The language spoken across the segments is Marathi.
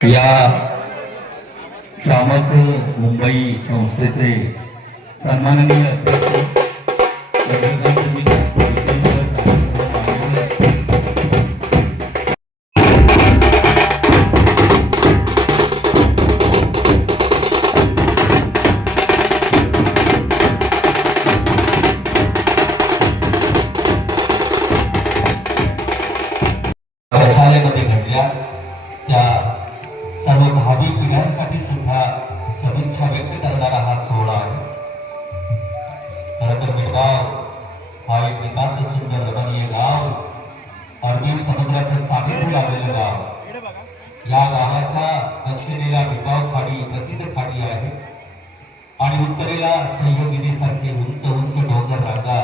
या श्यामस मुंबई संस्थेचे सन्माननीय अध्यक्ष शाळेमध्ये घडल्या त्या सर्व भावी पिढ्यांसाठी सुद्धा सदिच्छा व्यक्त करणारा हा सोहळा आहे। खरं तर मिरगाव हा एक नितांत सुंदर रमणीय गाव, अरबी समुद्राचं सानिध्य लाभलेलं गाव। या गावाच्या दक्षिणेला मिरगाव खाडी प्रसिद्ध खाडी आहे आणि उत्तरेला सह्याद्रीसारखे उंच उंच डोंगर रांगा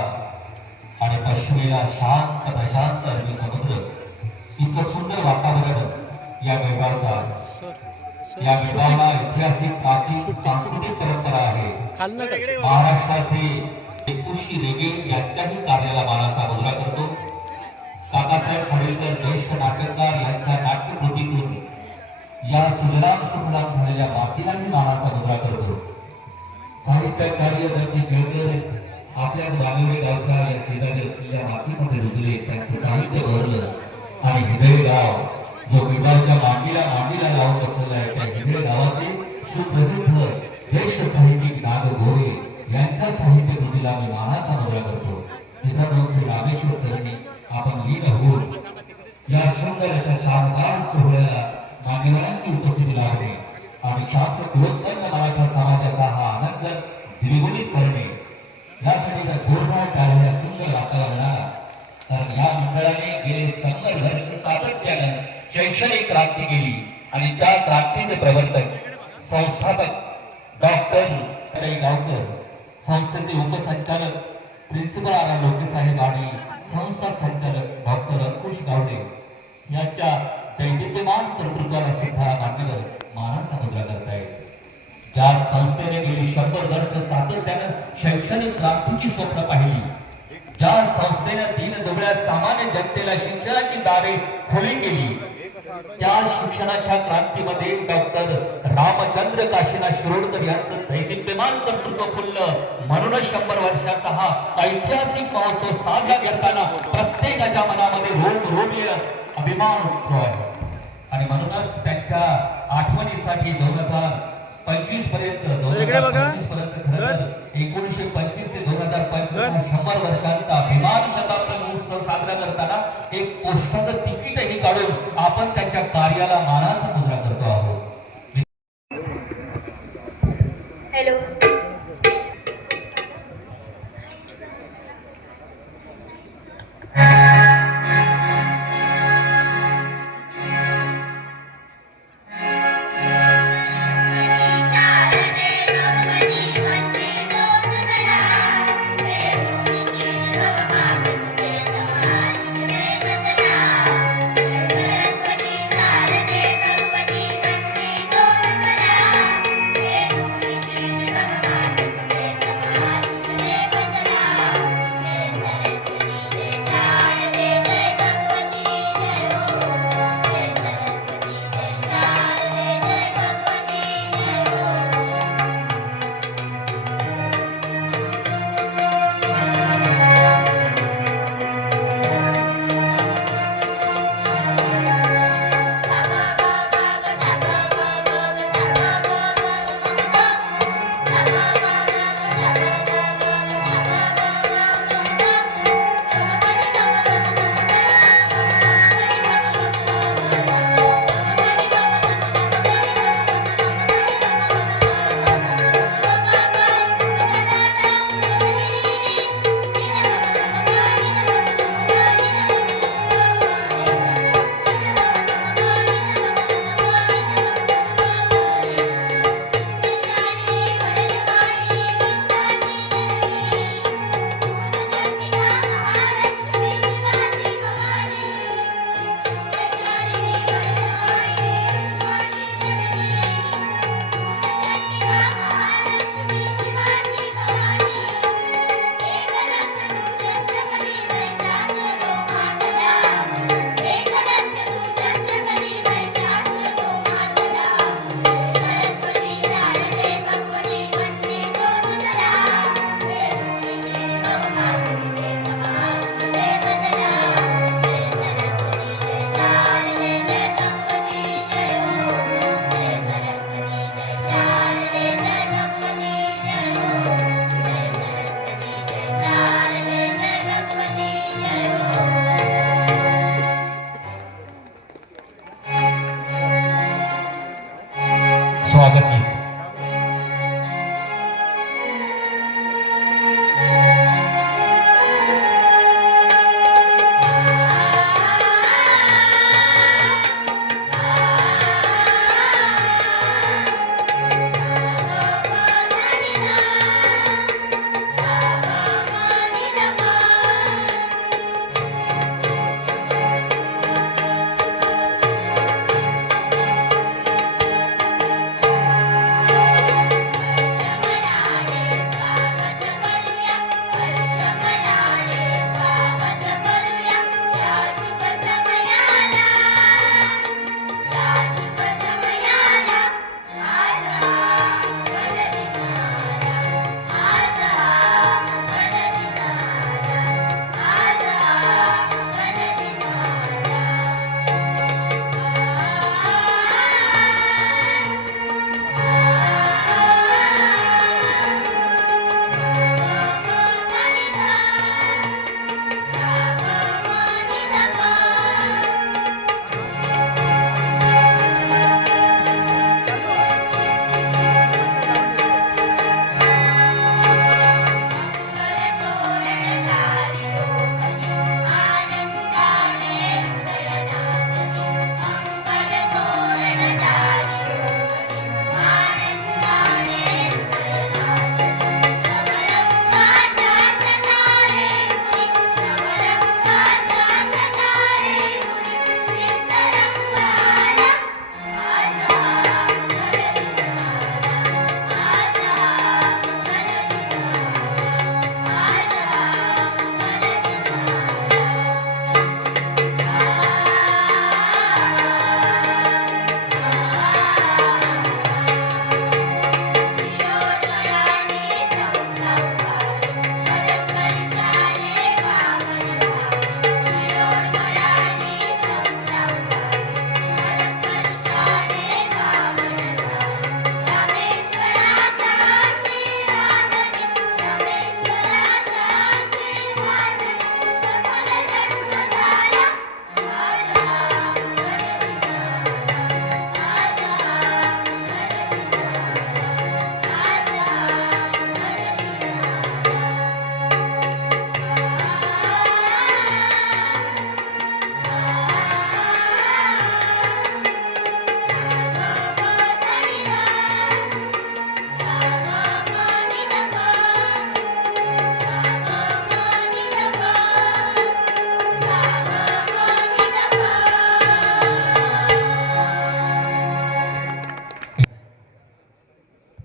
आणि पश्चिमेला शांत प्रशांत अरबी समुद्र। इतकं सुंदर वातावरण या बेळगावचं आहे। या बेळगावला ऐतिहासिक प्राचीन सांस्कृतिक परंपरा आहे। महाराष्ट्राचे एकुशी रेगे यांच्याही कार्याला मानाचा मुजरा करतो। काकासाहेब खाडीलकर ज्येष्ठ नाटककार यांच्या नाट्यकृतीतून या सुजलाम सुफलाम झालेल्या मातीलाही मानाचा मुजरा करतो। साहित्याचार्य दत्त केळकर आपल्या वाघोरे गावच्या या शेजारी असलेल्या मातीमध्ये रुजले, त्यांचं साहित्य भरलं आणि हिदळे गाव जो बेळगावच्या मांडीला लावून बसलेला आहे, त्या हिदळे गावाचे सुप्रसिद्ध ज्येष्ठ साहित्यिक नाग गोरे यांच्या साहित्य कृतीला मी मानाचा मुजरा करतो। मित्रांनो, श्री रामेश्वर चरणी आपण लीन होऊन या सुंदर अशा शानदार सोहळ्याला मान्यवरांची उपस्थिती लाभणे आणि शांत कुलोत्पन्न मराठा समाजाचा हा आनंद द्विगुणित करणे यासाठी जोरदार टाळ्या सुंदर वातावरणाला। कारण या मंडळाने गेले 100 वर्ष सातत्यानं शैक्षणिक क्रांती केली आणि त्या क्रांतीचे प्रवर्तक संस्थापक डॉक्टर गावकर, संस्थेचे उपसंचालक प्रिन्सिपल आर लोकेसाहेब आणि संस्था संचालक डॉक्टर अंकुश गावडे यांच्या दैदिप्यमान कर्तृत्वाला सुद्धा मान्यवर मानाचा मुजरा करतायत। ज्या संस्थेने गेली 100 वर्ष सातत्यानं शैक्षणिक क्रांतीची स्वप्न पाहिली, ज्या संस्थेने दीनदुबळ्या सामान्य जनतेला शिक्षणाची दारे खुली केली, त्या शिक्षणाच्या क्रांतीमध्ये डॉक्टर रामचंद्र काशीनाथ शिरोडकर यांचं दैदिप्यमान कर्तृत्व फुललं। म्हणूनच 100 वर्षाचा हा ऐतिहासिक महोत्सव साजरा करताना प्रत्येकाच्या मनामध्ये रोमरोमनीय अभिमान उठतो आहे आणि म्हणूनच त्यांच्या आठवणीसाठी 2025 पर्यंत 2025 पर्यंत खरं तर 1925 ते 2025 100 वर्षांचा अभिमान शताब्दी महोत्सव साजरा करताना एक पोस्टाचं तिकीटही काढून आपण त्यांच्या कार्याला मानाचा मुजरा करतो आहोत। हॅलो, स्वागत गीत.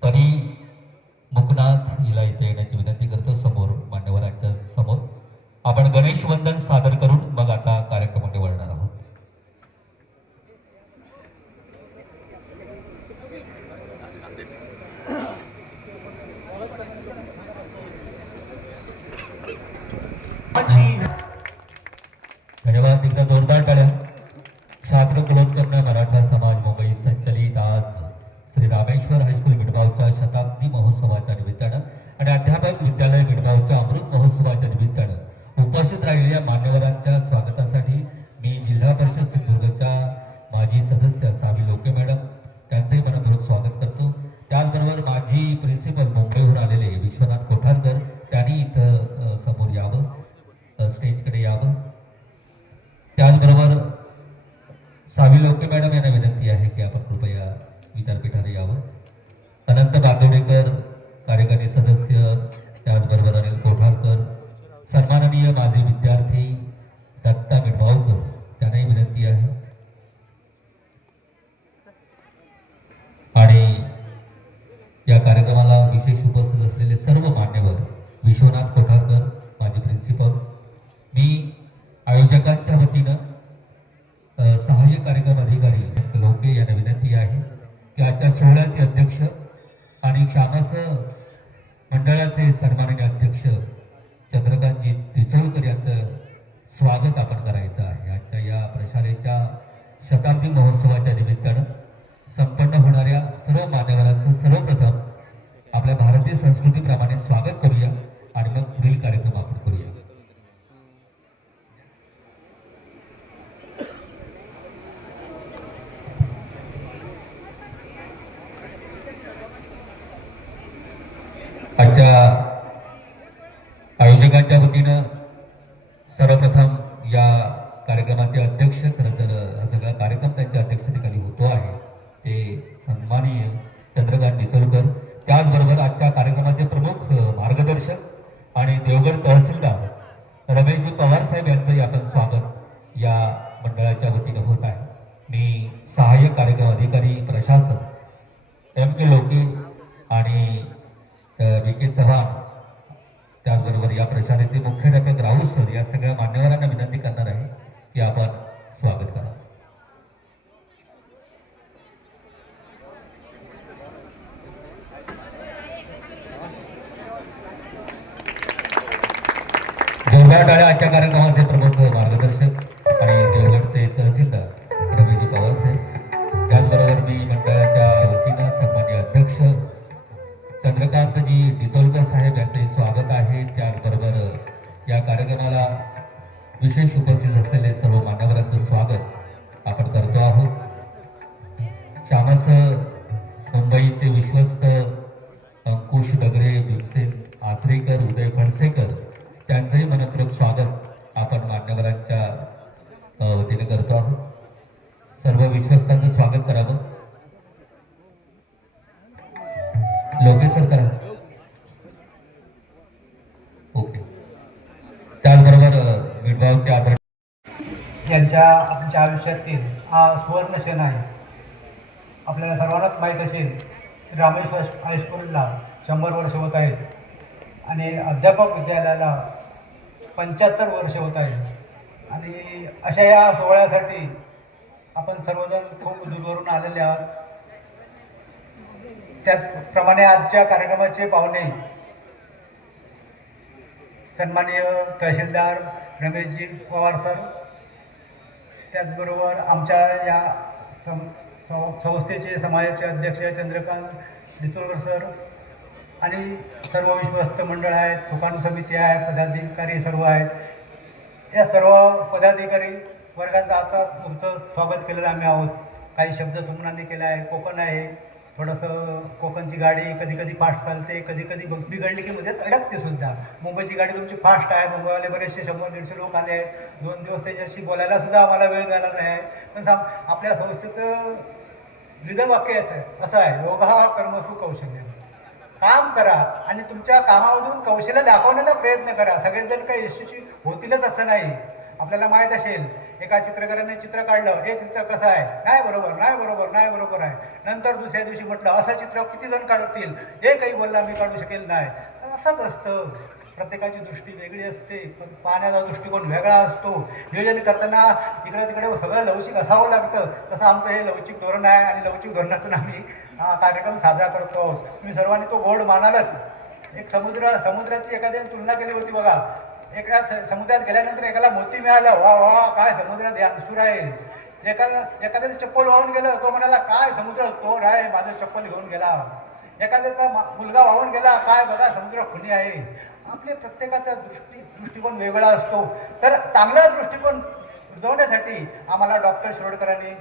परी मुकनाथ हिला इथे येण्याची विनंती करतो समोर मान्यवरांच्या समोर. आपण गणेश वंदन सादर करून मग आता कार्यक्रमाकडे वळणार आहोत. धन्यवाद. एकदा जोरदार टाळ्या. छात्र कुलोत्कर्ण मराठा समाज मुंबई संचलित आज श्री रामेश्वर हायस्कूल मिडगावच्या शताब्दी महोत्सवाच्या निमित्तानं आणि अध्यापक विद्यालय मिडगावच्या अमृत महोत्सवाच्या निमित्तानं उपस्थित राहिलेल्या मान्यवरांच्या स्वागतासाठी मी जिल्हा परिषद सिंधुदुर्गच्या माजी सदस्य सावी लोके मॅडम त्यांचंही मनपूर्वक स्वागत करतो. त्याचबरोबर माजी प्रिन्सिपल मुंबईहून आलेले विश्वनाथ कोठारकर त्यांनी इथं समोर यावं, स्टेजकडे यावं. त्याचबरोबर सावी लोके मॅडम यांना विनंती आहे की आपण कृपया विचारपीठाने यावं. अनंत बांदोडेकर कार्यकारी सदस्य, त्याचबरोबर अनिल कोठारकर, सन्माननीय माजी विद्यार्थी दत्ता मिडगावकर त्यांनाही विनंती आहे. आणि या कार्यक्रमाला विशेष उपस्थित असलेले सर्व मान्यवर, विश्वनाथ कोठारकर माजी प्रिन्सिपल, मी आयोजकांच्या वतीनं सहाय्यक कार्यक्रम अधिकारी लोके यांना विनंती आहे की आजच्या सोहळ्याचे अध्यक्ष आणि क्षामस मंडळाचे सन्माननीय अध्यक्ष चंद्रकांतजी तिसोळकर यांचं स्वागत आपण करायचं आहे. आजच्या या प्रशालेच्या शताब्दी महोत्सवाच्या निमित्तानं संपन्न होणाऱ्या सर्व मान्यवरांचं सर्वप्रथम आपल्या भारतीय संस्कृतीप्रमाणे स्वागत करूया आणि मग पुढील कार्यक्रम आपण करूया. मंडळाच्या वतीनं सर्वप्रथम या कार्यक्रमाचे अध्यक्ष, खरं तर हा सगळा कार्यक्रम त्यांच्या अध्यक्षतेखाली होतो आहे, ते सन्माननीय चंद्रकांत डिसोलकर, त्याचबरोबर आजच्या कार्यक्रमाचे प्रमुख मार्गदर्शक आणि देवगड तहसीलदार रमेशजी पवार साहेब यांचंही आपण स्वागत या मंडळाच्या वतीनं होत आहे. मी सहाय्यक कार्यक्रम अधिकारी प्रशासन M.K. लोके आणि V.K. चव्हाण, त्याचबरोबर या प्रशालेचे मुख्याध्यापक राहुल सर या सगळ्या मान्यवरांना विनंती करणार आहे की आपण स्वागत करा. जोरदार टाळ्या आजच्या कार्यक्रमाचे प्रमुख मार्गदर्शक आणि देवगडचे तहसीलदार रमेशजी पवार साहेब, त्याचबरोबर मी मंडळाच्या वतीनं सन्माननीय अध्यक्ष चंद्रकांतजी डिसोलकर साहेब यांचे स्वागत आहे. त्याचबरोबर या कार्यक्रमाला विशेष उपस्थित असलेले सर्व मान्यवरांचं स्वागत आपण करतो आहोत. श्यामस मुंबईचे विश्वस्त अंकुश डगरे, भीमसेन आसरेकर, उदय फणसेकर त्यांचंही मनपूर्वक स्वागत आपण मान्यवरांच्या वतीने करतो आहोत. सर्व विश्वस्तांचं स्वागत करावं. लोके सर करा. ओके. त्याचबरोबर मिडगावचे आदर यांच्या आमच्या आयुष्यातील हा सुवर्ण क्षण आहे. आपल्याला सर्वांनाच माहीत असेल, श्री रामेश्वर हायस्कूलला 100 वर्ष होत आहेत आणि अध्यापक विद्यालयाला 75 वर्ष होत आहेत. आणि अशा या सोहळ्यासाठी आपण सर्वजण खूप दूरवरून आलेले आहात. त्याचप्रमाणे आजच्या कार्यक्रमाचे पाहुणे सन्माननीय तहसीलदार रमेशजी पवार सर, त्याचबरोबर आमच्या या संस्थेचे समाजाचे अध्यक्ष चंद्रकांत डिसोलकर सर आणि सर्व विश्वस्त मंडळ आहेत, सुकाणू समिती आहे, पदाधिकारी सर्व आहेत. या सर्व पदाधिकारी वर्गांचं आता नुकतं स्वागत केलेलं आम्ही आहोत. काही शब्द सुमनांनी केला आहे. कोकण आहे, थोडंसं कोकणची गाडी कधी कधी फास्ट चालते, कधी कधी बिघडली की मध्येच अडकते सुद्धा. मुंबईची गाडी तुमची फास्ट आहे. मुंबईवाले बरेचसे 100-150 लोक आले आहेत. 2 दिवस त्याच्याशी बोलायला सुद्धा आम्हाला वेळ मिळाला नाही आहे. पण आपल्या संस्थेचं ब्रीदवाक्यच आहे, असं आहे, योगा कर्मसु कौशल्य. काम करा आणि तुमच्या कामामधून कौशल्य दाखवण्याचा प्रयत्न करा. सगळेजण काही यशस्वी होतीलच असं नाही. आपल्याला माहीत असेल, एका चित्रकाराने चित्र काढलं, हे चित्र कसं आहे, नाही बरोबर, नाही बरोबर, नाही बरोबर आहे. नंतर दुसऱ्या दिवशी म्हटलं असं चित्र किती जण काढतील, हे काही बोलला मी काढू शकेल नाही. असंच असतं. प्रत्येकाची दृष्टी वेगळी असते, पण पाहण्याचा दृष्टिकोन वेगळा असतो. नियोजन करताना इकडे तिकडे सगळं लवचिक असावं लागतं. तसं आमचं हे लवचिक धोरण आहे आणि लवचिक धोरणातून आम्ही हा कार्यक्रम साजरा करतो आहोत. तुम्ही सर्वांनी तो गोड मानालच. एक समुद्राची एखाद्याने तुलना केली होती बघा. एका समुद्रात गेल्यानंतर एकाला मोती मिळालं, वा वा काय समुद्र ध्यानसूर आहे. एखाद्याचं चप्पल वाहून गेलं, तो म्हणाला काय समुद्र चोर आहे, माझं चप्पल घेऊन गेला. एखाद्याचा मुलगा वाहून गेला, काय बघा समुद्र खुनी आहे. आपले प्रत्येकाचा दृष्टिकोन वेगळा असतो. तर चांगला दृष्टिकोन रुजवण्यासाठी आम्हाला डॉक्टर शिरोडकरांनी,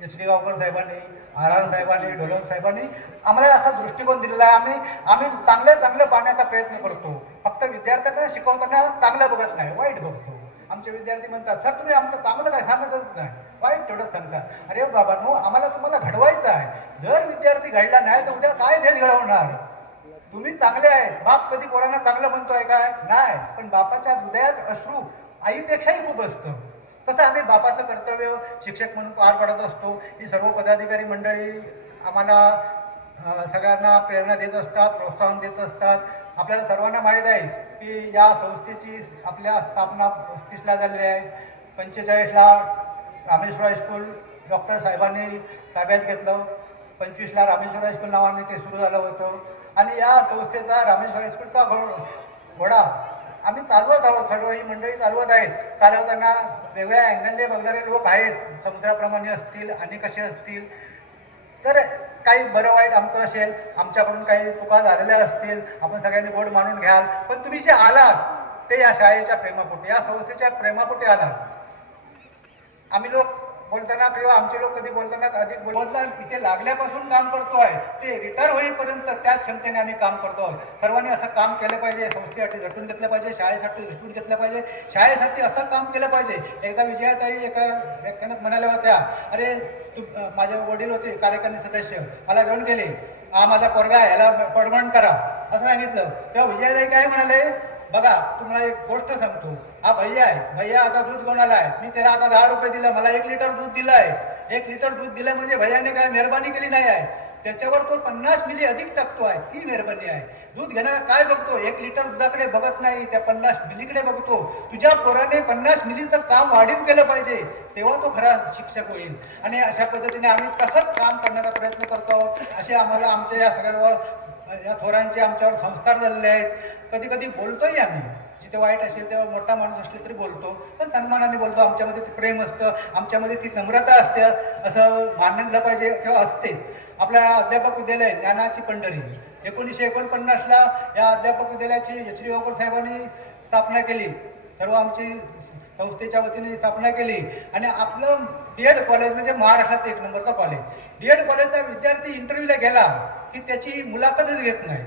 HD गावकर साहेबांनी, RR साहेबांनी, ढोलक साहेबांनी आम्हाला असा दृष्टिकोन दिलेला आहे. आम्ही चांगलं पाहण्याचा प्रयत्न करतो. फक्त विद्यार्थ्यांना शिकवताना चांगलं बघत नाही, वाईट बघतो. आमचे विद्यार्थी म्हणतात, सर तुम्ही आमचं चांगलं काय सांगतच नाही, वाईट तेवढंच सांगता. अरे बाबांनो, आम्हाला तुम्हाला घडवायचं आहे. जर विद्यार्थी घडला नाही तर उद्या काय देश घडवणार. तुम्ही चांगले आहेत. बाप कधी पोरांना चांगलं म्हणतोय काय, नाही. पण बापाच्या हृदयात अश्रू आईपेक्षाही खूप असतं. तसं आम्ही बापाचं कर्तव्य शिक्षक म्हणून पार पाडत असतो. ही सर्व पदाधिकारी मंडळी आम्हाला सगळ्यांना प्रेरणा देत असतात, प्रोत्साहन देत असतात. आपल्याला सर्वांना माहीत आहे की या संस्थेची आपल्या स्थापना 35ला झालेली आहे. 45ला रामेश्वर हायस्कूल डॉक्टर साहेबांनी ताब्यात घेतलं. 25ला रामेश्वर हायस्कूल नावाने ते सुरू झालं होतं. आणि या संस्थेचा रामेश्वर हायस्कूलचा घोडा आम्ही चालवत आहोत. सर्व ही मंडळी चालवत आहेत. चालवताना वेगळ्या अँगलने बघणारे लोक आहेत. समुद्राप्रमाणे असतील आणि कसे असतील. तर काही बरं वाईट आमचं असेल, आमच्याकडून काही चुका झालेल्या असतील, आपण सगळ्यांनी गोड मानून घ्याल. पण तुम्ही जे आलात ते या शाळेच्या प्रेमापोटी, या संस्थेच्या प्रेमापोटी आलात. आम्ही लोक बोलताना किंवा आमचे लोक कधी बोलताना अधिक बोलतात इथे लागल्यापासून काम करतो आहे ते रिटायर होईपर्यंत त्याच क्षमतेने आम्ही काम करतो आहोत. सर्वांनी असं काम केलं पाहिजे, संस्थेसाठी झटून घेतलं पाहिजे, शाळेसाठी झटून घेतलं पाहिजे, शाळेसाठी असं काम केलं पाहिजे. एकदा विजयाताई एका व्याख्यानात म्हणाल्या होत्या, अरे माझे वडील होते कार्यकारिणी सदस्य, मला घेऊन गेले, हा माझा पोरगा आहे, याला परमनंट करा असं सांगितलं. तेव्हा विजयाताई काय म्हणाले, बघा तुम्हाला एक गोष्ट सांगतो, हा भैया आहे, भैया आता दूध घेऊन आला आहे, मी त्याला आता 10 रुपये दिलं, मला 1 लिटर दूध दिलं आहे. 1 लिटर दूध दिलं म्हणजे भैयाने काय मेहरबानी केली नाही आहे, त्याच्यावर तो 50 मिली अधिक टाकतो आहे, ती मेहरबानी आहे. दूध घेणारा काय बघतो, 1 लिटर दुधाकडे बघत नाही, त्या 50 मिलीकडे बघतो. तुझ्या पोराने 50 मिलीचं काम वाढीव केलं पाहिजे, तेव्हा तो खरा शिक्षक होईल. आणि अशा पद्धतीने आम्ही तसंच काम करण्याचा प्रयत्न करतो आहोत. असे आम्हाला आमच्या या सगळ्या या थोरांचे आमच्यावर संस्कार झालेले आहेत. कधी कधी बोलतोही आम्ही, जिथे वाईट असेल तेव्हा मोठा माणूस असले तरी बोलतो, पण सन्मानाने बोलतो. आमच्यामध्ये ते प्रेम असतं, आमच्यामध्ये ती नम्रता असते, असं मानलं पाहिजे किंवा असते. आपल्या अध्यापक विद्यालय ज्ञानाची पंढरी 1949ला या अध्यापक विद्यालयाची एच डी वाकर साहेबांनी स्थापना केली, सर्व आमची संस्थेच्या वतीने स्थापना केली. आणि आपलं DED कॉलेज म्हणजे महाराष्ट्रात 1 नंबरचा कॉलेज. DED कॉलेजचा विद्यार्थी इंटरव्ह्यूला गेला की त्याची मुलाखतच घेत नाही.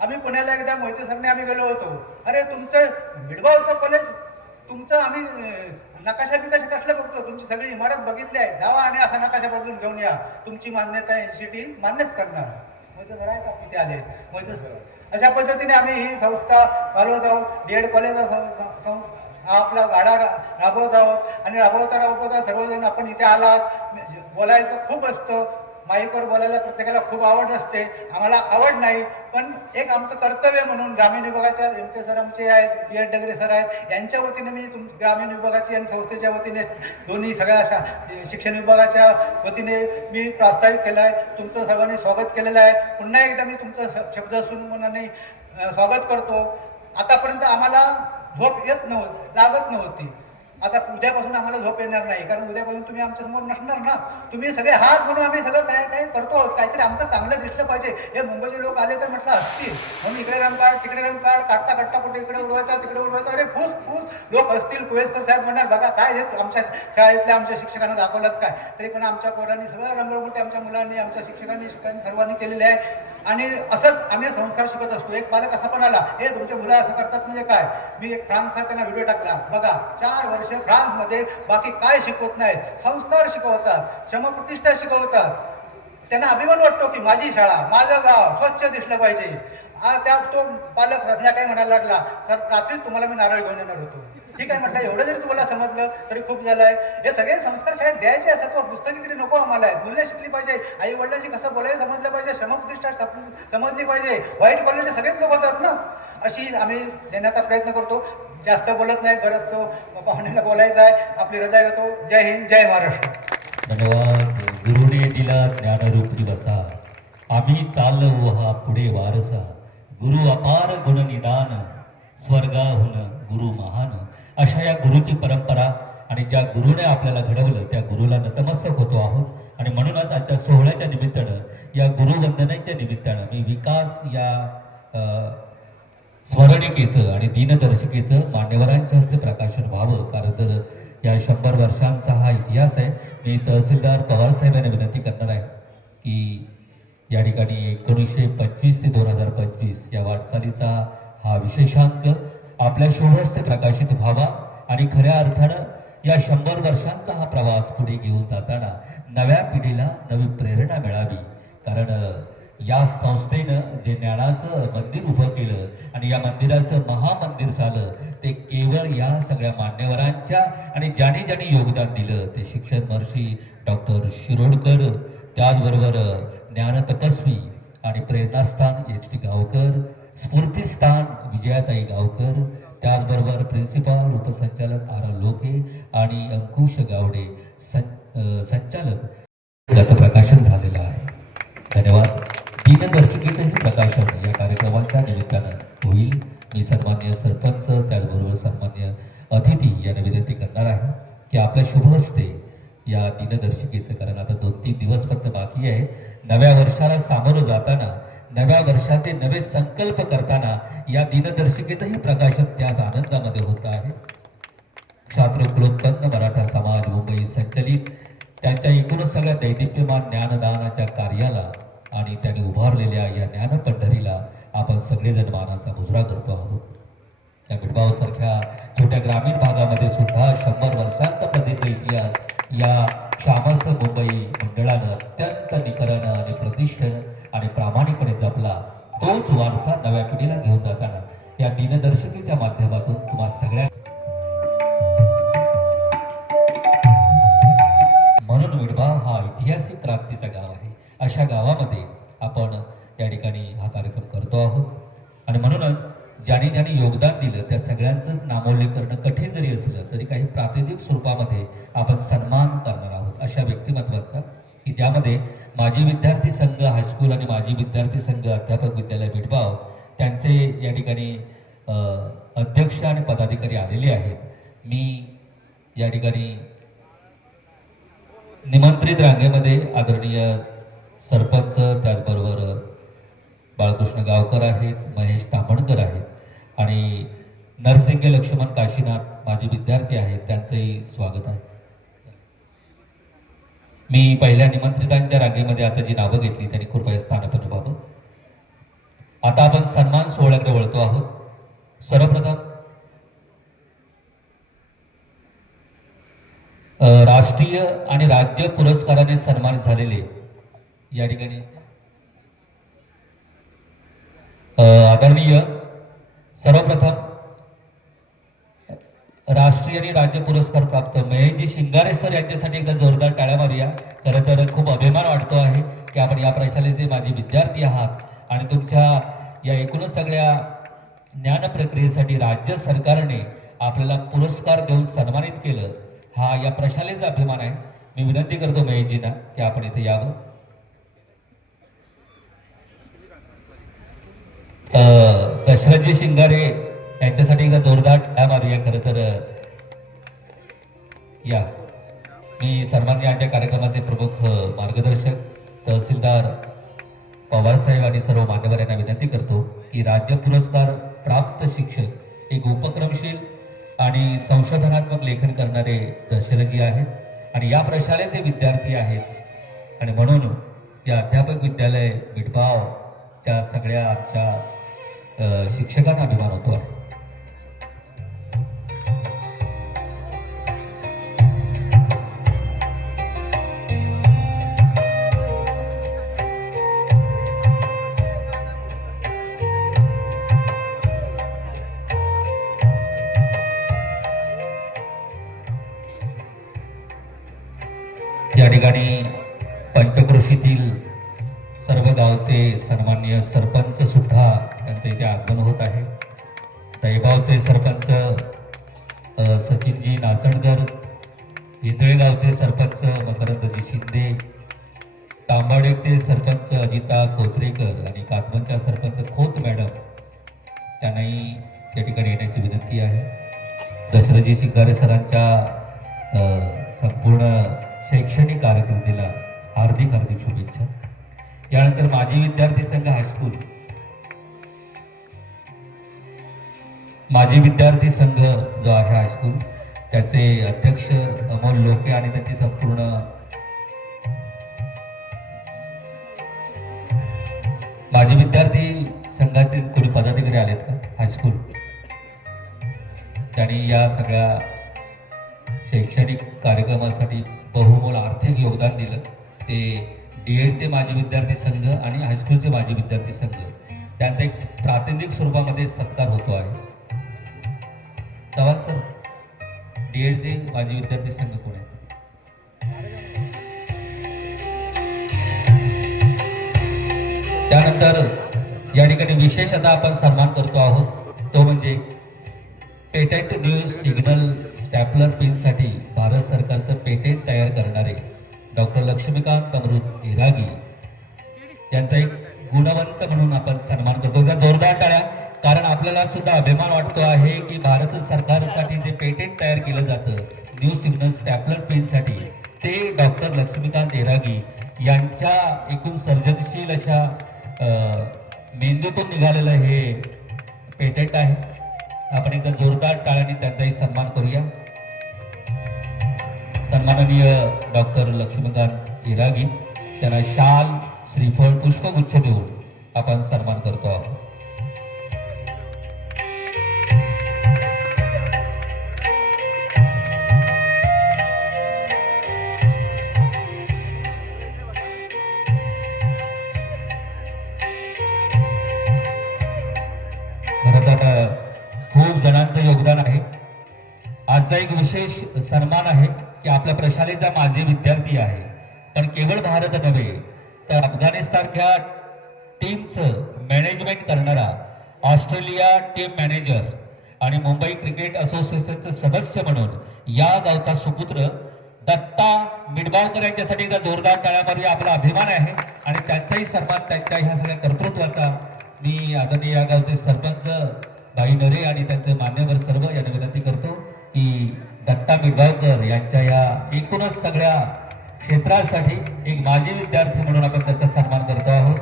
आम्ही पुण्याला एकदा मोहिते सरने आम्ही गेलो होतो, अरे तुमचं मिडगावचं कॉलेज, तुमचं आम्ही नकाशा बिकाशा कसलं बघतो, तुमची सगळी इमारत बघितली आहे, जावा आणि असा नकाशा बदलून घेऊन या, तुमची मान्यता NCT मान्यच करणार. मोहिते सर आहेत आपले, ते आले मोहिते सर. अशा पद्धतीने आम्ही ही संस्था चालवत आहोत. DED कॉलेज हा आपला गाडा राबवत आहोत आणि राबवता सर्वजण आपण इथे आलात. बोलायचं खूप असतं, माईकवर बोलायला प्रत्येकाला खूप आवड असते, आम्हाला आवड नाही, पण एक आमचं कर्तव्य म्हणून ग्रामीण विभागाच्या MK सर आमचे आहेत, DED डगरे सर आहेत, यांच्या वतीने मी ग्रामीण विभागाची आणि संस्थेच्या वतीने दोन्ही सगळ्या अशा शिक्षण विभागाच्या वतीने मी प्रास्ताविक केला आहे. तुमचं सर्वांनी स्वागत केलेलं आहे. पुन्हा एकदा मी तुमचं शब्द मनाने स्वागत करतो. आतापर्यंत आम्हाला झोप लागत नव्हती, आता उद्यापासून आम्हाला झोप येणार नाही, कारण उद्यापासून तुम्ही आमच्यासमोर नसणार ना. तुम्ही सगळे हात म्हणून आम्ही सगळं काय काय करतो आहोत, काहीतरी आमचं चांगलं दिसलं पाहिजे. हे मुंबईचे लोक आले तर म्हटलं असतील म्हणून इकडे रंगकाढ तिकडे रंगकाढ, काढता काढता कुठे इकडे उडवायचा तिकडे उडवायचा, अरे फूस फूस लोक असतील. कुळेसकर साहेब म्हणणार, बघा काय हे आमच्या शाळेतल्या आमच्या शिक्षकांना दाखवलं काय. तरी पण आमच्या पोरांनी सगळं रंगरंगोटी आमच्या मुलांनी आमच्या शिक्षकांनी सर्वांनी केलेले आहे. आणि असंच आम्ही संस्कार शिकत असतो. एक पालक असा पण आला, हे तुमचे मुलं असं करतात म्हणजे काय. मी एक फ्रान्सचा त्यांना व्हिडिओ टाकला, बघा 4 वर्ष फ्रान्समध्ये बाकी काय शिकवत नाहीत, संस्कार शिकवतात, श्रमप्रतिष्ठा शिकवतात. त्यांना अभिमान वाटतो की माझी शाळा, माझं गाव स्वच्छ दिसलं पाहिजे. तो पालक संध्याकाळी म्हणायला लागला, सर रात्रीच तुम्हाला मी नारळ घेऊन येणार होतो. ठीक आहे म्हटलं, एवढं जरी तुम्हाला समजलं तरी खूप झालं आहे. हे सगळे संस्कार शाळेत द्यायचे असतात, पुस्तकीकडे नको आम्हाला आहेत. मूल्य शिकली पाहिजे, आई वडिलांची कसं बोलायचं समजलं पाहिजे, श्रमप्रतिष्ठा समजली पाहिजे. वाईट कॉलेजचे सगळेच लोक होतात ना, अशी आम्ही देण्याचा प्रयत्न करतो. जास्त बोलत नाही, बरंच पाहुण्याला बोलायचं आहे. आपली रजा घेतो. जय हिंद, जय महाराष्ट्र. धन्यवाद. गुरुने दिला ज्ञानरूपी बसा, आम्ही चाललो हा पुढे वारसा. गुरु अपार गुण निदान, स्वर्गाहून गुरु महान. अशा या गुरुची परंपरा आणि ज्या गुरुने आपल्याला घडवलं त्या गुरुला नतमस्तक होतो आहोत. आणि म्हणूनच आजच्या सोहळ्याच्या निमित्तानं, या गुरुवंदनेच्या निमित्तानं मी विकास या स्मरणिकेचं आणि दिनदर्शिकेचं मान्यवरांच्या हस्ते प्रकाशन व्हावं. कारण तर या 100 वर्षांचा हा इतिहास आहे. मी तहसीलदार पवारसाहेब यांना विनंती करणार आहे की या ठिकाणी 1925 ते 2025 या वाटचालीचा हा विशेषांक आपल्या शुभहस्ते प्रकाशित व्हावा. आणि खऱ्या अर्थानं या 100 वर्षांचा हा प्रवास पुढे घेऊन जाताना नव्या पिढीला नवी प्रेरणा मिळावी. कारण या संस्थेनं जे ज्ञानाचं मंदिर उभं केलं आणि या मंदिराचं महामंदिर झालं, ते केवळ या सगळ्या मान्यवरांच्या आणि ज्यांनी ज्यांनी योगदान दिलं ते शिक्षण महर्षी डॉक्टर शिरोडकर, त्याचबरोबर ज्ञान तपस्वी आणि प्रेरणास्थान HT गावकर, स्फूर्तिस्थान विजयाताई गावकर, त्याचबरोबर प्रिन्सिपाल उपसंचालक R लोके आणि अंकुश गावडे संचालक याचं प्रकाशन झालेलं आहे. धन्यवाद. दिनदर्शिकेचंही प्रकाशन या कार्यक्रमाच्या निमित्तानं होईल. मी सन्मान्य सरपंच त्याचबरोबर सन्मान्य अतिथी यांना विनंती करणार आहे की आपल्या शुभहस्ते या दिनदर्शिकेचं, कारण आता 2-3 दिवस फक्त बाकी आहे, नव्या वर्षाला सामोरं जाताना, नव्या वर्षाचे नवे संकल्प करताना या दिनदर्शिकेचंही प्रकाशन त्याच आनंदामध्ये होत आहे. छात्र कुलोत्पन्न मराठा समाज मुंबई संचलित त्यांच्या एकूणच सगळ्या दैदिप्यमान ज्ञानदानाच्या कार्याला आणि त्यांनी उभारलेल्या या ज्ञान पंढरीला आपण सगळेजण मानाचा मुजरा करतो आहोत. त्या मिठबावसारख्या छोट्या ग्रामीण भागामध्ये सुद्धा 100 वर्षांचा प्रदीर्घ इतिहास या श्यामस मुंबई मंडळानं अत्यंत निकरानं आणि प्रतिष्ठेनं आणि प्रामाणिकपणे जपला. तोच वारसा नव्या पिढीला घेऊन जाताना या दिनदर्शिकेच्या माध्यमातून तुम्हा सगळ्या म्हणून मिठबाव हा ऐतिहासिक क्रांतीचा गाव आहे. अशा गावामध्ये आपण या ठिकाणी हा कार्यक्रम करतो आहोत आणि म्हणूनच ज्यांनी योगदान दिलं त्या सगळ्यांचंच नामोल्लेख करणं कठीण जरी असलं तरी काही प्रातिनिधिक स्वरूपामध्ये आपण सन्मान करणार आहोत अशा व्यक्तिमत्वाचा, की त्यामध्ये माजी विद्यार्थी संघ हायस्कूल आणि माजी विद्यार्थी संघ अध्यापक विद्यालय मिठबाव त्यांचे या ठिकाणी अध्यक्ष आणि पदाधिकारी आलेले आहेत. मी या ठिकाणी निमंत्रित रांगेमध्ये आदरणीय सरपंच, त्याचबरोबर बाळकृष्ण गावकर आहेत, महेश तांबणकर आहेत आणि नरसिंगे लक्ष्मण काशीनाथ माजी विद्यार्थी आहेत, त्यांचंही स्वागत आहे. मी पहिल्या निमंत्रितांच्या रांगेमध्ये आता जी नावं घेतली त्यांनी कृपया स्थानपन्न व्हावं. आता आपण सन्मान सोहळ्याकडे वळतो आहोत. सर्वप्रथम राष्ट्रीय आणि राज्य पुरस्काराने सन्मानित झालेले या ठिकाणी आदरणीय सर्वप्रथम राष्ट्रीय आणि राज्य पुरस्कार प्राप्त महेशजी शिंगारे सर यांच्यासाठी एकदा जोरदार टाळ्या मारूया. खरं तर खूप अभिमान वाटतो आहे की आपण या प्रशालेचे माजी विद्यार्थी आहात आणि तुमच्या या एकूणच सगळ्या ज्ञान प्रक्रियेसाठी राज्य सरकारने आपल्याला पुरस्कार देऊन सन्मानित केलं. हा या प्रशालेचा अभिमान आहे. मी विनंती करतो महेशजींना की आपण इथे यावं. दशरथजी शिंगारे यांच्यासाठी एकदा जोरदार टाळ्या मारूया. खरं तर या मी सन्मान्य आजच्या कार्यक्रमाचे प्रमुख मार्गदर्शक तहसीलदार पवारसाहेब आणि सर्व मान्यवर यांना विनंती करतो की राज्य पुरस्कार प्राप्त शिक्षक एक उपक्रमशील आणि संशोधनात्मक लेखन करणारे दशरथजी आहेत आणि या प्रशालेचे विद्यार्थी आहेत आणि म्हणून या अध्यापक विद्यालय मिठबावच्या सगळ्या आमच्या शिक्षकांना अभिमान होतो आहे. या ठिकाणी पंचक्रोशीतील सर्व गावचे सन्माननीय सरपंच सुद्धा त्यांचे इथे आगमन होत आहे. दैबावचे सरपंच सचिनजी नाचणकर, इंदळे गावचे सरपंच मकरंदजी शिंदे, तांबाडेचे सरपंच अजिता कोचरेकर आणि कातवनच्या सरपंच खोत मॅडम त्यांनाही या ठिकाणी येण्याची विनंती आहे. दशरथजी शिंगारे सरांच्या संपूर्ण शैक्षणिक कारकिर्दीला हार्दिक हार्दिक शुभेच्छा. यानंतर माजी विद्यार्थी संघ हायस्कूल, माजी विद्यार्थी संघ जो आहे हायस्कूल त्याचे अध्यक्ष अमोल लोके आणि त्यांची संपूर्ण माजी विद्यार्थी संघाचे कोणी पदाधिकारी आलेत का हायस्कूल, त्यांनी या सगळ्या शैक्षणिक कार्यक्रमासाठी बहुमोल आर्थिक योगदान दिलं. ते DEDचे माजी विद्यार्थी संघ आणि हायस्कूलचे माजी विद्यार्थी संघ त्यांचा एक प्रातिनिधिक स्वरूपामध्ये सत्कार होतो आहे. चव्हाण सर, DEDचे माजी विद्यार्थी संघ कोण आहे? त्यानंतर या ठिकाणी विशेष आता आपण सन्मान करतो आहोत तो म्हणजे पेटेंट न्यूज सिग्नल स्टॅपलर पिनसाठी भारत सरकारचं पेटेंट तयार करणारे डॉक्टर लक्ष्मीकांत अमृत हिरागी यांचा एक गुणवंत म्हणून आपण सन्मान करतो. जोरदार टाळ्या, कारण आपल्याला सुद्धा अभिमान वाटतो आहे की भारत सरकारसाठी जे पेटेंट तयार केलं जातं न्यूज सिग्नल स्टॅपलर पिनसाठी ते डॉक्टर लक्ष्मीकांत हिरागी यांच्या एकूण सर्जनशील अशा मेंदूतून निघालेलं हे पेटेंट आहे. आपण एकदा जोरदार टाळ्यांनी त्यांचाही सन्मान करूया. सन्माननीय डॉक्टर लक्ष्मीकांत इरागी त्यांना शाल श्रीफळ पुष्पगुच्छ देऊन आपण सन्मान करतो आहोत. खरं तर खूप जणांचं योगदान आहे. आजचा एक विशेष सन्मान आहे की आपल्या प्रशालेचा माजी विद्यार्थी आहे, पण केवळ भारत नव्हे तर अफगाणिस्तानच्या टीमचं मॅनेजमेंट करणारा ऑस्ट्रेलिया टीम मॅनेजर आणि मुंबई क्रिकेट असोसिएशनचे सदस्य म्हणून या गावचा सुपुत्र दत्ता मिडबावकर यांच्यासाठी एकदा जोरदार टाळ्या मारूया. आपला अभिमान आहे आणि त्यांचाही सन्मान त्यांच्या ह्या सगळ्या कर्तृत्वाचा मी आदरणीय या गावचे सरपंच भाई नरे आणि त्यांचे मान्यवर सर्व यांना विनंती करतो की दत्ता मिडबावकर यांच्या या एकूणच सगळ्या क्षेत्रासाठी एक माजी विद्यार्थी म्हणून आपण त्याचा सन्मान करतो आहोत.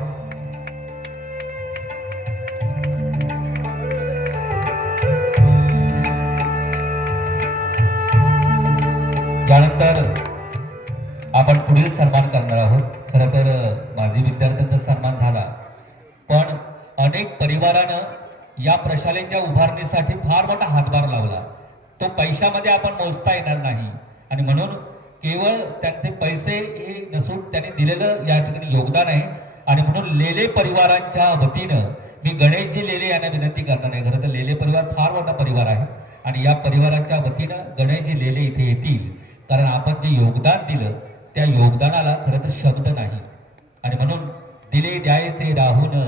यानंतर आपण पुढील सन्मान करणार आहोत. खरं तर माजी विद्यार्थ्यांचा सन्मान झाला, पण अनेक परिवारानं या प्रशालेच्या उभारणीसाठी फार मोठा हातभार लावला. तो पैशामध्ये आपण मोजता येणार नाही आणि म्हणून केवळ त्यांचे पैसे हे नसून त्यांनी दिलेलं या ठिकाणी योगदान आहे आणि म्हणून लेले परिवारांच्या वतीनं मी गणेशजी लेले यांना विनंती करणार आहे. खरं तर लेले परिवार फार मोठा परिवार आहे आणि या परिवाराच्या वतीनं गणेशजी लेले इथे येतील, कारण आपण जे योगदान दिलं त्या योगदानाला खरं तर शब्द नाही आणि म्हणून दिले द्यायचे राहून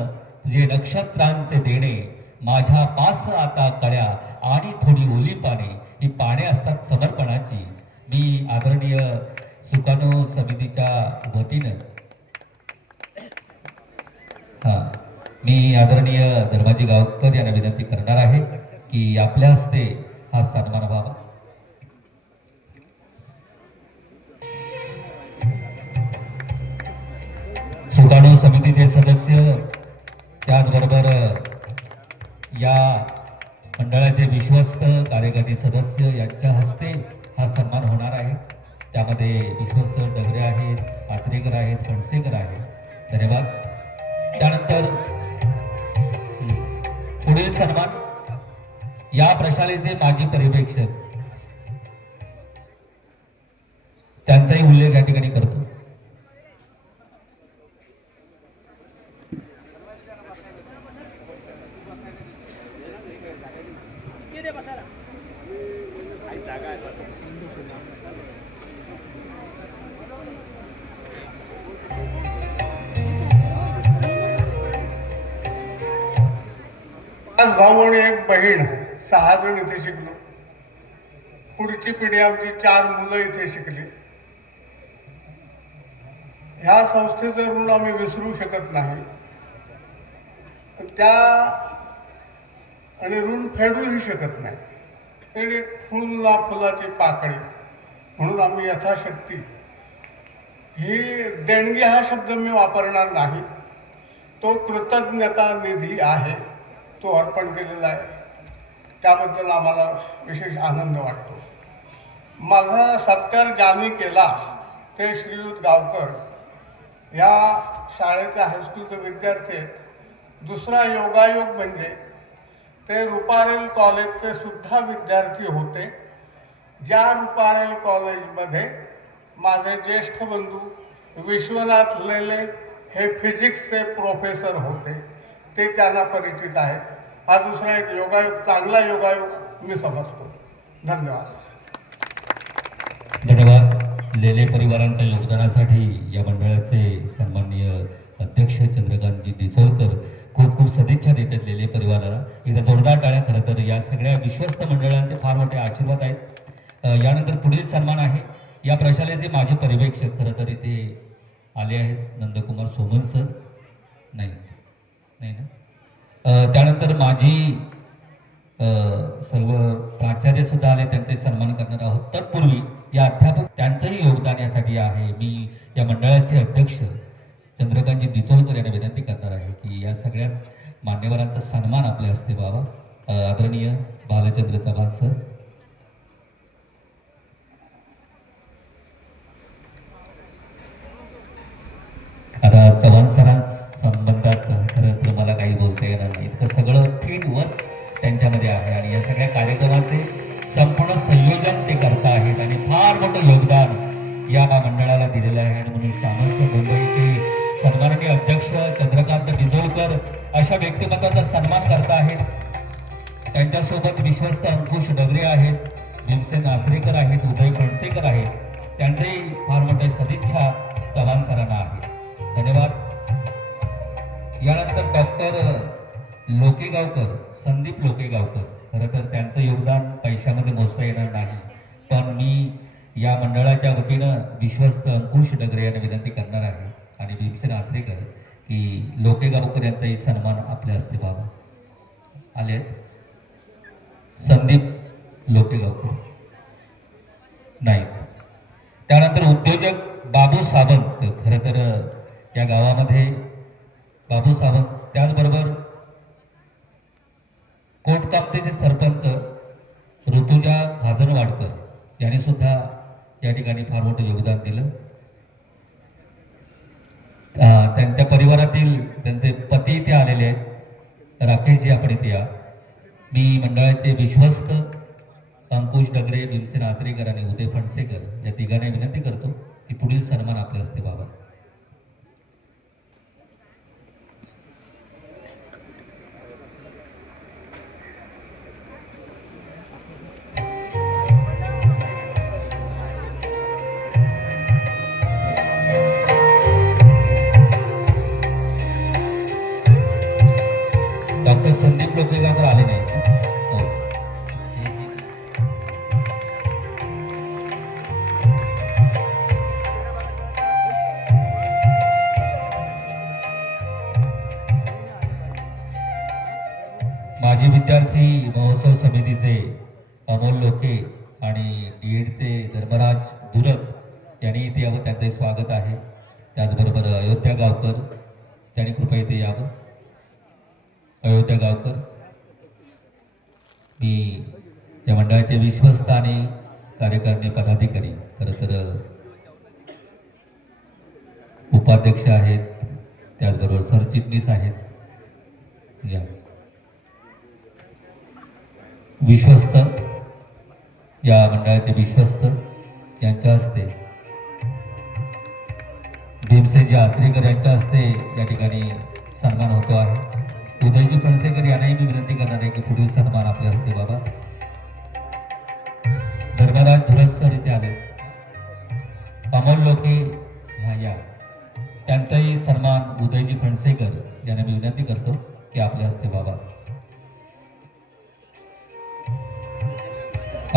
तुझे नक्षत्रांचे देणे, माझ्या पास आता कळ्या आणि थोडी ओली पाने, ही पाने असतात समर्पणाची. मी आदरणीय सुकाणू समितीच्या वतीनं मी आदरणीय धर्माजी गावकर यांना विनंती करणार आहे की आपल्या हस्ते हा सन्मान व्हावा. सुकाणू समितीचे सदस्य त्याचबरोबर या मंडळाचे विश्वस्त कार्यकारी सदस्य यांच्या हस्ते हा सन्मान होणार आहे. त्यामध्ये विश्वस्त डगरे आहेत, आचरेकर आहेत, फणसेकर आहेत. धन्यवाद. त्यानंतर पुढील सन्मान या प्रशालेचे माजी पर्यवेक्षक त्यांचाही उल्लेख या ठिकाणी करतो. पाच भाऊ आणि एक बहीण, 6 जण इथे शिकलो. पुढची पिढी आमची 4 मुलं इथे शिकली. ह्या संस्थेचं ऋण आम्ही विसरू शकत नाही, त्या आणि ऋण फेडूही शकत नाही. ते एक फुलला फुलाची पाकळी म्हणून आम्ही यथाशक्ती, ही देणगी हा शब्द मी वापरणार नाही, तो कृतज्ञता निधी आहे, तो अर्पण केलेला आहे. त्याबद्दल आम्हाला विशेष आनंद वाटतो. माझा सत्कार ज्यांनी केला ते श्रीयुत गावकर या शाळेचे हायस्कूलचे विद्यार्थी. दुसरा योगायोग म्हणजे ते रुपारेल कॉलेजचे सुद्धा विद्यार्थी होते, ज्या रुपारेल कॉलेजमध्ये माझे ज्येष्ठ बंधू विश्वनाथ लेले हे फिजिक्सचे प्रोफेसर होते. ते त्यांना परिचित आहेत. हा दुसरा एक योगायोग, चांगला योगायोग मी समजतो. धन्यवाद. धन्यवाद. लेले परिवारांच्या योगदानासाठी या मंडळाचे सन्माननीय अध्यक्ष चंद्रकांतजी देसोळकर खूप खूप सदिच्छा देतात लेले परिवाराला. एकदा जोरदार टाळ्या. खरं तर या सगळ्या विश्वस्त मंडळांचे फार मोठे आशीर्वाद आहेत. यानंतर पुढील सन्मान आहे या प्रशालेचे माजी पर्यवेक्षक, खरं तर इथे आले आहेत नंदकुमार सोमन सर. नाही ना. त्यानंतर माजी सर्व प्राचार्य सुद्धा आले, त्यांचे सन्मान करणार आहोत. तत्पूर्वी या अध्यापक त्यांचंही योगदान यासाठी आहे. मी या मंडळाचे अध्यक्ष चंद्रकांतजी दिचोळकर यांना विनंती करणार आहे की या सगळ्याच मान्यवरांचा सन्मान आपल्या हस्ते व्हावा. आदरणीय बालचंद्र चव्हाण सर. चव्हाण सरांसंबंधात खरं तर मला काही बोलता येणार नाही. इतकं सगळं थेट वर्क त्यांच्यामध्ये आहे आणि या सगळ्या कार्यक्रमाचे संपूर्ण संयोजन ते करत आहेत आणि फार मोठं योगदान या मंडळाला दिलेलं आहे. आणि म्हणून तामस मुंबईचे सन्माननीय अध्यक्ष चंद्रकांत डिझोळकर अशा व्यक्तिमत्वाचा सन्मान करत आहेत. त्यांच्यासोबत विश्वस्त अंकुश डगरे आहेत, भीमसेन आचरेकर आहेत, उदय फणसेकर आहेत. त्यांचंही फार मोठे सदिच्छा चव्हाण सरांना आहे. धन्यवाद. यानंतर डॉक्टर लोकेगावकर, संदीप लोकेगावकर. खरं तर त्यांचं योगदान पैशामध्ये मोजता येणार नाही, पण मी या मंडळाच्या वतीनं विश्वस्त अंकुश डगरे यांना विनंती करणार आहे आणि भीमसेन आचरेकर की लोकेगावकर यांचाही सन्मान आपल्या हस्ते व्हावा. आले संदीप लोकेगावकर नाही. त्यानंतर उद्योजक बाबू सावंत. खरं तर या गावामध्ये बाबू सावंत, त्याचबरोबर कोटकामतेचे सरपंच ऋतुजा खाजनवाडकर यांनी सुद्धा या ठिकाणी फार मोठं योगदान दिलं. त्यांच्या परिवारातील त्यांचे पती इथे आलेले आहेत. राकेशजी आपण इथे या. मी मंडळाचे विश्वस्त अंकुश डगरे, भीमसेन आचरेकर आणि उदय फणसेकर या तिघांना विनंती करतो की पुढील सन्मान आपल्या हस्ते व्हावा. डॉक्टर संदीप लोकेगावकर आले नाही. हो. माजी विद्यार्थी महोत्सव समितीचे अमोल लोके आणि डीएडचे धर्मराज धुरत यांनी इथे यावं, त्यांचंही स्वागत आहे. त्याचबरोबर अयोध्या गावकर, त्यांनी कृपया इथे यावं. अयोध्या गावकर, मी या मंडळाचे विश्वस्त आणि कार्यकारिणी पदाधिकारी, खरं तर उपाध्यक्ष आहेत, त्याचबरोबर सरचिटणीस आहेत. या विश्वस्त, या मंडळाचे विश्वस्त यांच्या हस्ते भीमसेनजी आचरेकर यांच्या हस्ते या ठिकाणी सन्मान होतो आहे. उदयजी फणसेकर यांनाही मी विनंती करणार आहे की पुढील सन्मान आपल्या हस्ते बाबा. धर्मराज धुरत सर इथे आले. अमोल लोके या, त्यांचाही सन्मान उदयजी फणसेकर यांना मी विनंती करतो की आपल्या हस्ते बाबा.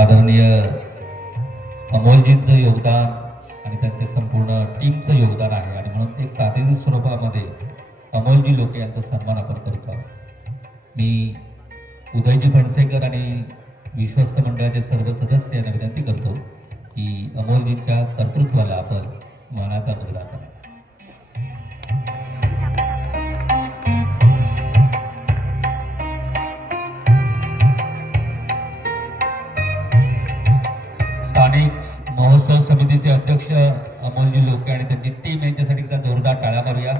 आदरणीय अमोलजींचं योगदान आणि त्यांचे संपूर्ण टीमचं योगदान आहे आणि म्हणून एक प्रातिनिधिक स्वरूपामध्ये अमोलजी लोके यांचा सन्मान आपण करतो आहोत. मी उदयजी फणसेकर आणि विश्वस्त मंडळाचे सर्व सदस्य यांना विनंती करतो की अमोलजींच्या कर्तृत्वाला आपण मानाचा मुजरा करा. स्थानिक महोत्सव समितीचे अध्यक्ष अमोलजी लोके आणि त्यांची टीम यांच्यासाठी एकदा जोरदार टाळ्या मारूया.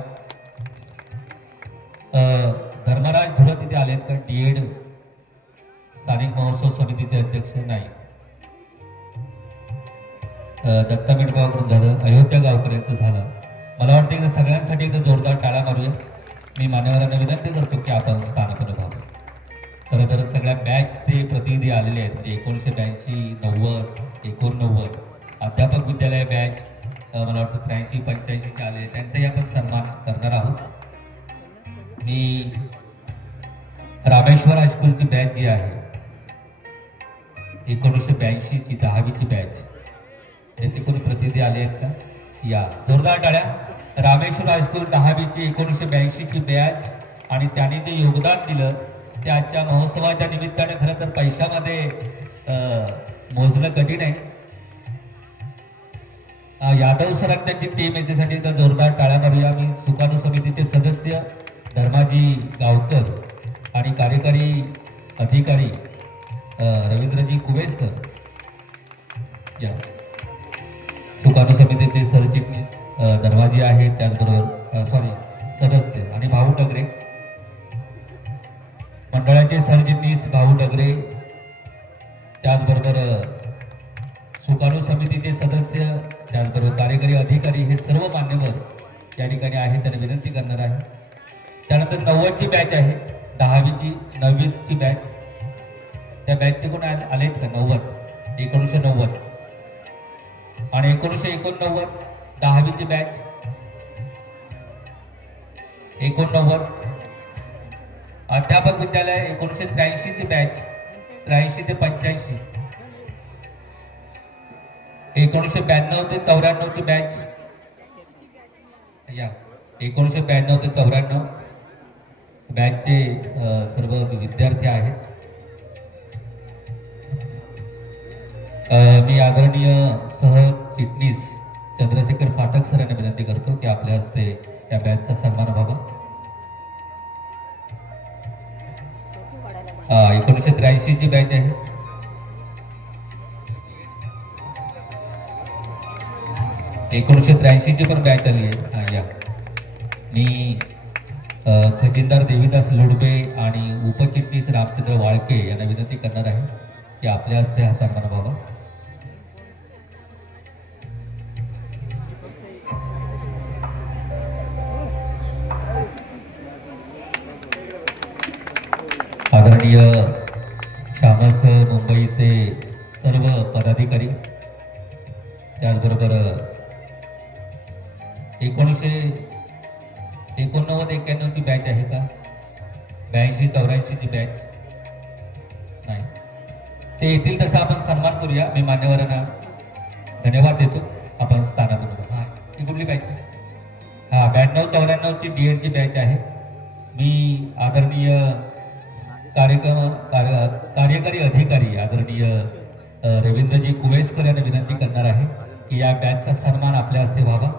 धर्मराज धुरत इथे आलेत का? डीएड स्थानिक महोत्सव समितीचे अध्यक्ष नाही. दत्ता मिटगावकर झालं, अयोध्या गावकर यांचं झालं. मला वाटतं की सगळ्यांसाठी एकदा जोरदार टाळ्या मारूया. मी मान्यवरांना विनंती करतो की आपण स्थानापन्न व्हावं. खरं तर सगळ्या बॅचचे प्रतिनिधी आलेले आहेत, म्हणजे 1982, 90, 89 अध्यापक विद्यालय बॅच, मला वाटतं 83, 85 आले, त्यांचाही आपण सन्मान करणार आहोत. मी रामेश्वर हायस्कूलची बॅच जी आहे 1982ची 10वीची बॅच, त्याचे कोणी प्रतिनिधी आले आहेत का? या जोरदार टाळ्या. रामेश्वर हायस्कूल 10वीची 1982ची बॅच आणि त्यांनी जे योगदान दिलं त्याच्या महोत्सवाच्या निमित्ताने खरं तर पैशामध्ये मोजणं कठीण आहे. यादव सर आणि त्यांची टीम याच्यासाठी एकदा जोरदार टाळ्या मारूया. मी सुकाणू समितीचे सदस्य धर्माजी गावकर आणि कार्यकारी अधिकारी रवींद्रजी कुवेसकर, या सुकाणू समितीचे सरचिटणीस दरवाजे आहेत, त्याचबरोबर सदस्य आणि भाऊ टगरे, मंडळाचे सरचिटणीस भाऊ टगरे, त्याचबरोबर सुकाणू समितीचे सदस्य, त्याचबरोबर कार्यकारी अधिकारी, हे सर्व मान्यवर या ठिकाणी आहेत. त्यांना विनंती करणार आहे. त्यानंतर 90ची बॅच आहे, 10वीची 9वीची बॅच. त्या बॅचचे कोण आलेत का? 90, 1990 आणि 1989 10वीची बॅच, 89 अध्यापक विद्यालय 1983ची बॅच, 83 ते 85, 1992 ते 94ची बॅच या, 1992 ते 94 बॅचचे सर्व विद्यार्थी आहेत. मी आदरणीय सहचिटणीस चंद्रशेखर फाटक सर यांना विनंती करतो की आपल्या हस्ते या बॅचचा सन्मान व्हावा. 1983ची बॅच आहे. ची पण बॅच आली आहे. या मी खजिनदार देवीदास लोडबे आणि उपचिटणीस रामचंद्र वाळके यांना विनंती करणार आहे की आपल्या हस्ते हा सन्मान व्हावा. आदरणीय श्यामस मुंबईचे सर्व पदाधिकारी, त्याचबरोबर 1989-91ची बॅच आहे का? 82-84ची बॅच नाही, ते येतील तसं आपण सन्मान करूया. मी मान्यवरांना धन्यवाद देतो. आपण स्थानाबद्दल हां, ही कुठली बॅच आहे? हां, 92-94ची DEDची बॅच आहे. मी आदरणीय कार्यकारी अधिकारी आदरणीय रवींद्रजी कुवेसकर यांना विनंती करणार आहे की या बॅचचा सन्मान आपल्या हस्ते व्हावा.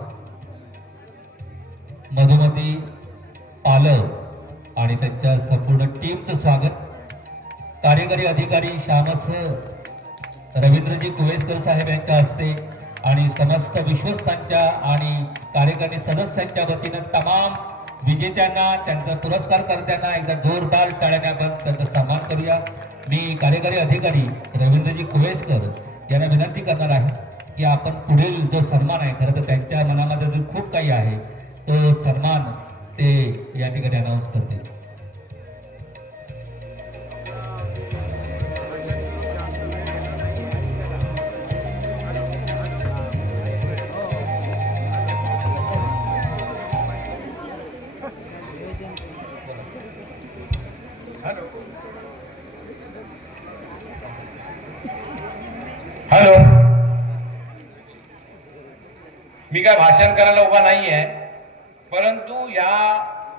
मधुमती पालव आणि त्यांच्या संपूर्ण टीमचं स्वागत. कार्यकारी अधिकारी श्यामस रवींद्रजी कुवेसकर साहेब यांच्या हस्ते आणि समस्त विश्वस्तांच्या आणि कार्यकारी सदस्यांच्या वतीनं तमाम विजेत्यांना, त्यांचा पुरस्कार करत्यांना एकदा जोरदार टाळ्याने आपण त्यांचा सन्मान करूया. मी कार्यकारी अधिकारी रवींद्रजी कुवेसकर यांना विनंती करणार आहे की आपण पुढील जो सन्मान आहे, खरं तर त्यांच्या मनामध्ये अजून खूप काही आहे, तो सन्मान ते या ठिकाणी अनाऊन्स करतील. हॅलो, मी काय भाषण करायला उभा नाही आहे, परंतु या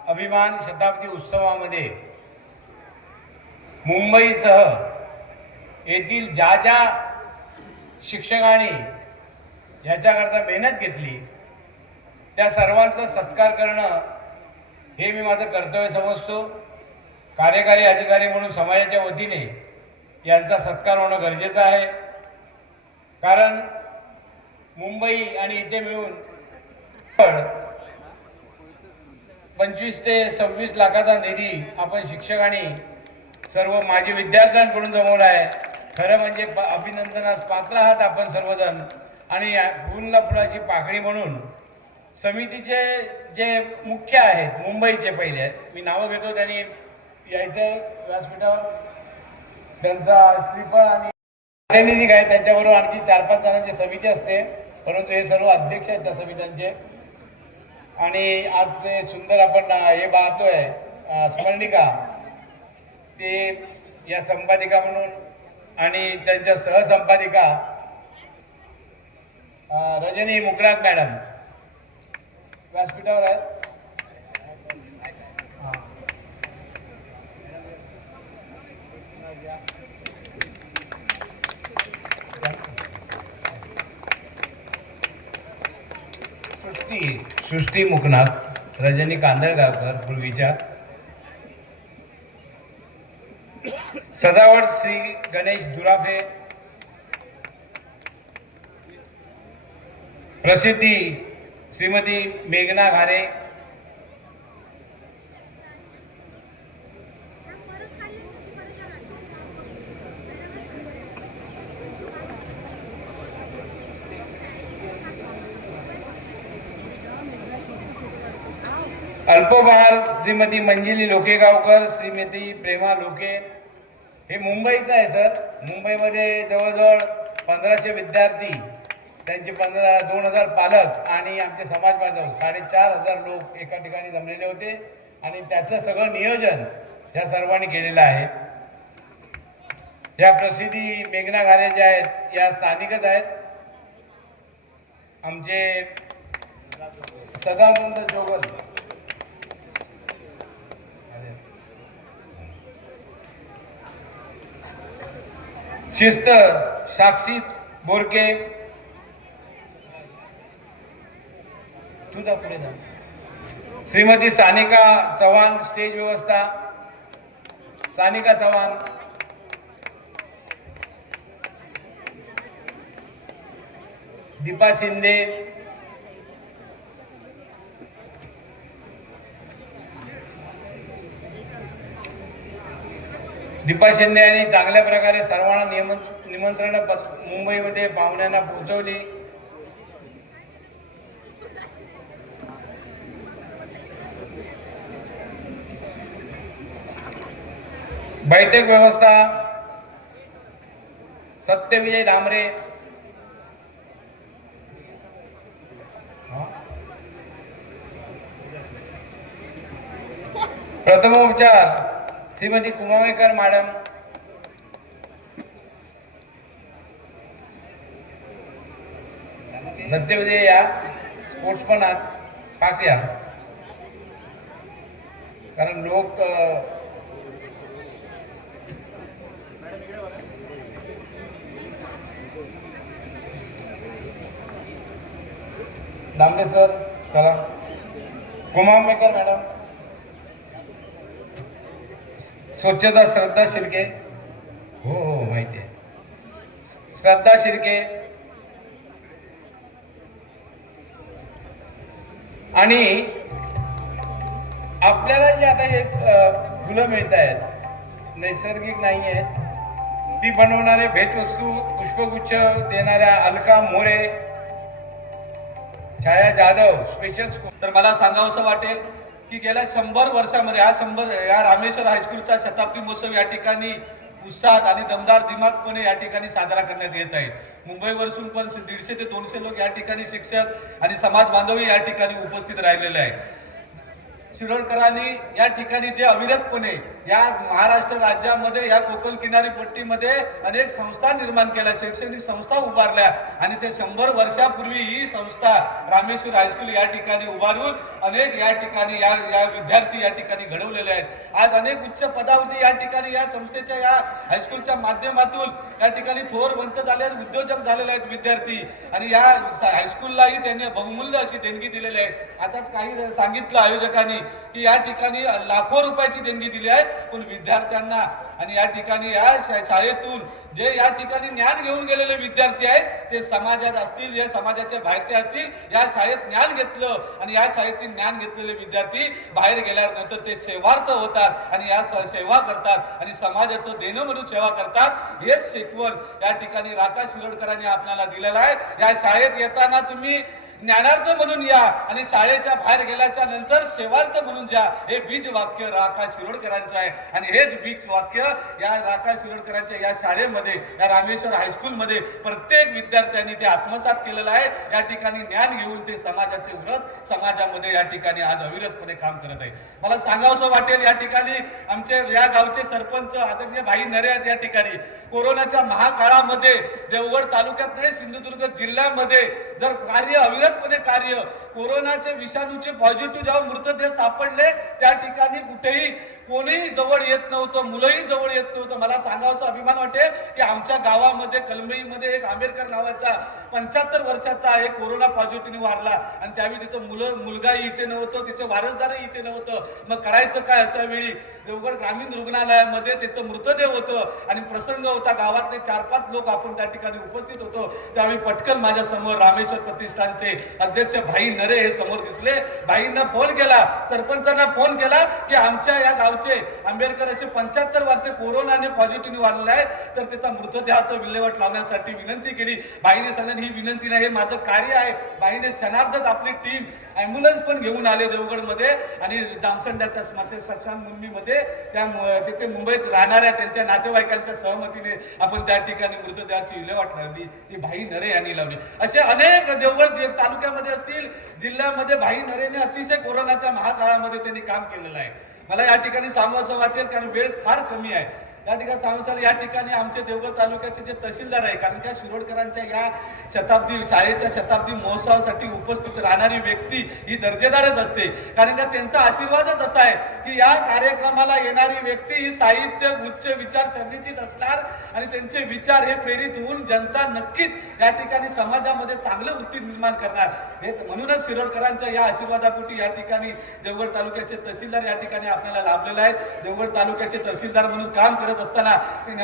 अभिमान शताब्दी उत्सवामध्ये मुंबईसह येथील ज्या ज्या शिक्षकांनी याच्याकरता मेहनत घेतली त्या सर्वांचा सत्कार करणं हे मी माझं कर्तव्य समजतो. कार्यकारी अधिकारी म्हणून समाजाच्या वतीने यांचा सत्कार होणं गरजेचं आहे. कारण मुंबई आणि इथे मिळून 25 ते 26 लाखाचा निधी आपण शिक्षकांनी सर्व माजी विद्यार्थ्यांकडून जमवला आहे. खरं म्हणजे अभिनंदनास पात्र आहात आपण सर्वजण. आणि फुलला फुलाची पाकळी म्हणून समितीचे जे मुख्य आहेत मुंबईचे, पहिले मी नावं घेतो, त्यांनी यायचं व्यासपीठावर, त्यांचा श्रीफळ आणि प्रतिनिधी काय, त्यांच्याबरोबर आणखी 4-5 जणांची समिती असते, परंतु हे सर्व अध्यक्ष आहेत त्या समित्यांचे. आणि आज ते सुंदर आपण हे पाहतोय स्मरणिका, ते या संपादिका म्हणून आणि त्यांच्या सहसंपादिका रजनी मुकरात मॅडम व्यासपीठावर आहेत. सृष्टी मुकनाथ, रजनी कांदळगावकर पूर्वीच्या, सजावट श्री गणेश दुराफे, प्रसिद्धी श्रीमती मेघना घारे, अल्पोपहार श्रीमती मंजिली लोकेगावकर, श्रीमती प्रेमा लोके. हे मुंबईचं आहे सर. मुंबईमध्ये जवळजवळ 1500 विद्यार्थी, त्यांचे 2000 पालक आणि आमचे समाज बांधव 4500 लोक एका ठिकाणी जमलेले होते आणि त्याचं सगळं नियोजन या सर्वांनी केलेलं आहे. या प्रसिद्धी मेघना घारे ज्या आहेत या स्थानिकच आहेत. आमचे सदानंद जोगल, शिस्त साक्षी बोरके, तुझा पुढे जा. श्रीमती सानिका चव्हाण, स्टेज व्यवस्था सानिका चव्हाण. दीपा शिंदे, दीपा शिंदे यांनी चांगल्या प्रकारे सर्वांना निमंत्रण मुंबईमध्ये पाहुण्यांना पोहोचवली. बैठक व्यवस्था सत्यविजय डांबरे, प्रथमोपचार श्रीमती कुमावेकर मॅडम, सत्यविजय या स्पोर्ट्स पण पास या, कारण लोक दामले सर चला. कुमावेकर मॅडम, स्वच्छता श्रद्धा शिर्के, हो हो माहिती आहे, श्रद्धा शिर्के. आणि आपल्याला जे आता हे फुलं मिळत आहेत नैसर्गिक नाही आहेत, ती बनवणारे भेटवस्तू पुष्पगुच्छ देणाऱ्या अलका मोरे, छाया जाधव, स्पेशल स्कूल. तर मला सांगावंसं वाटेल की गेल्या 100 वर्षामध्ये या रामेश्वर हायस्कूलचा शताब्दी महोत्सव या ठिकाणी उत्साहात आणि दमदार दिमागपणे या ठिकाणी साजरा करण्यात येत आहे. मुंबईवरून पण 150 ते 200 लोक या ठिकाणी शिक्षक आणि समाज बांधवही या ठिकाणी उपस्थित राहिलेले आहे. शिरोडकरांनी या ठिकाणी जे अविरतपणे या महाराष्ट्र राज्यामध्ये या कोकण किनारी पट्टीमध्ये अनेक संस्था निर्माण केल्या, शैक्षणिक संस्था उभारल्या आणि ते 100 वर्षापूर्वी ही संस्था रामेश्वर हायस्कूल या ठिकाणी उभारून अनेक या ठिकाणी या विद्यार्थी या ठिकाणी घडवलेले आहेत. आज अनेक उच्च पदावरती या ठिकाणी या संस्थेच्या या हायस्कूलच्या माध्यमातून या ठिकाणी थोरवंत झाले, उद्योजक झालेले आहेत विद्यार्थी आणि या हायस्कूललाही त्यांनी बहुमूल्य अशी देणगी दिलेली आहे. आताच काही सांगितलं आयोजकांनी की या ठिकाणी लाखो रुपयाची देणगी दिली आहे, पण विद्यार्थ्यांना आणि या ठिकाणी या शाळेतून जे या ठिकाणी ज्ञान घेऊन गेलेले विद्यार्थी आहेत ते समाजात असतील, या समाजाच्या बाहेरचे असतील, या शाळेत ज्ञान घेतलं आणि या शाळेतील ज्ञान घेतलेले विद्यार्थी बाहेर गेल्यानंतर ते सेवार्थ होतात आणि या सेवा करतात आणि समाजाचं देणं म्हणून सेवा करतात. हेच शिकवण या ठिकाणी राका शिरोडकरांनी आपल्याला दिलेलं आहे. या शाळेत येताना तुम्ही ज्ञानार्थ म्हणून या आणि शाळेच्या बाहेर गेल्याच्या नंतर सेवार्थ म्हणून जा, हे बीज वाक्य राका शिरोडकरांचं आहे आणि हेच बीज वाक्य या राका शिरोडकरांच्या या शाळेमध्ये, या रामेश्वर हायस्कूलमध्ये प्रत्येक विद्यार्थ्यांनी ते आत्मसात केलेलं आहे. या ठिकाणी ज्ञान घेऊन ते समाजाचे उन्नत समाजामध्ये या ठिकाणी आज अविरतपणे काम करत आहे. मला सांगावंसं वाटेल या ठिकाणी आमचे या गावचे सरपंच आदरणीय भाई नरे आहेत. या ठिकाणी कोरोनाच्या महाकाळामध्ये देवगड तालुक्यात नाही सिंधुदुर्ग जिल्ह्यामध्ये जर अविरतपणे कार्य कोरोनाचे विषाणूचे पॉझिटिव्ह जेव्हा मृतदेह सापडले त्या ठिकाणी कुठेही कोणीही जवळ येत नव्हतं, मुलंही जवळ येत नव्हतं. मला सांगावंसं अभिमान वाटेल की आमच्या गावामध्ये कलमईमध्ये एक आंबेडकर नावाचा 75 वर्षाचा एक कोरोना पॉझिटिव्ह वारला आणि त्यावेळी तिचं मुलगाही इथे नव्हतं, तिचं वारसदारही इथे नव्हतं. मग करायचं काय अशा वेळी? देवगड ग्रामीण रुग्णालयामध्ये त्याचं मृतदेह होतं आणि प्रसंग होता, गावातले 4-5 लोक आपण त्या ठिकाणी उपस्थित होतो. त्यावेळी पटकन माझ्या समोर रामेश्वर प्रतिष्ठानचे अध्यक्ष भाई नरे हे समोर दिसले. भाईंना फोन केला, सरपंचांना फोन केला की आमच्या या गावचे आंबेडकर असे 75 वर्ष कोरोनाने पॉझिटिव्ह वाढलेले आहे, तर त्याचा मृतदेहाचं विल्हेवाट लावण्यासाठी विनंती केली. बाईने सांगितलं ही विनंती नाही, हे माझं कार्य आहे. बाईने क्षणार्धात आपली टीम ॲम्ब्युलन्स पण घेऊन आले देवगडमध्ये आणि जामसंड्याच्या स्मशानभूमीमध्ये तिथे मुंबईत राहणाऱ्या त्यांच्या नातेवाईकांच्या सहमतीने आपण त्या ठिकाणी मृतदेहाची विल्हेवाट लावली. ही भाई नरे यांनी लावली. असे अनेक देवगड तालुक्यामध्ये असतील, जिल्ह्यामध्ये भाई नरेने अतिशय कोरोनाच्या महाकाळामध्ये त्यांनी काम केलेलं आहे. मला या ठिकाणी सांगावंसं वाटेल कारण वेळ फार कमी आहे. या ठिकाणी सांगायचं या ठिकाणी आमचे देवगड तालुक्याचे जे तहसीलदार आहे, कारण त्या शिरोडकरांच्या या शाळेच्या शताब्दी महोत्सवासाठी उपस्थित राहणारी व्यक्ती ही दर्जेदारच असते. कारण का त्यांचा आशीर्वादच असा आहे की या कार्यक्रमाला येणारी व्यक्ती ही साहित्य उच्च विचारसरणीचीच असणार आणि त्यांचे विचार हे प्रेरित होऊन जनता नक्कीच या ठिकाणी समाजामध्ये चांगलं वृत्ती निर्माण करणार. हे म्हणूनच शिरोडकरांच्या या आशीर्वादापोटी या ठिकाणी देवगड तालुक्याचे तहसीलदार या ठिकाणी आपल्याला लाभलेले आहेत. देवगड तालुक्याचे तहसीलदार म्हणून काम करत असताना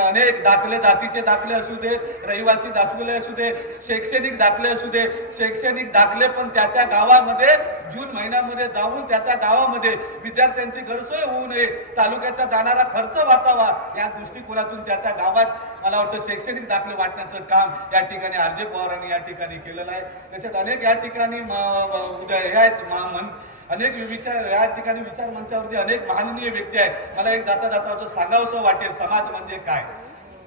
अनेक दाखले, जातीचे दाखले असू दे, रहिवासी दाखले असू दे, शैक्षणिक दाखले असू दे, शैक्षणिक दाखले पण त्या गावामध्ये जून महिन्यामध्ये जाऊन त्या गावामध्ये विद्यार्थ्यांची गैरसोय होऊ नये, तालुक्याचा जाणारा खर्च वाचावा या दृष्टिकोनातून त्या गावात मला वाटतं शैक्षणिक दाखले वाटण्याचं काम या ठिकाणी आर.जे. पवारांनी या ठिकाणी केलेलं आहे. त्याच्यात अनेक या ठिकाणी हे आहेत अनेक विचार या ठिकाणी विचार मंचावरती अनेक माननीय व्यक्ती आहेत. मला एक जाता सांगावंसं वाटेल समाज म्हणजे काय.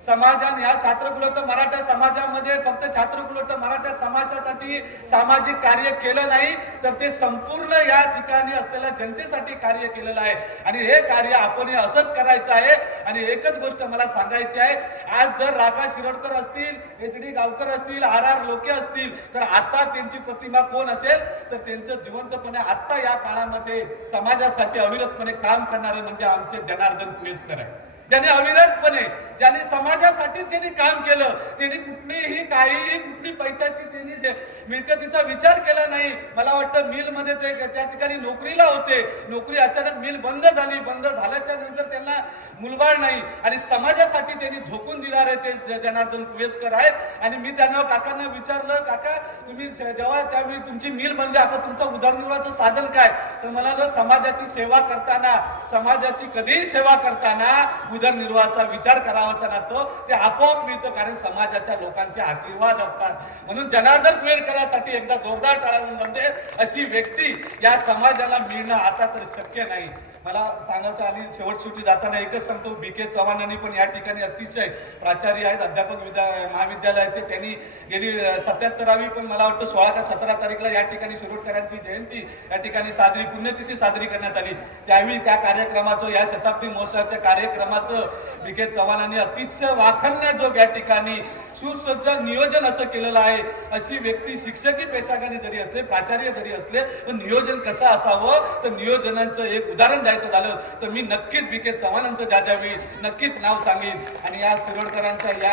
समाजाने या छात्रकुलोत्तर मराठा समाजामध्ये फक्त छात्रकुलोत्तर मराठा समाजासाठी सामाजिक कार्य केलं नाही, तर ते संपूर्ण या ठिकाणी असलेल्या जनतेसाठी कार्य केलेलं आहे आणि हे कार्य आपण असंच करायचं आहे. आणि एकच गोष्ट मला सांगायची आहे, आज जर राका शिरोडकर असतील, एच.डी. गावकर असतील, आर.आर. लोके असतील, तर आता त्यांची प्रतिमा कोण असेल तर त्यांचं जिवंतपणे आत्ता या काळामध्ये समाजासाठी अविरतपणे काम करणारे म्हणजे आमचे जनार्दन कुळेकर आहे. ज्याने अविरतपणे ज्यांनी समाजासाठी ज्यांनी काम केलं, त्यांनी कुठली पैशाची त्यांनी मिळकतीचा विचार केला नाही. मला वाटतं मिलमध्ये ते त्या ठिकाणी नोकरीला होते, नोकरी अचानक मिल बंद झाली, बंद झाल्याच्या नंतर त्यांना मुलबाळ नाही आणि समाजासाठी त्यांनी झोकून दिणारे ते जनार्दन कुळेकर आहेत. आणि मी त्यांना काकांना विचारलं, काका तुम्ही जेव्हा त्यावेळी तुमची मिल बनली, आता तुमचं उदरनिर्वाहाचं साधन काय, तर मला समाजाची सेवा करताना, समाजाची कधीही सेवा करताना उदरनिर्वाहाचा विचार करावाचा लागतो, ते आपोआप मिळतं कारण समाजाच्या लोकांचे आशीर्वाद असतात. म्हणून जनार्दन कुळेकरांसाठी एकदा जोरदार टाळ्या म्हणजे अशी व्यक्ती या समाजाला मिळणं आता तर शक्य नाही. मला सांगायचं आणि शेवटी जाताना एकच सांगतो, बी.के. चव्हाणांनी पण या ठिकाणी अतिशय प्राचार्य आहेत, अध्यापक महाविद्यालयाचे, त्यांनी गेली 77वी पण मला वाटतं 16 का 17 तारीखला या ठिकाणी शिरोडकरांची जयंती या ठिकाणी पुण्यतिथी साजरी करण्यात आली. त्यावेळी त्या कार्यक्रमाचं, या शताब्दी महोत्सवाच्या कार्यक्रमाचं बी.के. चव्हाणांनी अतिशय वाखाणण्या जो या ठिकाणी सुसज्ज नियोजन असं केलेलं आहे. अशी व्यक्ती शिक्षकी पेशाखाने जरी असले, प्राचार्य जरी असले, पण नियोजन कसं असावं तर नियोजनाचं एक उदाहरण द्यायचं झालं तर मी नक्कीच बी.के. चव्हाणांचं ज्यावेळी नक्कीच नाव सांगेन. आणि या शिरोडकरांच्या या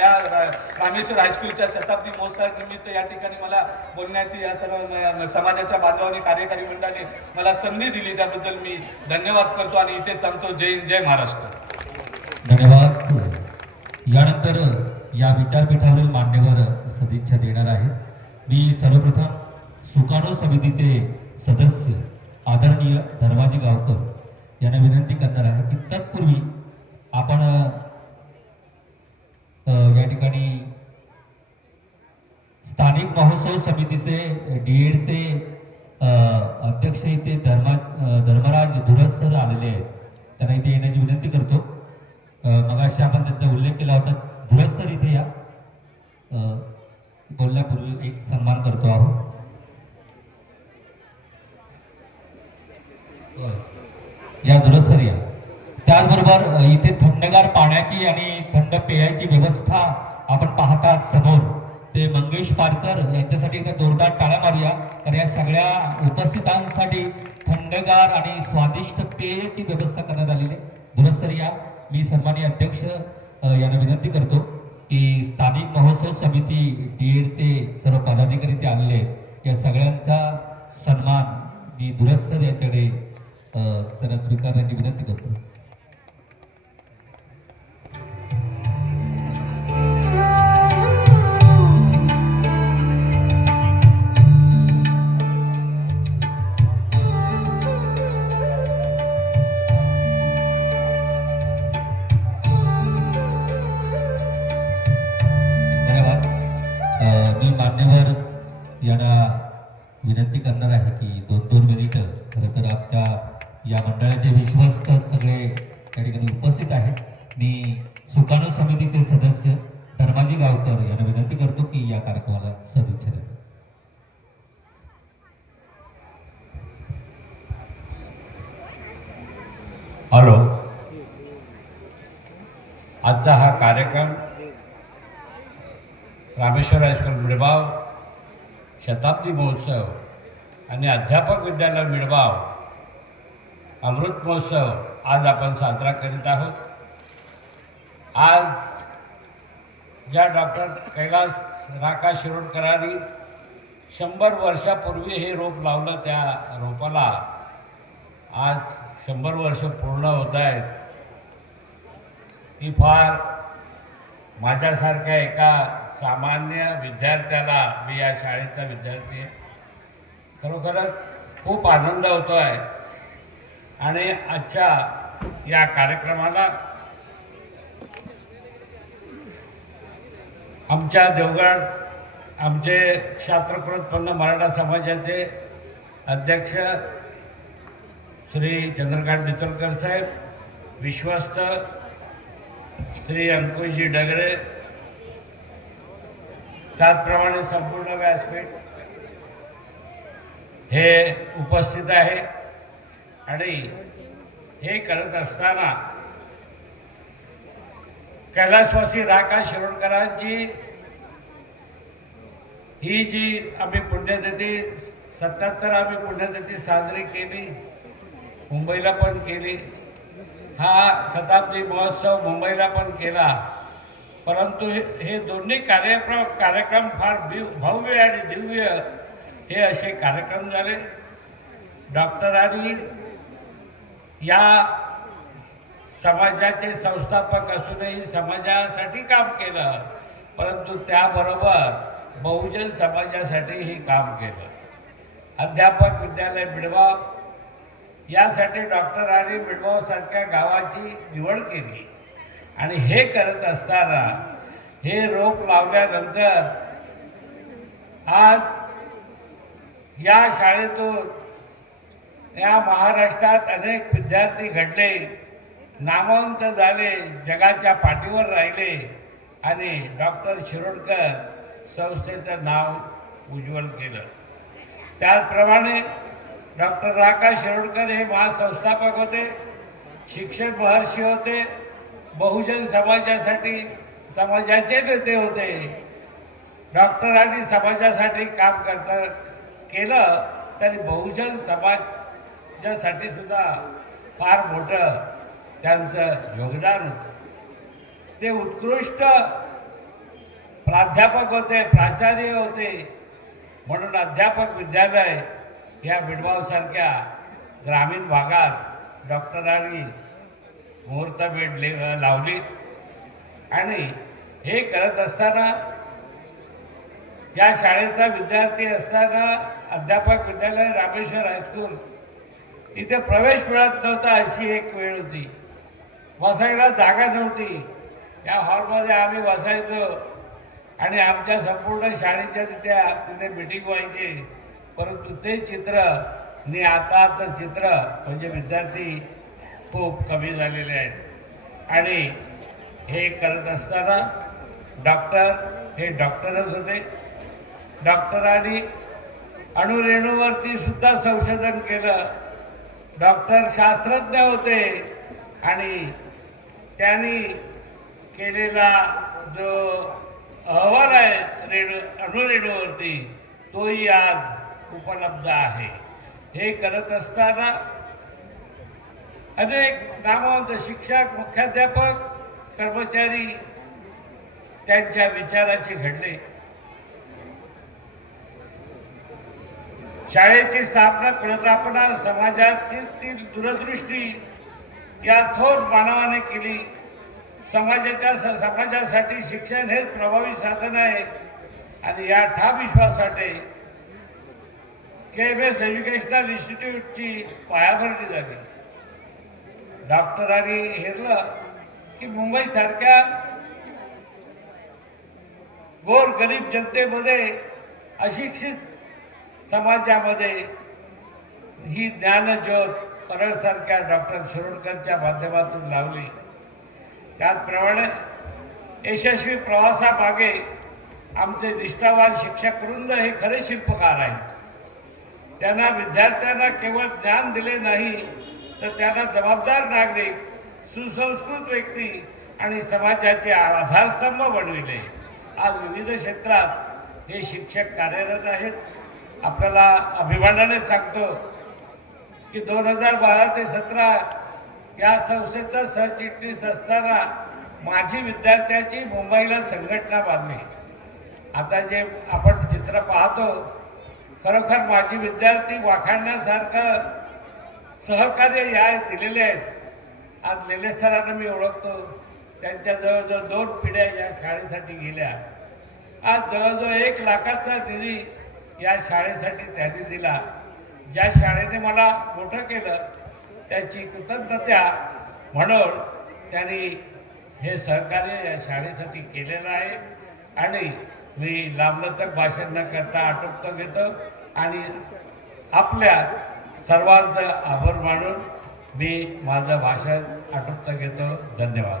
या रामेश्वर हायस्कूलच्या शताब्दी महोत्सवानिमित्त या ठिकाणी मला बोलण्याची या सर्व समाजाच्या बांधवांनी, कार्यकारी मंडळाने मला संधी दिली, त्याबद्दल मी धन्यवाद करतो आणि इथे थांबतो. जय हिंद, जय महाराष्ट्र. धन्यवाद. यानंतर या विचारपीठावरील मान्यवर सदिच्छा देणार आहेत. मी सर्वप्रथम सुकाणू समितीचे सदस्य आदरणीय धर्माजी गावकर यांना विनंती करणार आहे की तत्पूर्वी आपण या ठिकाणी स्थानिक महोत्सव समितीचे डीएडचे अध्यक्ष इथे धर्मराज धुरस सर आलेले आहेत, त्यांना इथे येण्याची विनंती करतो. मगाशी आपण त्यांचा उल्लेख केला होता. धुरस सर इथे या. बोलण्यापूर्वी एक सन्मान करतो आहोत. या धुरस सर या. त्याचबरोबर इथे थंडगार पाण्याची आणि थंड पेयाची व्यवस्था आपण पाहतात समोर. ते मंगेश पारकर यांच्यासाठी एकदा जोरदार टाळ्या मारूया, कारण या सगळ्या उपस्थितांसाठी थंडगार आणि स्वादिष्ट पेयाची व्यवस्था करण्यात आलेली आहे. धुरस सर या. मी सन्माननीय अध्यक्ष यांना विनंती करतो की स्थानिक महोत्सव समिती डीएडचे सर्व पदाधिकारी ते आलेले आहेत, या सगळ्यांचा सन्मान मी धुरस सर यांच्याकडे त्यांना स्वीकारण्याची विनंती करतो. यांना विनंती करणार आहे की 2-2 मिनिटं खरं तर आमच्या या मंडळाचे विश्वस्त सगळे त्या ठिकाणी उपस्थित आहेत. मी सुकाणू समितीचे सदस्य धर्माजी गावकर यांना विनंती करतो की या कार्यक्रमाला सदिच्छा द्यावी. हॅलो, आजचा हा कार्यक्रम रामेश्वर हायस्कूल मिळगाव शताब्दी महोत्सव आणि अध्यापक विद्यालय मिळगाव अमृत महोत्सव आज आपण साजरा करीत आहोत. आज ज्या डॉक्टर कैलास राका शिरोडकरांनी 100 वर्षापूर्वी हे रोप लावलं, त्या रोपाला आज 100 वर्ष पूर्ण होत आहेत. ही फार माझ्यासारख्या एका सामान्य विद्यार्थ्याला, मी या शाळेचा विद्यार्थी आहे, खरोखरच खूप आनंद होतो आहे. आणि आजच्या या कार्यक्रमाला आमच्या देवगड आमचे शास्त्रकृतपन्न मराठा समाजाचे अध्यक्ष श्री चंद्रकांत डिचोलकर साहेब, विश्वस्त श्री अंकुशजी डगरे, त्याचप्रमाणे संपूर्ण व्यासपीठ हे उपस्थित आहे. आणि हे करत असताना कैलासवासी राका शिरोडकरांची ही जी आम्ही पुण्यतिथी 77 आम्ही पुण्यतिथी साजरी केली, मुंबईला पण केली. हा शताब्दी महोत्सव मुंबईला पण केला. परंतु हे दोन्ही कार्यक्रम फार भव्य आणि दिव्य हे असे कार्यक्रम झाले. डॉक्टरांनी या समाजाचे संस्थापक असूनही समाजासाठी काम केलं, परंतु त्याबरोबर बहुजन समाजासाठीही काम केलं. अध्यापक विद्यालय मिळगाव यासाठी डॉक्टरांनी मिळगावसारख्या गावाची निवड केली. आणि हे करत असताना हे रोप लावल्यानंतर आज या शाळेतून या महाराष्ट्रात अनेक विद्यार्थी घडले, नामवंत झाले, जगाच्या पाठीवर राहिले आणि डॉक्टर शिरोडकर संस्थेचं नाव उज्ज्वल केलं. त्याचप्रमाणे डॉक्टर राका शिरोडकर हे महासंस्थापक होते, शिक्षक महर्षी होते, बहुजन समाजासाठी समाजाचे नेते होते. डॉक्टरांनी समाजासाठी काम केलं तरी बहुजन समाजासाठी सुद्धा फार मोठं त्यांचं योगदान होतं. ते उत्कृष्ट प्राध्यापक होते, प्राचार्य होते. म्हणून अध्यापक विद्यालय या मिळगावसारख्या ग्रामीण भागात डॉक्टरांनी मुहूर्तमेढ लावली. आणि हे करत असताना या शाळेचा विद्यार्थी असताना अध्यापक विद्यालय रामेश्वर हायस्कूल इथे प्रवेश मिळत नव्हता, अशी एक वेळ होती. बसायला जागा नव्हती. या हॉलमध्ये आम्ही बसायचो आणि आमच्या संपूर्ण शाळेच्या तिथे मीटिंग व्हायची. परंतु ते चित्र आणि आताचं चित्र म्हणजे विद्यार्थी खूप कमी झालेले आहेत. आणि हे करत असताना डॉक्टर हे डॉक्टरच होते. डॉक्टरांनी अणुरेणूवरती सुद्धा संशोधन केलं. डॉक्टर शास्त्रज्ञ होते आणि त्यांनी केलेला जो अहवाल आहे अणुरेणूवरती तोही आज उपलब्ध आहे. हे करत असताना अनेक नामवंत शिक्षक, मुख्याध्यापक, कर्मचारी त्यांच्या विचाराचे घडले. शाळेची स्थापना कृतापना समाजाची दूरदृष्टी या थोर मानवाने केली. समाजासाठी शिक्षण हेच प्रभावी साधन आहे. आणि या ठाम विश्वासासाठी KMS एज्युकेशनल इन्स्टिट्यूटची पायाभरणी झाली. डॉक्टरांनी हेरलं की मुंबईसारख्या गोर गरीब जनतेमध्ये अशिक्षित समाजामध्ये ही ज्ञानज्योत परळसारख्या डॉक्टर शिरोडकरच्या माध्यमातून लावली. त्याचप्रमाणे यशस्वी प्रवासामागे आमचे निष्ठावान शिक्षकवृंद हे खरे शिल्पकार आहेत. त्यांना विद्यार्थ्यांना केवळ ज्ञान दिले नाही, तर त्यांना जबाबदार नागरिक, सुसंस्कृत व्यक्ती आणि समाजाचे आधारस्तंभ बनविले. आज विविध क्षेत्रात हे शिक्षक कार्यरत आहेत. आपल्याला अभिमानाने सांगतो की 2012 ते 17 या संस्थेचा सरचिटणीस असताना माझी विद्यार्थ्याची मुंबईला संघटना बांधली. आता जे आपण चित्र पाहतो, खरोखर माझी विद्यार्थी वाखाणण्यासारखं सहकार्य या दिलेले आहेत. आज लेले सरांना मी ओळखतो, त्यांच्या जवळजवळ 2 पिढ्या या शाळेसाठी गेल्या. आज जवळजवळ 1 लाखाचा निधी या शाळेसाठी त्यांनी दिला. ज्या शाळेने मला मोठं केलं त्याची कृतज्ञता म्हणून त्यांनी हे सहकार्य या शाळेसाठी केलेलं आहे. आणि मी लांबलचक भाषण न करता आटोपतो घेतो आणि आपल्या सर्वांचं आभार मानून मी माझं भाषण आटोपतो घेतो. धन्यवाद.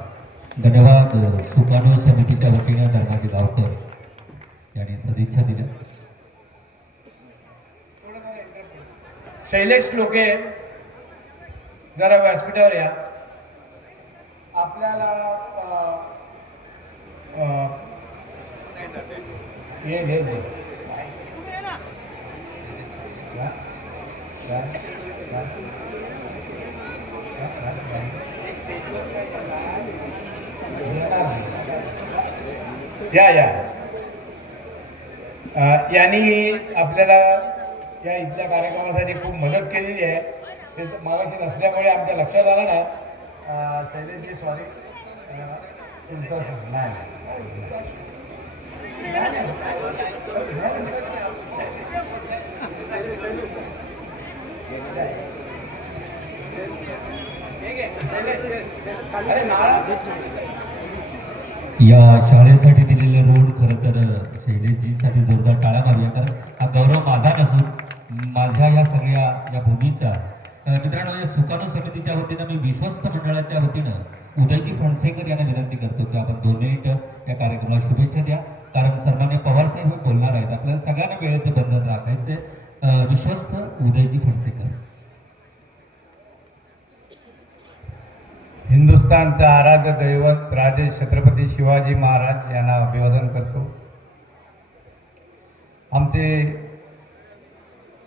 धन्यवाद. सुकाणू समितीच्या वतीने धर्माजी गावकर यांनी सदिच्छा दिल्या. शैलेश लोके जरा व्यासपीठावर या. आपल्याला यांनी आपल्याला या इथल्या कार्यक्रमासाठी खूप मदत केलेली आहे. ते मागाशी नसल्यामुळे आमच्या लक्षात आलं नाही. शैलेशजी सॉरी, तुमचं नाही. या शाळेसाठी दिलेले ऋण खरं तर शैलेशजींसाठी जोरदार टाळ्या मारूया, कारण हा गौरव माझा नसून माझ्या या सगळ्या या भूमीचा. मित्रांनो, या सुकाणू समितीच्या वतीनं मी विश्वस्त मंडळाच्या वतीनं उदयजी फणसेकर यांना विनंती करतो की आपण 2 मिनिट या कार्यक्रमाला शुभेच्छा द्या, कारण सन्मान्य पवारसाहेब हे बोलणार आहेत. आपल्याला सगळ्यांना वेळेचं बंधन राखायचे. विश्वस्त उदयजी फणसेकर. हिंदुस्थानचं आराध्य दैवत राजे छत्रपती शिवाजी महाराज यांना अभिवादन करतो. आमचे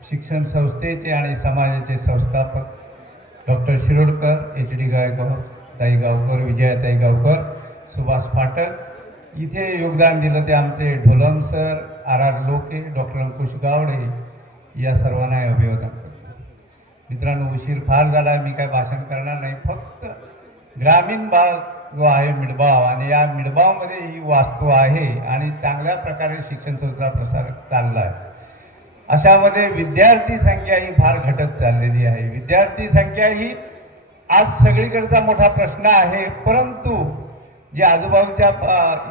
शिक्षण संस्थेचे आणि समाजाचे संस्थापक डॉक्टर शिरोडकर, HD गायकवाड, ताई गावकर, विजयाताई गावकर, सुभाष फाटक इथे योगदान दिलं ते आमचे ढोलम सर, RR लोके, डॉक्टर अंकुश गावडे या सर्वांना अभिवादन करतो. मित्रांनो, उशीर फार झाला, मी काय भाषण करणार नाही. फक्त ग्रामीण भाग जो आहे मिडबाव, आणि या मिडबावमध्ये ही वास्तू आहे आणि चांगल्या प्रकारे शिक्षण संस्थेचा प्रसार चालला आहे. अशामध्ये विद्यार्थी संख्या ही फार घटत चाललेली आहे. विद्यार्थी संख्या ही आज सगळीकडचा मोठा प्रश्न आहे. परंतु जे आजूबाजूच्या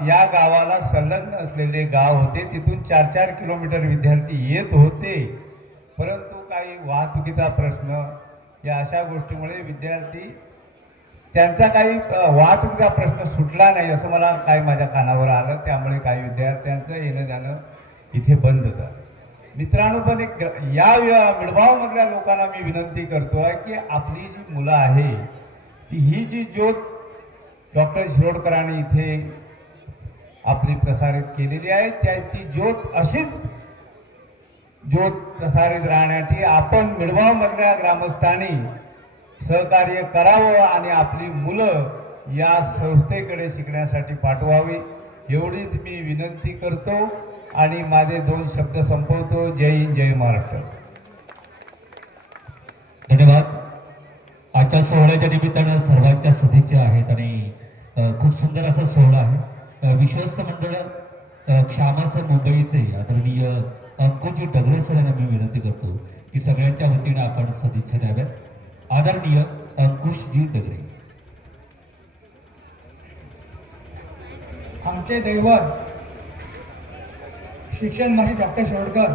या गावाला संलग्न असलेले गाव होते, तिथून 4-4 किलोमीटर विद्यार्थी येत होते. परंतु काही वाहतुकीचा प्रश्न या अशा गोष्टीमुळे विद्यार्थी त्यांचा काही वाहतुकीचा प्रश्न सुटला नाही असं मला काही माझ्या कानावर आलं. त्यामुळे काही विद्यार्थ्यांचं येणं जाणं इथे बंद झालं. मित्रांनो, पण एक या मिडबावमधल्या लोकांना मी विनंती करतो आहे की आपली जी मुलं आहे ही जी ज्योत डॉक्टर शिरोडकरांनी इथे आपली प्रसारित केलेली आहे, ती ज्योत अशीच ज्योत प्रसारित राहण्यासाठी आपण मिडबावमधल्या ग्रामस्थांनी सहकार्य करावं आणि आपली मुलं या संस्थेकडे शिकण्यासाठी पाठवावी, एवढीच मी विनंती करतो आणि माझे 2 शब्द संपवतो. जय हिंद, जय महाराष्ट्र. धन्यवाद. आजच्या सोहळ्याच्या निमित्तानं सर्वांच्या सदिच्छा आहेत आणि खूप सुंदर असा सोहळा आहे. विश्वस्त मंडळ क्षामासर मुंबईचे आदरणीय अंकुजी डगरे सर यांना मी विनंती करतो की सगळ्यांच्या वतीनं आपण सदिच्छा द्याव्यात. आदरणीय अंकुशजी डगरे. आमचे दैवत शिक्षण मंत्री डॉक्टर शिरोडकर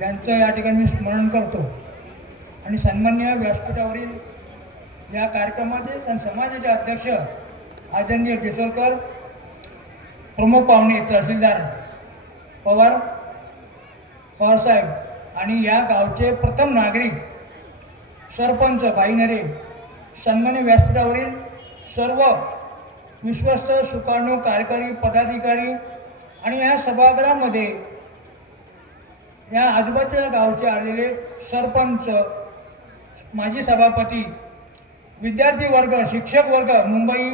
यांचं या ठिकाणी मी स्मरण करतो आणि सन्माननीय व्यासपीठावरील या कार्यक्रमाचे समाजाचे अध्यक्ष आदरणीय डिसोलकर, प्रमुख पाहुणे तहसीलदार पवारसाहेब आणि या गावचे प्रथम नागरिक सरपंच भाईनरे, सन्माननीय व्यासपीठावरील सर्व विश्वस्त सुकाणू कार्यकारी पदाधिकारी आणि या सभागृहामध्ये या आजूबाजूच्या गावचे आलेले सरपंच, माजी सभापती, विद्यार्थी वर्ग, शिक्षक वर्ग, मुंबई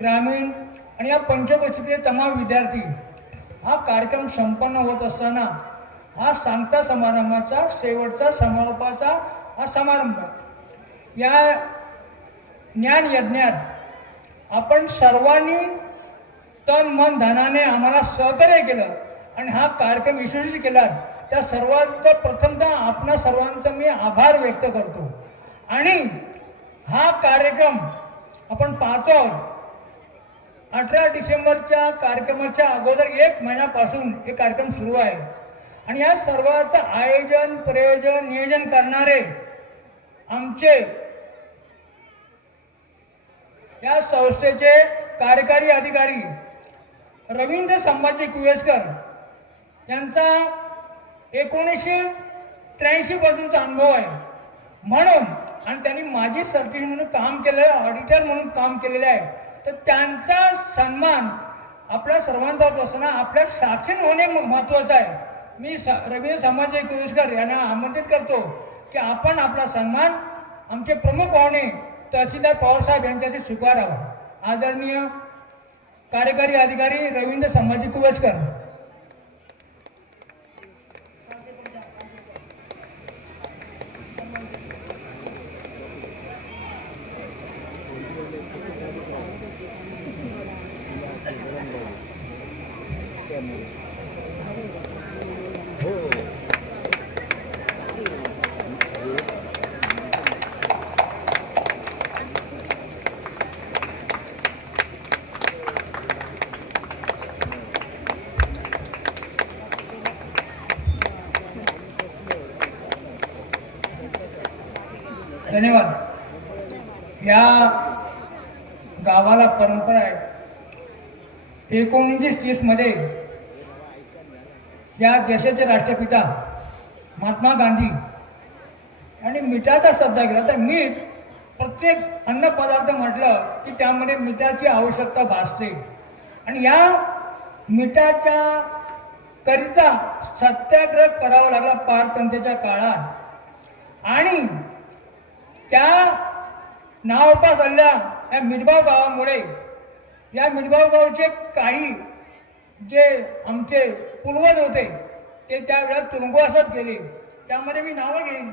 ग्रामीण आणि या पंचक्रोशीतले तमाम विद्यार्थी, हा कार्यक्रम संपन्न होत असताना हा सांगता समारंभाचा शेवटचा समारोपाचा हा समारंभ. या ज्ञान यज्ञात आपण सर्वांनी तन मन धनाने आम्हाला सहकार्य केलं आणि हा कार्यक्रम यशस्वी केला. त्या सर्वांचा प्रथमतः आपणा सर्वांचा मी आभार व्यक्त करतो. आणि हा कार्यक्रम आपण पाहतो आहोत, 18 डिसेंबरच्या कार्यक्रमाच्या अगोदर 1 महिन्यापासून हे कार्यक्रम सुरू आहे आणि या सर्वांचं आयोजन, प्रयोजन, नियोजन करणारे आमचे या संस्थेचे कार्यकारी अधिकारी रवींद्र संभाजी कुवेसकर यांचा 1983 पासूनचा अनुभव आहे म्हणून, आणि त्यांनी माजी सरचिटणीस म्हणून काम केलं आहे, ऑडिटर म्हणून काम केलेलं आहे. तर त्यांचा सन्मान आपल्या सर्वांचा होत असताना आपल्या साक्षीने होणे महत्त्वाचं आहे. मी रवींद्र संभाजी कुवेसकर यांना आमंत्रित करतो की आपण आपला सन्मान आमचे प्रमुख पाहुणे तहसीलदार पवारसाहेब यांच्याशी स्वीकारावा. आदरणीय कार्यकारी अधिकारी रवींद्र संभाजी कुवेसकर. धन्यवाद. या गावाला परंपरा आहे. 1930 मध्ये या देशाचे राष्ट्रपिता महात्मा गांधी यांनी मिठाचा सत्याग्रह, तर मीठ प्रत्येक अन्नपदार्थ म्हटलं की त्यामध्ये मिठाची आवश्यकता भासते आणि या मिठाच्या करिता सत्याग्रह करावा लागला पारतंत्र्याच्या काळात. आणि त्या नावापास आलेल्या या मिठबाव गावामुळे या मिठबाव गावचे काही जे आमचे पूर्वज होते ते त्यावेळेला तुरुंगवासात गेले. त्यामध्ये मी नावं घेईन: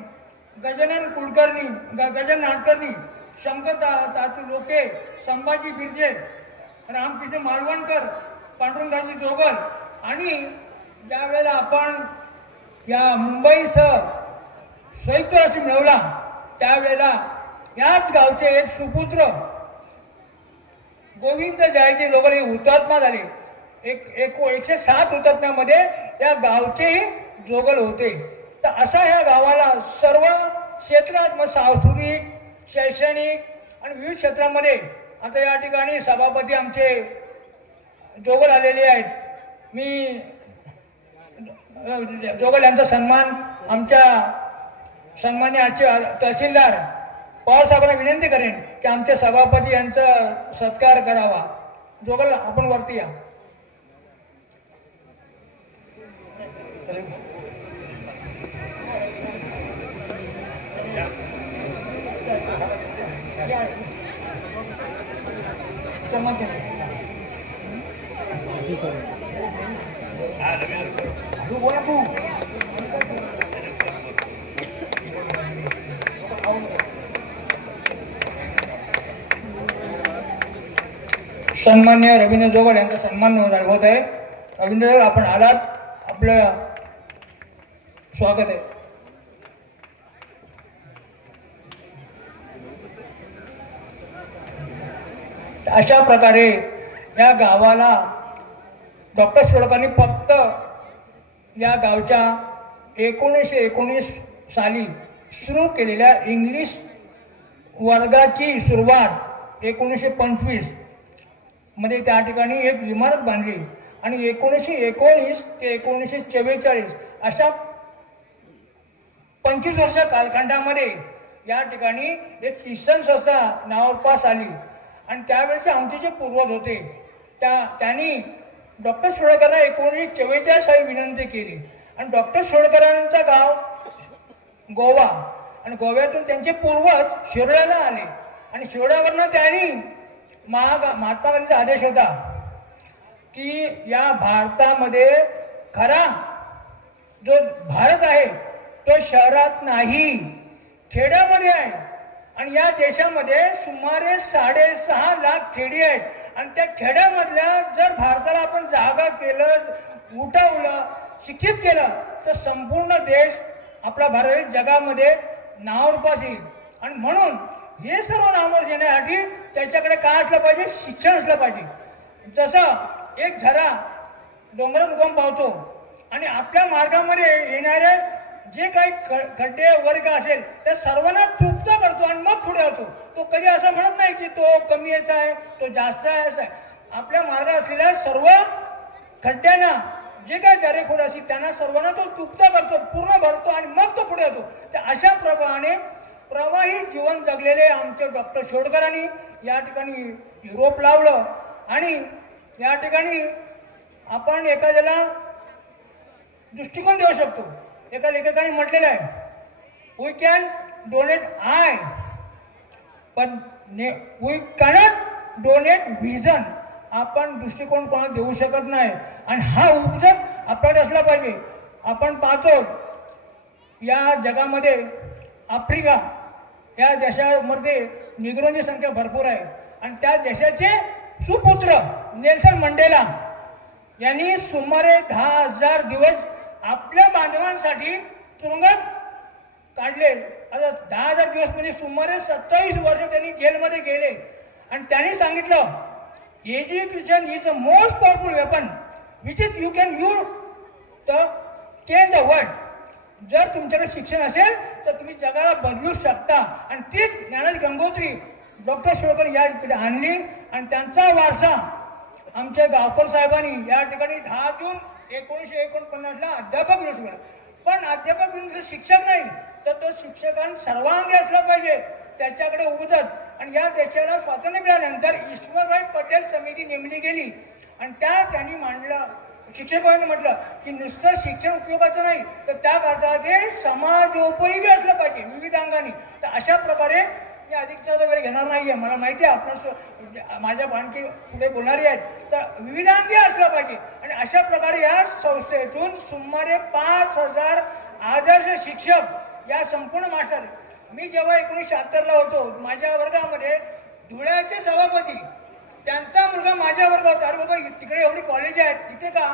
गजानन कुलकर्णी, गजानन नाडकर्णी, शंकर तातू लोके, संभाजी बिर्जे, रामकृष्ण मालवणकर, पांडुरंगाजी जोगल. आणि ज्यावेळेला आपण या मुंबईसह संयुक्त राष्ट्र मिळवला त्यावेळेला याच गावचे एक सुपुत्र गोविंद जयाजी लोगले हुतात्मा झाले. 107 हुतात्म्यामध्ये या गावचेही जोगल होते. तर असा ह्या गावाला सर्व क्षेत्रात, मग सांस्कृतिक, शैक्षणिक आणि विविध क्षेत्रामध्ये आता या ठिकाणी सभापती आमचे जोगल आलेले आहेत. मी जोगल यांचा सन्मान आमच्या सन्मान्य आजचे तहसीलदार पवारसाहेबांना विनंती करेन की आमचे सभापती यांचा सत्कार करावा. जोगल, आपण वरती या. सन्मान्य रवींद्र जोगल यांचा सन्मान होत आहे. रवींद्र जोगल, आपण आलात, आपलं स्वागत आहे. अशा प्रकारे या गावाला डॉक्टर सोळकांनी फक्त या गावच्या 1919 साली सुरू केलेल्या इंग्लिश वर्गाची सुरुवात 1925 मध्ये त्या ठिकाणी एक इमारत बांधली आणि 1919 ते 1944 अशा 25 वर्ष कालखंडामध्ये या ठिकाणी एक शिक्षण संस्था नावापास आली आणि त्यावेळेचे आमचे जे पूर्वज होते त्यांनी डॉक्टर शिरोडकरांना 1944 साली विनंती केली आणि डॉक्टर शिरोडकरांचा गाव गोवा आणि गोव्यातून त्यांचे पूर्वज शिरोड्याला आले आणि शिरोड्यावरनं त्यांनी महात्मा गांधींचा आदेश होता की या भारतामध्ये खरा जो भारत आहे तो शहरात नाही खेड्यामध्ये आहे आणि या देशामध्ये सुमारे 6.5 लाख खेडी आहेत आणि त्या खेड्यामधल्या जर भारताला आपण जागा केलं उठवलं शिक्षित केलं तर संपूर्ण देश आपला भारत जगामध्ये नावारूपास येईल आणि म्हणून हे सर्व नावावर येण्यासाठी त्याच्याकडे काय असलं पाहिजे शिक्षण असलं पाहिजे जसं एक झरा डोंगरात उगम पावतो आणि आपल्या मार्गामध्ये येणारे जे काही खड्डे वगैरे का असेल त्या सर्वांना तृप्त करतो आणि मग पुढे होतो तो कधी असं म्हणत नाही की तो कमी याचा आहे तो जास्त आहे असं आहे आपल्या मार्गात असलेल्या सर्व खड्ड्यांना जे काही दरेखोड असतील त्यांना सर्वांना तो तृप्त करतो पूर्ण भरतो आणि मग तो पुढे होतो तर अशा प्रमाणे प्रवाही जीवन जगलेले आमचे डॉक्टर शिरोडकरांनी या ठिकाणी युरोप लावलं आणि या ठिकाणी आपण एखाद्याला दृष्टिकोन देऊ शकतो एका लेखकाने म्हटलेलं आहे वी कॅन डोनेट आय पण वी कॅनॉट डोनेट व्हिजन आपण दृष्टिकोन कोणाला देऊ शकत नाही आणि हा उपजत आपल्याकडे असला पाहिजे आपण पाहतो या जगामध्ये आफ्रिका या देशामध्ये निग्रोंची संख्या भरपूर आहे आणि त्या देशाचे सुपुत्र नेल्सन मंडेला यांनी सुमारे 10,000 दिवस आपल्या बांधवांसाठी तुरुंगात काढले आता 10,000 दिवस म्हणजे सुमारे 27 वर्ष त्यांनी जेलमध्ये गेले आणि त्यांनी सांगितलं education is a most powerful weapon which is you can use the change the world जर तुमच्याकडे शिक्षण असेल तर तुम्ही जगाला बदलू शकता आणि तीच ज्ञानाची गंगोत्री डॉक्टर शिरोडकर या इकडे आणली आणि त्यांचा वारसा आमच्या गावकर साहेबांनी या ठिकाणी 10 जून 1949ला अध्यापक दिवस केला पण अध्यापक दिवस शिक्षक नाही तर तो शिक्षकांना सर्वांगी असला पाहिजे त्याच्याकडे उभजत आणि या देशाला स्वातंत्र्य मिळाल्यानंतर ईश्वरभाई पटेल समिती नेमली गेली आणि त्यांनी मांडलं शिक्षकांनी म्हटलं की नुसतं शिक्षण उपयोगाचं नाही तर त्या करता ते समाजोपयोगी असलं पाहिजे विविध अंगाने तर अशा प्रकारे मी अधिकचा वेळ घेणार नाही आहे मला माहिती आहे आपण माझ्या आणखी पुढे बोलणारी आहेत तर विविधांगी असलं पाहिजे आणि अशा प्रकारे या संस्थेतून सुमारे 5,000 आदर्श शिक्षक या संपूर्ण महाराष्ट्रात मी जेव्हा 1976ला होतो माझ्या वर्गामध्ये धुळ्याचे सभापती त्यांचा मुलगा माझ्या वर्गात अरे बाबा तिकडे एवढी कॉलेज आहेत इथे का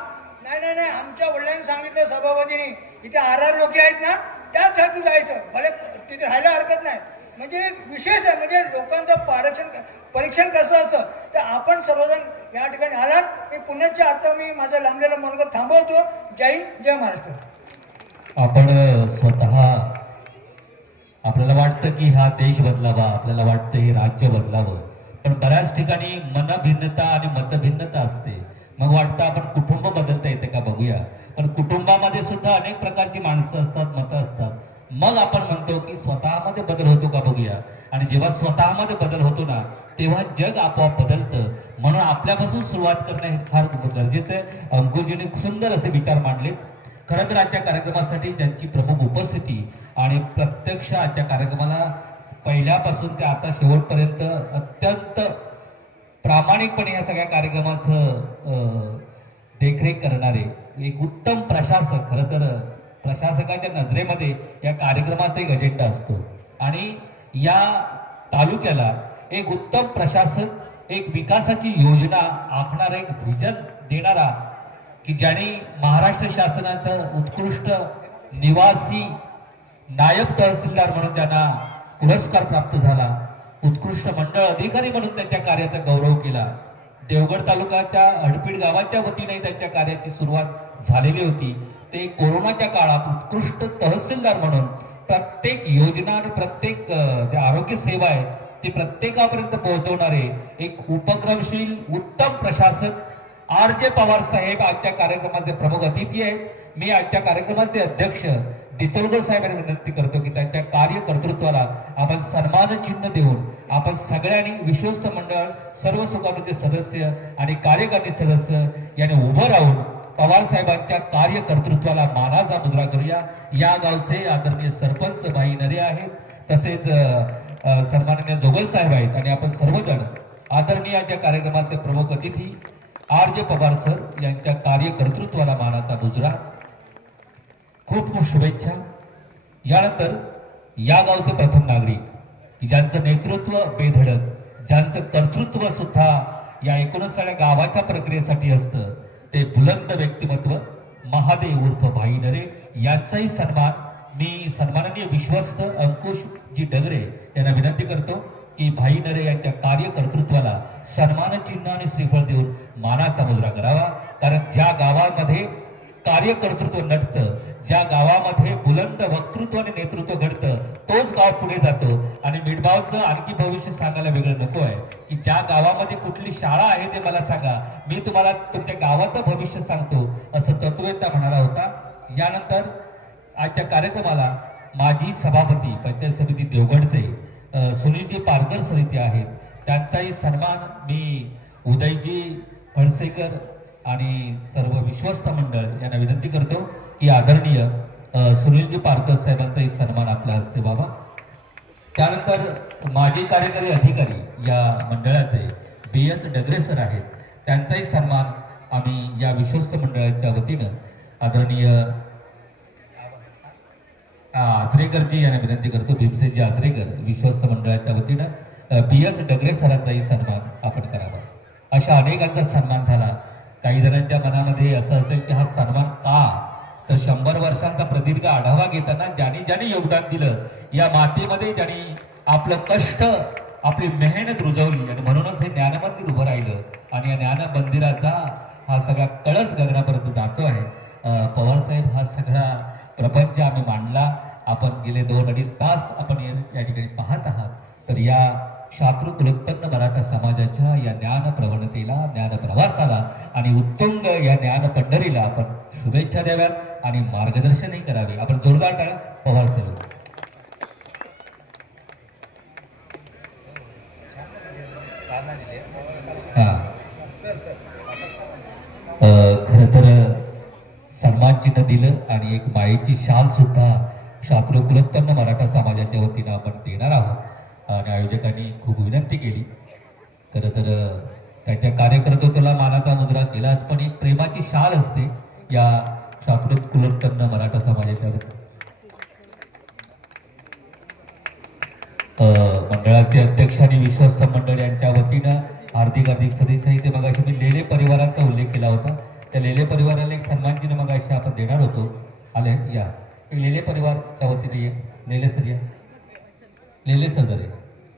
नाही आमच्या वडिलांनी सांगितलं सभापतींनी इथे RR लोक आहेत ना त्यासाठी जायचं भले तिथे राहायला हरकत नाही म्हणजे विशेष आहे म्हणजे लोकांचं परीक्षण कसं असतं तर आपण सर्वजण या ठिकाणी आलात मी पुण्याच्या आता मी माझा लांबलेला मनोगत थांबवतो जय हिंद जय महाराष्ट्र आपण स्वतः आपल्याला वाटतं की हा देश बदलावा आपल्याला वाटतं हे राज्य बदलावं पण बऱ्याच ठिकाणी मनभिन्नता आणि मतभिन्नता असते मग वाटतं आपण कुटुंब बदलता येते का बघूया पण कुटुंबामध्ये सुद्धा अनेक प्रकारची माणसं असतात मतं असतात मग आपण म्हणतो की स्वतःमध्ये बदल होतो का बघूया आणि जेव्हा स्वतःमध्ये बदल होतो ना तेव्हा जग आपोआप बदलतं म्हणून आपल्यापासून सुरुवात करणं हे फार गरजेचं आहे अंकुजीने सुंदर असे विचार मांडले खरं तर आजच्या कार्यक्रमासाठी ज्यांची प्रमुख उपस्थिती आणि प्रत्यक्ष आजच्या कार्यक्रमाला पहिल्यापासून ते आता शेवटपर्यंत अत्यंत प्रामाणिकपणे या सगळ्या कार्यक्रमाचं देखरेख करणारे एक उत्तम प्रशासक खरं तर प्रशासकाच्या नजरेमध्ये या कार्यक्रमाचा एक अजेंडा असतो आणि या तालुक्याला एक उत्तम प्रशासक एक विकासाची योजना आखणारा एक व्हिजन देणारा की ज्यांनी महाराष्ट्र शासनाचं उत्कृष्ट निवासी नायब तहसीलदार म्हणून त्यांना पुरस्कार प्राप्त झाला उत्कृष्ट मंडळ अधिकारी म्हणून त्यांच्या कार्याचा गौरव केला देवगड तालुक्याच्या हडपीड गावाच्या वतीने त्यांच्या कार्याची सुरुवात झालेली होती ते कोरोनाच्या काळात उत्कृष्ट तहसीलदार म्हणून प्रत्येक योजना आणि प्रत्येक जे आरोग्य सेवा आहे ती प्रत्येकापर्यंत पोहोचवणारे एक उपक्रमशील उत्तम प्रशासक आर जे पवार साहेब आजच्या कार्यक्रमाचे प्रमुख अतिथी आहेत. मी आजच्या कार्यक्रमाचे अध्यक्ष डिचोलकर साहेबांना विनंती करतो की त्यांच्या कार्यकर्तृत्वाला आपण सन्मान चिन्ह देऊन आपण सगळ्यांनी विश्वस्त मंडळ सर्व सुकाणूचे सदस्य आणि कार्यकारी सदस्य याने उभं राहून पवार साहेबांच्या कार्यकर्तृत्वाला मानाचा मुजरा करूया. या गावचे आदरणीय सरपंच भाई नरे आहेत, तसेच सन्माननीय जोगल साहेब आहेत आणि आपण सर्वजण आदरणीय याच्या कार्यक्रमाचे प्रमुख अतिथी आर जे पवार सर यांच्या कार्यकर्तृत्वाला मानाचा मुजरा. खूप खूप शुभेच्छा. यानंतर या गावचे प्रथम नागरिक ज्यांचं नेतृत्व बेधडक, ज्यांचं कर्तृत्व सुद्धा या 19 गावाच्या प्रक्रियेसाठी असतं ते बुलंद व्यक्तिमत्व महादेव उर्फ भाई नरे यांचाही सन्मान मी सन्माननीय विश्वस्त अंकुशजी डगरे यांना विनंती करतो की भाई नरे यांच्या कार्यकर्तृत्वाला सन्मान चिन्ह आणि श्रीफळ देऊन मानाचा मुजरा करावा. कारण ज्या गावामध्ये कार्यकर्तृत्व नटतं, ज्या गावामध्ये बुलंद वक्तृत्व आणि नेतृत्व घडतं तोच गाव पुढे जातो. आणि मिठबावचं आणखी भविष्य सांगायला वेगळं नको आहे की ज्या गावामध्ये कुठली शाळा आहे ते मला सांगा, मी तुम्हाला तुमच्या गावाचं भविष्य सांगतो, असं तत्ववेत्ता म्हणाला होता. यानंतर आजच्या कार्यक्रमाला माजी सभापती पंचायत समिती देवगडचे सुनीलजी पारकर सर इथे आहेत, त्यांचाही सन्मान मी उदयजी फणसेकर आणि सर्व विश्वस्त मंडळ यांना विनंती करतो की आदरणीय सुनीलजी पारकर साहेबांचाही सन्मान आपल्या हस्ते बाबा. त्यानंतर माजी कार्यकारी अधिकारी या मंडळाचे BS डगरे सर आहेत, त्यांचाही सन्मान आम्ही या विश्वस्त मंडळाच्या वतीनं आदरणीय आचरेकरजी यांना विनंती करतो, भीमसेनजी आचरेकर विश्वस्त मंडळाच्या वतीनं BS डगरे सरांचाही सन्मान आपण करावा. अशा अनेकांचा सन्मान झाला. काही जणांच्या मनामध्ये असं असेल की हा सन्मान का, तर 100 वर्षांचा प्रदीर्घ आढावा घेताना ज्यांनी योगदान दिलं या मातीमध्ये, ज्यांनी आपलं कष्ट आपली मेहनत रुजवली आणि म्हणूनच हे ज्ञानमंदिर उभं राहिलं आणि या ज्ञान मंदिराचा हा सगळा कळस गगनापर्यंत जातो आहे. पवारसाहेब हा सगळा प्रपंच आम्ही मांडला. आपण गेले 2-2.5 तास आपण या ठिकाणी पाहत आहात. तर या शास्त्रू कुलोत्पन्न मराठा समाजाच्या या ज्ञान प्रवणतेला, ज्ञान प्रवासाला आणि उत्तुंग या ज्ञान पंढरीला आपण शुभेच्छा द्याव्यात आणि मार्गदर्शनही करावे. आपण जोरदार टाळ्या पवार साहेब. खरं तर सन्मान चिन्ह दिलं आणि एक मायेची शाल सुद्धा शास्त्रू कुलोत्पन्न मराठा समाजाच्या वतीनं आपण देणार आहोत आणि आयोजकांनी खूप विनंती केली. खरं तर त्याच्या कार्यकर्तृत्वाला मानाचा मुजरा केलाच, पण एक प्रेमाची शाल असते या शास्त्रू कुलोत्पन्न मराठा समाजाच्या वतीनं. मंडळाचे अध्यक्ष आणि विश्वस्त मंडळ यांच्या वतीनं हार्दिक सदिच्छा. इथे मगाशी मी लेले परिवाराचा उल्लेख केला होता, त्या लेले परिवाराला एक सन्मान चिन्ह मगाशी आपण देणार होतो. आले या एक लेले परिवारच्या वतीने ये, लेले सर या, लेले सर जरे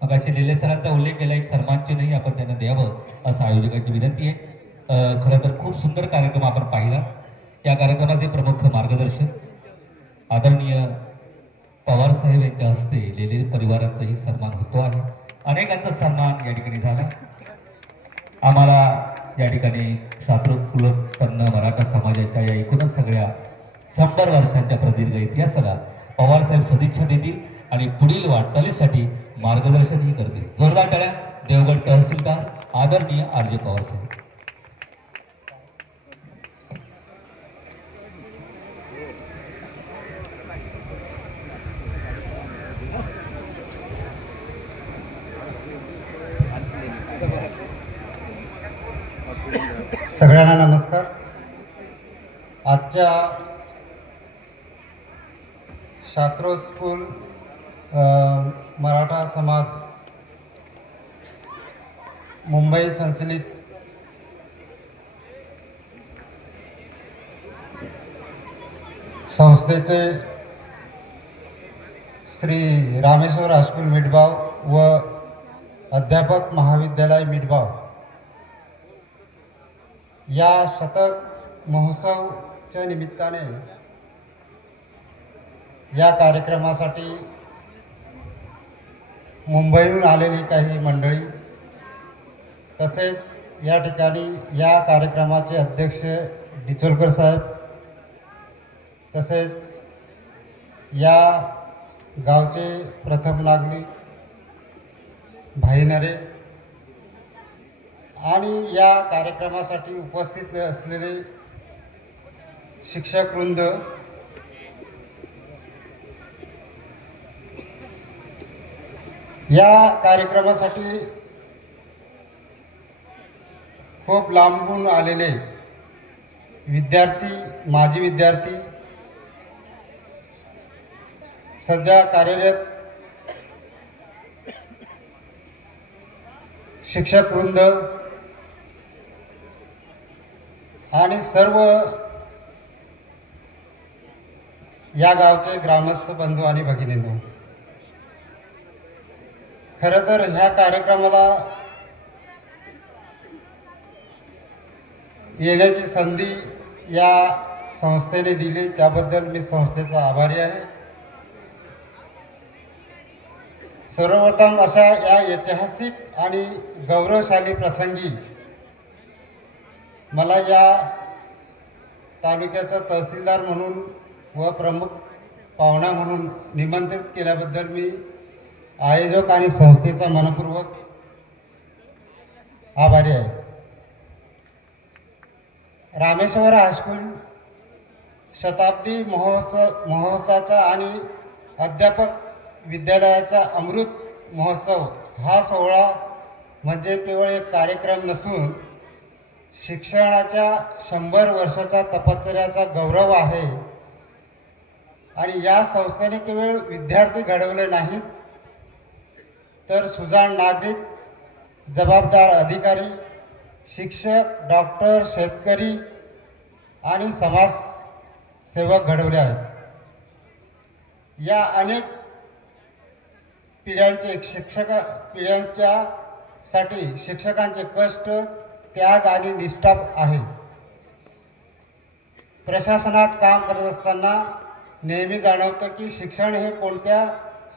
मगाशी लेले सरांचा उल्लेख केला, एक सन्मान चिन्हही आपण त्यांना द्यावं असं आयोजकांची विनंती आहे. खरं तर खूप सुंदर कार्यक्रम आपण पाहिला. या कार्यक्रमाचे प्रमुख मार्गदर्शक आदरणीय पवार साहेब यांच्या हस्ते लेले परिवाराचाही सन्मान होतो आहे. अनेकांचा सन्मान या ठिकाणी झाला. आम्हाला या ठिकाणी शास्त्रू कुलोत्पन्न मराठा समाजाच्या या एकूणच सगळ्या 100 वर्षांच्या प्रदीर्घ इतिहासाला पवार साहेब सदिच्छा देतील आणि पुढील वाटचालीसाठी मार्गदर्शनही करतील. जोरदार टाळ्या देवगड तहसीलदार आदरणीय RJ पवार साहेब. सगळ्यांना नमस्कार. आजच्या शास्त्रो स्कूल मराठा समाज मुंबई संचलित संस्थेचे श्री रामेश्वर हायस्कूल मिठबाव व अध्यापक महाविद्यालय मिठबाव या शतक महोत्सवच्या निमित्ताने या कार्यक्रमासाठी मुंबईहून आलेली काही मंडळी, तसेच या ठिकाणी या कार्यक्रमाचे अध्यक्ष डिचोलकर साहेब, तसेच या गावचे प्रथम नागरिक भाईनरे आणि या कार्यक्रमासाठी उपस्थित असलेले शिक्षक वृंद, या कार्यक्रमासाठी खूप लांबून आलेले विद्यार्थी, माजी विद्यार्थी, सध्या कार्यरत शिक्षक वृंद आणि सर्व या गावचे ग्रामस्थ बंधू आणि भगिनींनो, खरं तर ह्या कार्यक्रमाला येण्याची संधी या संस्थेने दिली, त्याबद्दल मी संस्थेचा आभारी आहे. सर्वप्रथम अशा या ऐतिहासिक आणि गौरवशाली प्रसंगी मला या तालुक्याचा तहसीलदार म्हणून व प्रमुख पाहुणा म्हणून निमंत्रित केल्याबद्दल मी आयोजक आणि संस्थेचा मनपूर्वक आभारी आहे. रामेश्वर हायस्कूल शताब्दी महोत्सवाचा आणि अध्यापक विद्यालयाचा अमृत महोत्सव हा सोहळा म्हणजे केवळ एक कार्यक्रम नसून शिक्षणाच्या 100 वर्षाचा तपश्चर्याचा गौरव आहे. आणि या संस्थेने केवळ विद्यार्थी घडवले नाहीत, तर सुजाण नागरिक, जबाबदार अधिकारी, शिक्षक, डॉक्टर, शेतकरी आणि समाजसेवक घडवले आहेत. या अनेक पिढ्यांच्यासाठी शिक्षकांचे कष्ट, त्याग आणि निष्ठा आहे. प्रशासनात काम करत असताना नेहमी जाणवतं की शिक्षण हे कोणत्या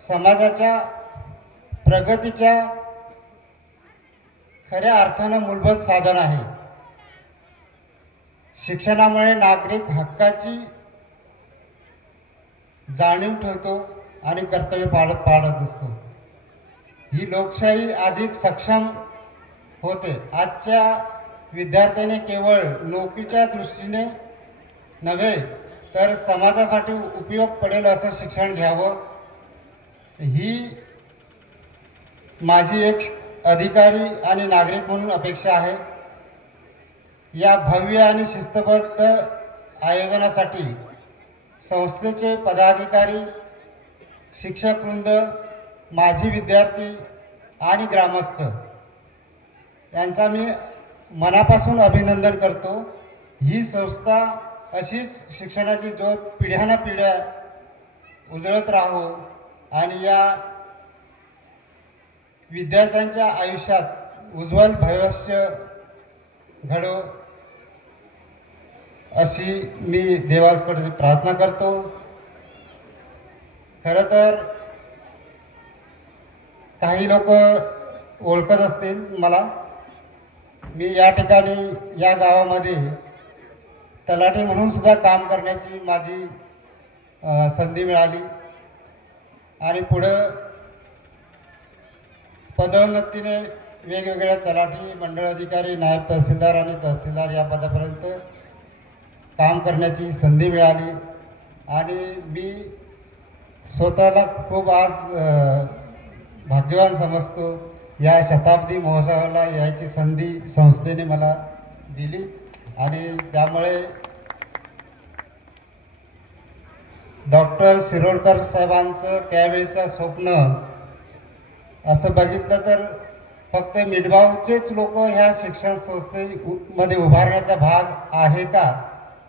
समाजाच्या प्रगतीच्या खऱ्या अर्थानं मूलभूत साधन आहे. शिक्षणामुळे नागरिक हक्काची जाणीव ठेवतो आणि कर्तव्य पाळत असतो. ही लोकशाही अधिक सक्षम होते. आजच्या विद्यार्थ्याने केवळ नोकरीच्या दृष्टीने नव्हे तर समाजासाठी उपयोग पडेल असं शिक्षण घ्यावं, ही माझी एक अधिकारी आणि नागरिक म्हणून अपेक्षा आहे. या भव्य आणि शिस्तबद्ध आयोजनासाठी संस्थेचे पदाधिकारी, शिक्षक वृंद, माजी विद्यार्थी आणि ग्रामस्थ यांचा मी मनापासून अभिनंदन करतो. ही संस्था अशीच शिक्षणाची ज्योत पिढ्यानपिढ्या उजळत राहो आणि या विद्यार्थ्यांच्या आयुष्यात उज्ज्वल भविष्य घडो अशी मी देवाकडे प्रार्थना करतो. खरं तर काही लोक ओळखत असतील मला. मी या ठिकाणी या गावामध्ये तलाठी म्हणून सुद्धा काम करण्याची माझी संधी मिळाली आणि पुढं पदोन्नतीने वेगवेगळ्या तलाठी, मंडळ अधिकारी, नायब तहसीलदार आणि तहसीलदार या पदापर्यंत काम करण्याची संधी मिळाली. आणि मी स्वतःला खूप आज भाग्यवान समजतो. या शताब्दी महोत्सवाला यायची संधी संस्थेने मला दिली आणि त्यामुळे डॉक्टर शिरोडकर साहेबांचं त्यावेळचं स्वप्न असं बघितलं तर फक्त मिठभाऊचेच लोक ह्या शिक्षण संस्थेमध्ये उभारण्याचा भाग आहे का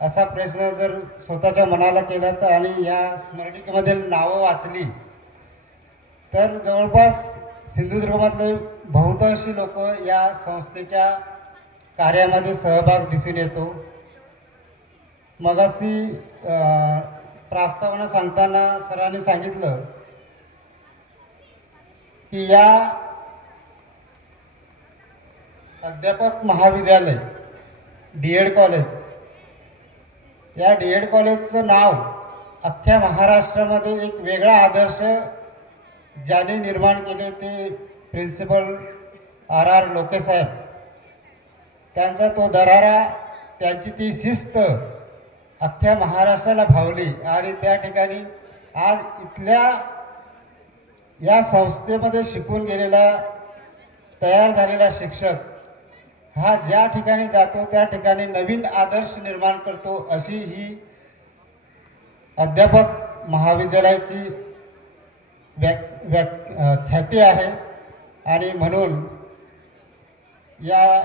असा प्रश्न जर स्वतःच्या मनाला केला तर आणि या स्मरणिकेमधील नावं वाचली तर जवळपास सिंधुदुर्गामधले बहुतांशी लोक या संस्थेच्या कार्यामध्ये सहभाग दिसून येतो. मगाशी प्रास्तावना सांगताना सरांनी सांगितलं की या अध्यापक महाविद्यालय DED कॉलेज, या DED कॉलेजचं नाव अख्ख्या महाराष्ट्रामध्ये एक वेगळा आदर्श ज्याने निर्माण केले ते प्रिन्सिपल RR लोके साहेब. त्यांचा तो दरारा, त्यांची ती शिस्त अख्ख्या महाराष्ट्राला भावली आणि त्या ठिकाणी आज इथल्या या संस्थेमध्ये शिकून गेलेला तयार झालेला शिक्षक हा ज्या ठिकाणी जातो त्या ठिकाणी नवीन आदर्श निर्माण करतो, अशी ही अध्यापक महाविद्यालयाची ख्याती आहे. आणि म्हणून या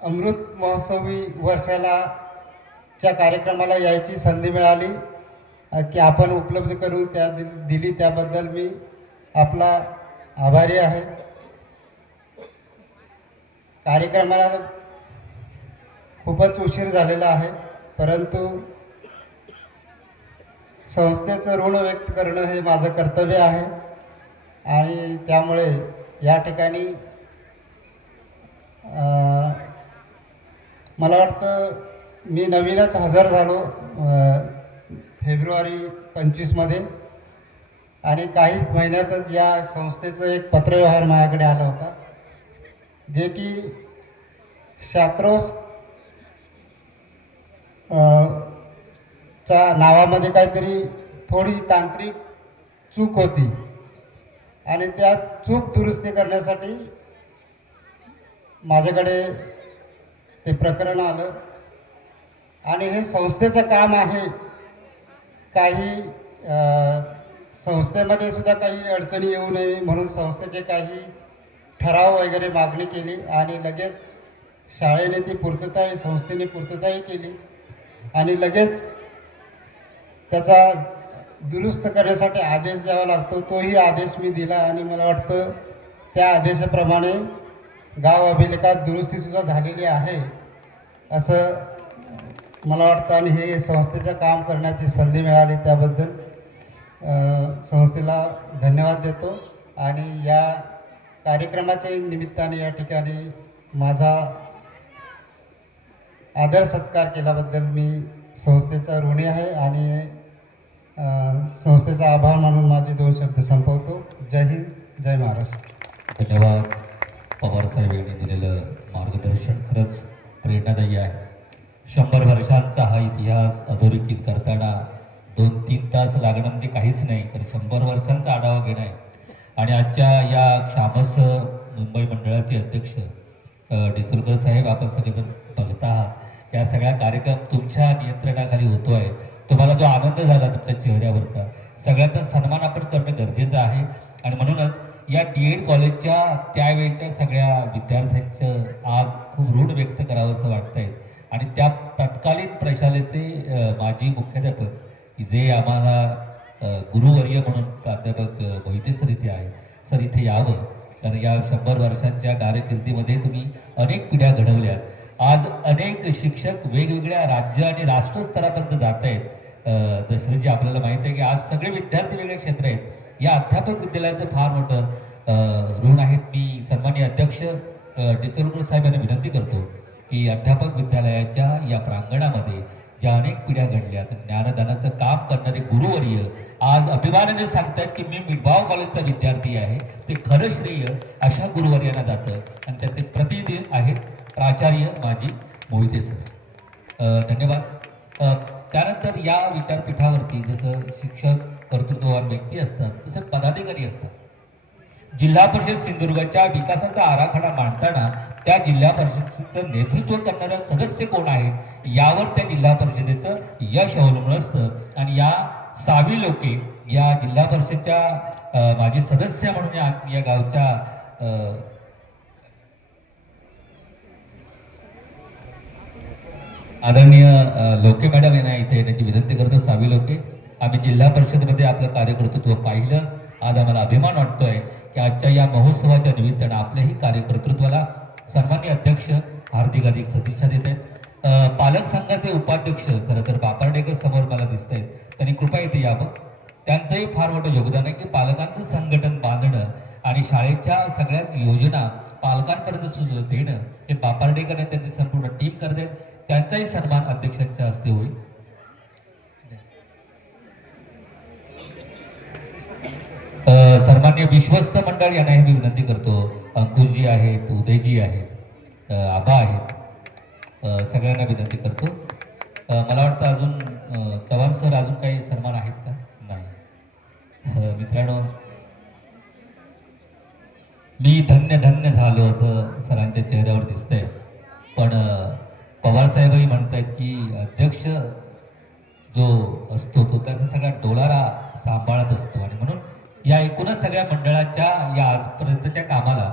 अमृत महोत्सवी वर्षाच्या कार्यक्रमाला यायची संधी मिळाली की आपण उपलब्ध करून दिली, त्याबद्दल मी आपला आभारी आहे. कार्यक्रमाला खूपच उशीर झालेला आहे, परंतु संस्थेचं ऋण व्यक्त करणं हे माझं कर्तव्य आहे आणि त्यामुळे या ठिकाणी मला वाटतं मी नवीनच हजर झालो फेब्रुवारी 25मध्ये आणि काही महिन्यातच या संस्थेचं एक पत्रव्यवहार माझ्याकडे आला होता, जे की शास्त्रोस च्या नावामध्ये काहीतरी थोडी तांत्रिक चूक होती आणि त्या चूक दुरुस्ती करण्यासाठी माझ्याकडे ते प्रकरण आलं आणि हे संस्थेचं काम आहे. काही संस्थेमध्ये सुद्धा काही अडचणी येऊ नये म्हणून संस्थेचे काही ठराव वगैरे मागणी केली आणि लगेच शाळेने ती पूर्तताही, संस्थेने पूर्तताही केली आणि लगेच त्याचा दुरुस्त करण्यासाठी आदेश द्यावा लागतो. तोही आदेश मी दिला आणि मला वाटतं त्या आदेशाप्रमाणे गाव अभिलेखात दुरुस्तीसुद्धा झालेली आहे असं मला वाटतं आणि हे संस्थेचं काम करण्याची संधी मिळाली त्याबद्दल संस्थेला धन्यवाद देतो. आणि या कार्यक्रमाच्या निमित्ताने या ठिकाणी माझा आदर सत्कार केल्याबद्दल मी संस्थेचा ऋणी आहे आणि संस्थेचा आभार मानून माझे 2 शब्द संपवतो. जय हिंद, जय महाराष्ट्र. धन्यवाद. पवार साहेब यांनी दिलेलं मार्गदर्शन खरंच प्रेरणादायी आहे. 100 वर्षांचा हा इतिहास अधोरेखित करताना 2-3 तास लागणं म्हणजे काहीच नाही, तर 100 वर्षांचा आढावा घेणं आहे. आणि आजच्या या क्षामस मुंबई मंडळाचे अध्यक्ष डिचोलकर साहेब, आपण सगळेजण बघत आहात, या सगळ्या कार्यक्रम तुमच्या नियंत्रणाखाली होतो आहे. तुम्हाला जो आनंद झाला तुमच्या चेहऱ्यावरचा, सगळ्यांचा सन्मान आपण करणं गरजेचं आहे. आणि म्हणूनच या DED कॉलेजच्या त्यावेळेच्या सगळ्या विद्यार्थ्यांचं आज खूप ऋण व्यक्त करावंसं वाटतं आहे. आणि त्या तत्कालीन प्रशालेचे माजी मुख्याध्यापक जे आम्हाला गुरुवर्य म्हणून प्राध्यापक मोहिते सर इथे आहे, सर इथे यावं, कारण या 100 वर्षांच्या कारकिर्दीमध्ये तुम्ही अनेक पिढ्या घडवल्यात. आज अनेक शिक्षक वेगवेगळ्या राज्य आणि राष्ट्रस्तरापर्यंत जात आहेत. जसं जे आपल्याला माहीत आहे की आज सगळे विद्यार्थी वेगळे क्षेत्र आहेत. या अध्यापक विद्यालयाचं फार मोठं ऋण आहेत. मी सन्माननीय अध्यक्ष डिचोलकर साहेब यांना विनंती करतो की अध्यापक विद्यालयाच्या या प्रांगणामध्ये ज्या अनेक पिढ्या घडल्या, ज्ञानदानाचं काम करणारे गुरुवर्य आज अभिमानाने सांगतात की मी मिठभाव कॉलेजचा विद्यार्थी आहे. ते खरं श्रेय अशा गुरुवर्यांना जातं आणि त्याचे प्रतिनिधी आहेत प्राचार्य माजी मोहिते सर. धन्यवाद. त्यानंतर या विचारपीठावरती जसं शिक्षक कर्तृत्ववान व्यक्ती असतात तसं पदाधिकारी असतात. जिल्हा परिषद सिंधुदुर्गाच्या विकासाचा आराखडा मांडताना त्या जिल्हा परिषदेचं नेतृत्व करणारा सदस्य कोण आहेत यावर त्या जिल्हा परिषदेचं यश अवलंबून असतं. आणि या सावी लोके या जिल्हा परिषदच्या माजी सदस्य म्हणून या गावच्या आदरणीय लोके मॅडम यांना इथे येण्याची विनंती करतो. सावी लोके, आम्ही जिल्हा परिषदेमध्ये आपलं कार्यकर्तृत्व पाहिलं. आज आम्हाला अभिमान वाटतोय की आजच्या या महोत्सवाच्या निमित्तानं आपल्याही कार्यकर्तृत्वाला सन्माननीय अध्यक्ष हार्दिक सदिच्छा देत आहेत. पालक संघाचे उपाध्यक्ष खरं तर बापर्डेकर समोर मला दिसत आहेत, त्यांनी कृपया इथे यावं. त्यांचंही फार मोठं योगदान आहे की पालकांचं संघटन बांधणं आणि शाळेच्या सगळ्याच योजना पालकांपर्यंत देणं हे बापर्डेकर आणि त्यांची संपूर्ण टीम करते. त्यांचाही सन्मान अध्यक्षांच्या हस्ते होईल. सन्मान्य विश्वस्त मंडळ यांना मी विनंती करतो. अंकुशजी आहेत, उदयजी आहेत, आबा आहेत, सगळ्यांना विनंती करतो. मला वाटतं अजून चव्हाण सर अजून काही सन्मान आहेत का? नाही. मित्रांनो, मी धन्य धन्य झालो असं सरांच्या चेहऱ्यावर दिसतंय. पण पवार साहेबही म्हणतायत की अध्यक्ष जो असतो तो त्याचा सगळा डोलारा सांभाळत असतो. आणि म्हणून या एकूणच सगळ्या मंडळाच्या या आजपर्यंतच्या कामाला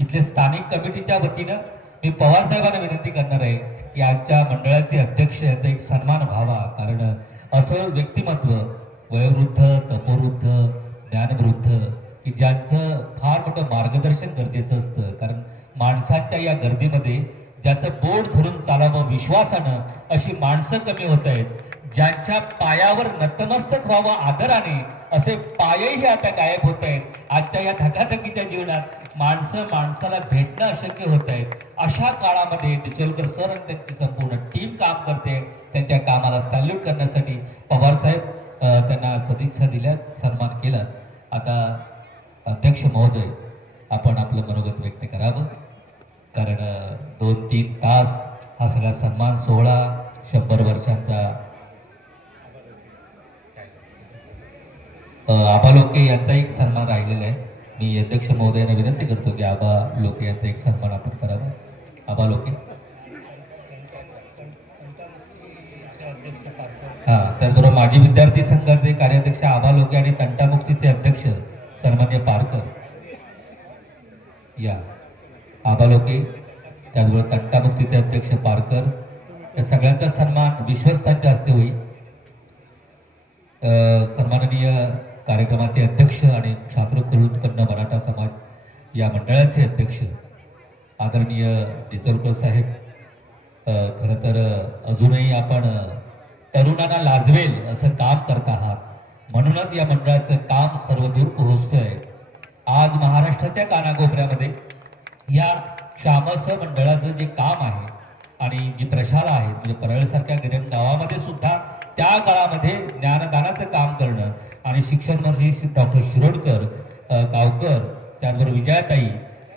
इथले स्थानिक कमिटीच्या वतीनं मी पवार साहेबांना विनंती करणार आहे की आजच्या मंडळाचे अध्यक्ष याचा एक सन्मान व्हावा. कारण असं व्यक्तिमत्व वयोवृद्ध, तपोवृद्ध, ज्ञानवृद्ध की ज्यांचं फार मोठं मार्गदर्शन गरजेचं असतं. कारण माणसाच्या या गर्दीमध्ये ज्याचं बोट धरून चालावं विश्वासानं अशी माणसं कमी होत आहेत. ज्यांच्या पायावर नतमस्तक व्हावं आदराने असे पायही आता गायब होत आहेत. आजच्या या धकाधकीच्या जीवनात माणसाला भेटणं अशक्य होत आहेत. अशा काळामध्ये डिचोलकर सर आणि त्यांची संपूर्ण टीम काम करते. त्यांच्या कामाला सॅल्यूट करण्यासाठी पवार साहेब त्यांना सदिच्छा दिल्या, सन्मान केला. आता अध्यक्ष महोदय आपण आपलं मनोगत व्यक्त करावं. कारण 2-3 तास हा सगळा सन्मान सोहळा 100 वर्षांचा आबा लोके यांचा एक सन्मान राहिलेला आहे. मी अध्यक्ष महोदयांना विनंती करतो की आबा लोके यांचा एक सन्मान आपण करावा. आबा लोके. हां, त्याचबरोबर माजी विद्यार्थी संघाचे कार्याध्यक्ष आबा लोके आणि तंटामुक्तीचे अध्यक्ष सन्मान्य पारकर या. आबा लोके, त्याचबरोबर तंटामुक्तीचे अध्यक्ष पारकर, या सगळ्यांचा सन्मान विश्वस्तांच्या हस्ते होईल. सन्माननीय कार्यक्रमाचे अध्यक्ष आणि छात्रकुल उत्पन्न मराठा समाज या मंडळाचे अध्यक्ष आदरणीय डिचोलकर साहेब, खरं तर अजूनही आपण तरुणांना लाजवेल असं काम करत आहात. म्हणूनच या मंडळाचं काम सर्वदूर पोहोचतंय. आज महाराष्ट्राच्या कानाकोपऱ्यामध्ये या श्यामस मंडळाचं जे काम आहे आणि जी प्रशाला आहे म्हणजे परळसारख्या गिरण गावामध्ये सुद्धा त्या काळामध्ये ज्ञानदानाचं काम करणं आणि शिक्षण मंत्री डॉक्टर शिरोडकर, गावकर, त्याचबरोबर विजयाताई,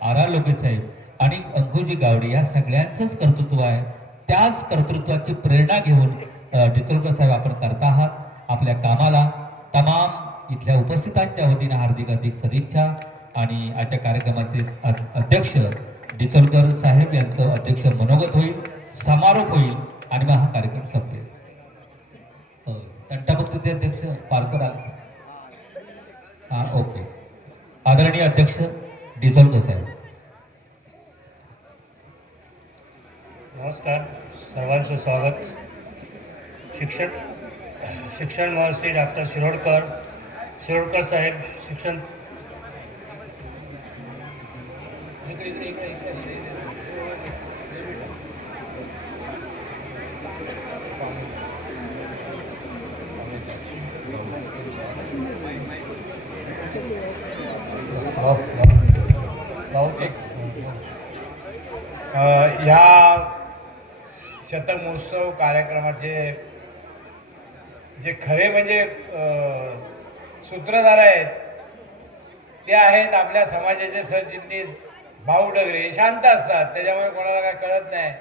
आर लोके साहेब आणि अंकुजी गावडे या सगळ्यांचंच कर्तृत्व आहे. त्याच कर्तृत्वाची प्रेरणा घेऊन डिचोलकर साहेब आपण करत आहात. आपल्या कामाला तमाम इथल्या उपस्थितांच्या वतीनं हार्दिक सदिच्छा. आणि आजच्या कार्यक्रमाचे अध्यक्ष डिचोलकर साहेब यांचं अध्यक्ष मनोगत होईल, समारोप होईल आणि मग हा कार्यक्रम संपेल. तंटामुक्तीचे अध्यक्ष पारकर आले. हां, ओके. आदरणीय अध्यक्ष डिचोलकर साहेब. नमस्कार, सर्वांचं स्वागत. शिक्षण महर्षी डॉक्टर शिरोडकर साहेब शिक्षण ह्या शतक महोत्सव कार्यक्रमाचे जे खरे म्हणजे सूत्रधार आहेत ते आहेत आपल्या समाजाचे सरचिटणीस भाऊ डगरे. शांत असतात, त्याच्यामुळे कोणाला काय कळत नाही.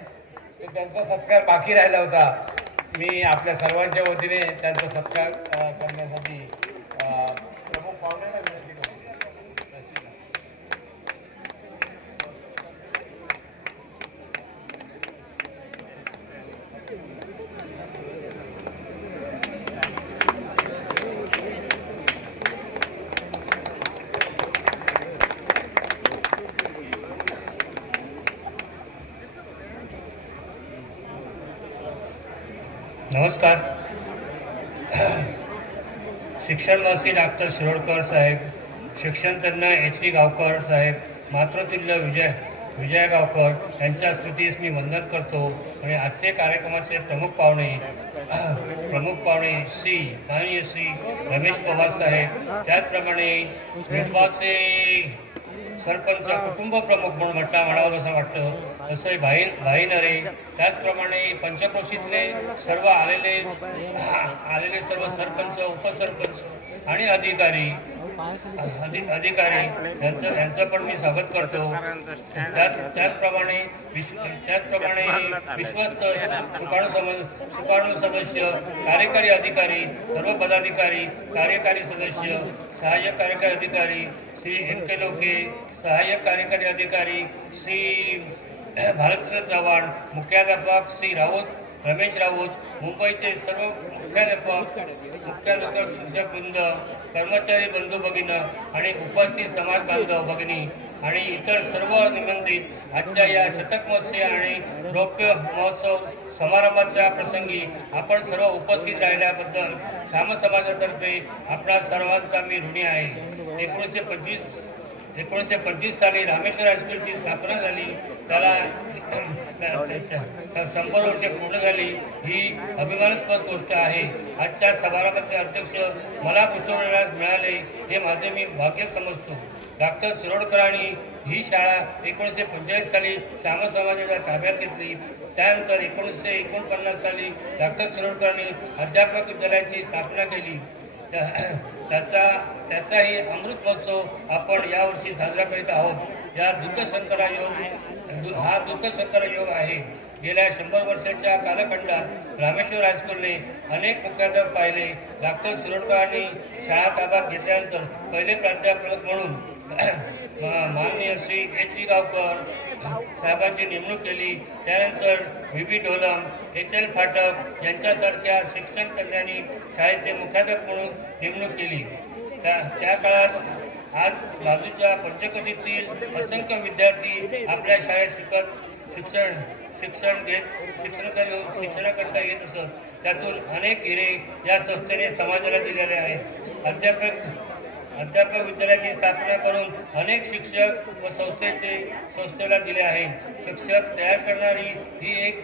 तर त्यांचा सत्कार बाकी राहिला होता. मी आपल्या सर्वांच्या वतीने त्यांचा सत्कार करण्यासाठी प्रमुख पाहुण्यांना विनंती करतो. नमस्कार. शिक्षण महर्षी डॉक्टर शिरोडकर साहेब, शिक्षणतज्ञ HD गावकर साहेब, मातृतुल्य विजय गावकर यांच्या स्तुतीस मी वंदन करतो आणि आजचे कार्यक्रमाचे प्रमुख पाहुणे श्री माननीय श्री रमेश पवार साहेब, त्याचप्रमाणे विदर्भाचे सरपंच कुटुंब प्रमुख म्हणून म्हणावं असं वाटतं तसं भाई नरे, त्याचप्रमाणे पंचक्रोशीतले सर्व आलेले सर्व सरपंच, उपसरपंच आणि अधिकारी यांचं पण मी स्वागत करतो. त्याचप्रमाणे विश्वस्त सुकाणू सदस्य, कार्यकारी अधिकारी, सर्व पदाधिकारी, कार्यकारी सदस्य, सहाय्यक कार्यकारी अधिकारी श्री M.K. लोके, सहाय्यक कार्यकारी अधिकारी श्री भारतरत्न चव्हाण, मुख्याध्यापक श्री रमेश राऊत, मुंबईचे सर्व मुख्याध्यापक शिक्षक वृंद, कर्मचारी बंधू भगिनी आणि उपस्थित समाज बांधव भगिनी आणि इतर सर्व निमंत्रित आजच्या या शतक महोत्सव आणि रौप्य महोत्सव समारंभाच्या प्रसंगी आपण सर्व उपस्थित राहिल्याबद्दल श्याम समाजातर्फे आपणा सर्वांचा मी ऋणी आहे. 1925 साली रामेश्वर हायस्कूलची स्थापना झाली, त्याला 100 वर्षे पूर्ण झाली. ही अभिमानास्पद गोष्ट आहे. आजच्या समारंभाचे अध्यक्ष मला भूषवण्यास मिळाले हे माझे मी भाग्य समजतो. डॉक्टर शिरोडकरांनी ही शाळा 1945 साली श्याम समाजाच्या ताब्यात घेतली. त्यानंतर 1949 साली डॉक्टर शिरोडकरांनी अध्यापक विद्यालयाची स्थापना केली. त्याचाही अमृत महोत्सव आपण यावर्षी साजरा करीत आहोत. हा दुःखसंकर योग आहे. गेल्या 100 वर्षाच्या कालखंडात रामेश्वर हायस्कूलने अनेक मुख्याध्यापक पाहिले. डॉक्टर शिरोडकरांनी शाळा ताब्यात घेतल्यानंतर पहिले प्राध्यापक म्हणून माननीय श्री H.D. गावकर साहेबांची नेमणूक केली. त्यानंतर V.B. ढोलम, H.L. फाटक यांच्यासारख्या शिक्षण तज्ञांनी शाळेचे मुख्याध्यापक म्हणून नेमणूक केली. त्या काळात आज बाजूच्या पंचक्रोशीतील असंख्य विद्यार्थी आपल्या शाळेत शिक्षणाकरता येत असत. त्यातून अनेक हिरे या संस्थेने समाजाला दिलेले आहेत. अध्यापक विद्यालयाची स्थापना करून अनेक शिक्षक व संस्थेला दिले आहे. शिक्षक तयार करणारी ही एक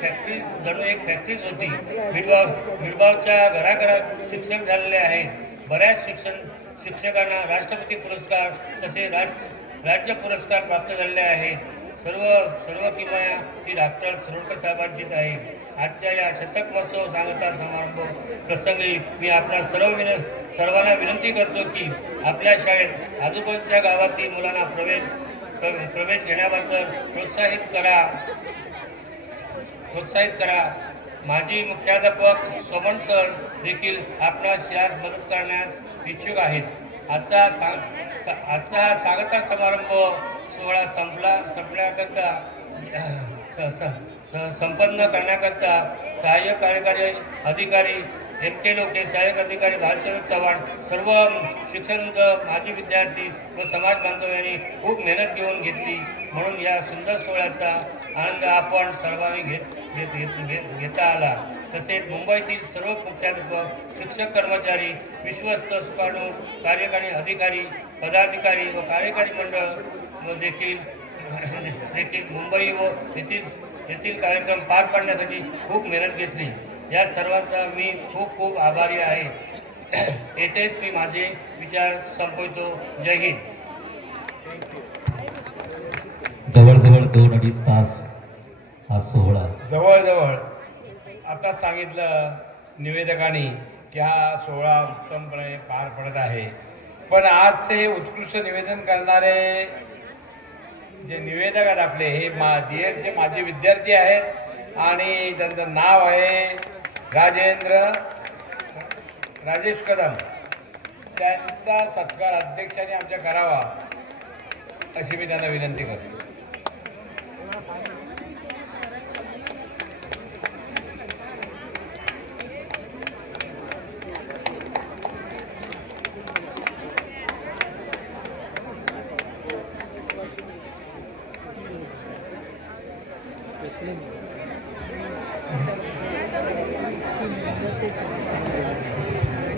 फॅक्टरी जणू एक फॅक्टरीच होती. मिडबावच्या घराघरात शिक्षक झालेले आहेत. बऱ्याच शिक्षकांना राष्ट्रपती पुरस्कार तसे राज्य पुरस्कार प्राप्त झालेले आहेत. सर्व किमया ही डॉक्टर शिरोडकर साहेबांचीच आहे. आजच्या या शतक महोत्सव सांगता समारंभ प्रसंगी मी आपल्या सर्वांना विनंती करतो की आपल्या शाळेत आजूबाजूच्या गावातील मुलांना प्रवेश घेण्याबद्दल प्रोत्साहित करा. माजी मुख्याध्यापक सोमन सर देखील आपणास यास मदत करण्यास इच्छुक आहेत. आजचा स्वागता समारंभ सोहळा संपन्न करण्याकरता सहाय्यक कार्यकारी अधिकारी M.K. लोके, सहाय्यक अधिकारी भारतरत्न चव्हाण, सर्व शिक्षण माजी विद्यार्थी व समाज बांधव यांनी खूप मेहनत घेतली. म्हणून या सुंदर सोहळ्याचा आनंद आपण सर्वांनी घेता आला. तसेच मुंबईतील सर्व मुख्याध्यापक, शिक्षक, कर्मचारी, विश्वस्त, सुकाणू, कार्यकारी अधिकारी, पदाधिकारी व कार्यकारी मंडळ देखील मुंबई व येथील कार्यक्रम पार पाडण्यासाठी खूप मेहनत घेतली. या सर्वांचा मी खूप आभारी आहे. येथेच मी माझे विचार संपवतो. जय हिंद. जवळजवळ 2-2.5 तास हा सोहळा जवळजवळ आता सांगितलं निवेदकांनी की हा सोहळा उत्तमपणे पार पडत आहे. पण आजचे हे उत्कृष्ट निवेदन करणारे जे निवेदक आहेत आपले हे DEDचे माझे विद्यार्थी आहेत आणि त्यांचं नाव आहे राजेश कदम. त्यांचा सत्कार अध्यक्षाने आमच्या करावा अशी मी त्यांना विनंती करतो.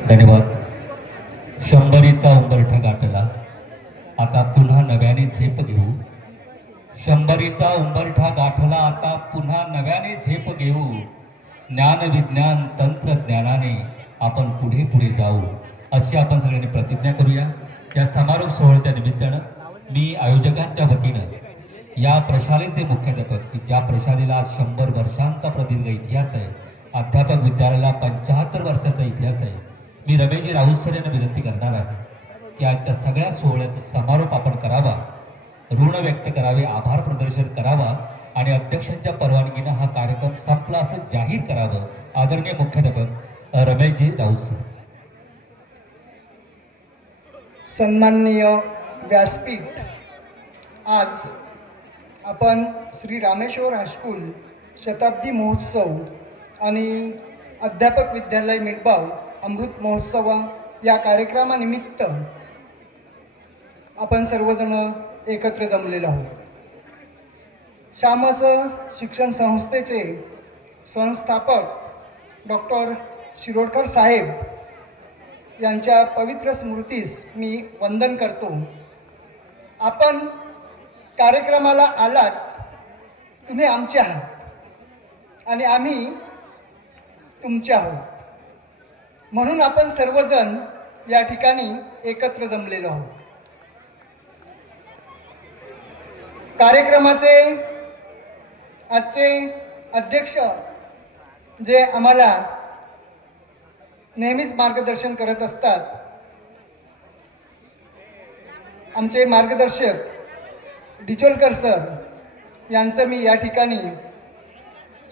धन्यवाद. 100रीचा उंबरठा गाठला. आता पुन्हा नव्याने झेप घेऊ. शंभरीचा उंबरठा गाठला आता पुन्हा नव्याने झेप घेऊ. ज्ञान विज्ञान तंत्रज्ञानाने आपण पुढे पुढे जाऊ अशी आपण सगळ्यांनी प्रतिज्ञा करूया. या समारोप सोहळ्याच्या निमित्तानं मी आयोजकांच्या वतीनं या प्रशालेचे मुख्याध्यापक की ज्या प्रशालेला 100 वर्षांचा प्रदीर्घ इतिहास आहे, अध्यापक विद्यालयाला 75 वर्षाचा इतिहास आहे, मी रमेशजी राऊत सर यांना विनंती करणार आहे की आजच्या सगळ्या सोहळ्याचा समारोप आपण करावा, ऋण व्यक्त करावे, आभार प्रदर्शन करावा आणि अध्यक्षांच्या परवानगीनं हा कार्यक्रम संपला असं जाहीर करावं. आदरणीय मुख्याध्यापक रमेशजी राऊत सर. सन्माननीय व्यासपीठ, आज आपण श्री रामेश्वर हायस्कूल शताब्दी महोत्सव आणि अध्यापक विद्यालय मिडबाव अमृत महोत्सव या कार्यक्रमानिमित्त आपण सर्वजण एकत्र जमलेलो आहोत. श्यामस शिक्षण संस्थेचे संस्थापक डॉक्टर शिरोडकर साहेब यांच्या पवित्र स्मृतीस मी वंदन करतो. आपण कार्यक्रमाला आलात, तुम्ही आमचे आहात आणि आम्ही तुमचे आहोत, म्हणून आपण सर्वजण या ठिकाणी एकत्र जमलेलो आहोत. कार्यक्रमाचे आजचे अध्यक्ष जे आम्हाला नेहमीच मार्गदर्शन करत असतात, आमचे मार्गदर्शक डिचोलकर सर यांचं मी या ठिकाणी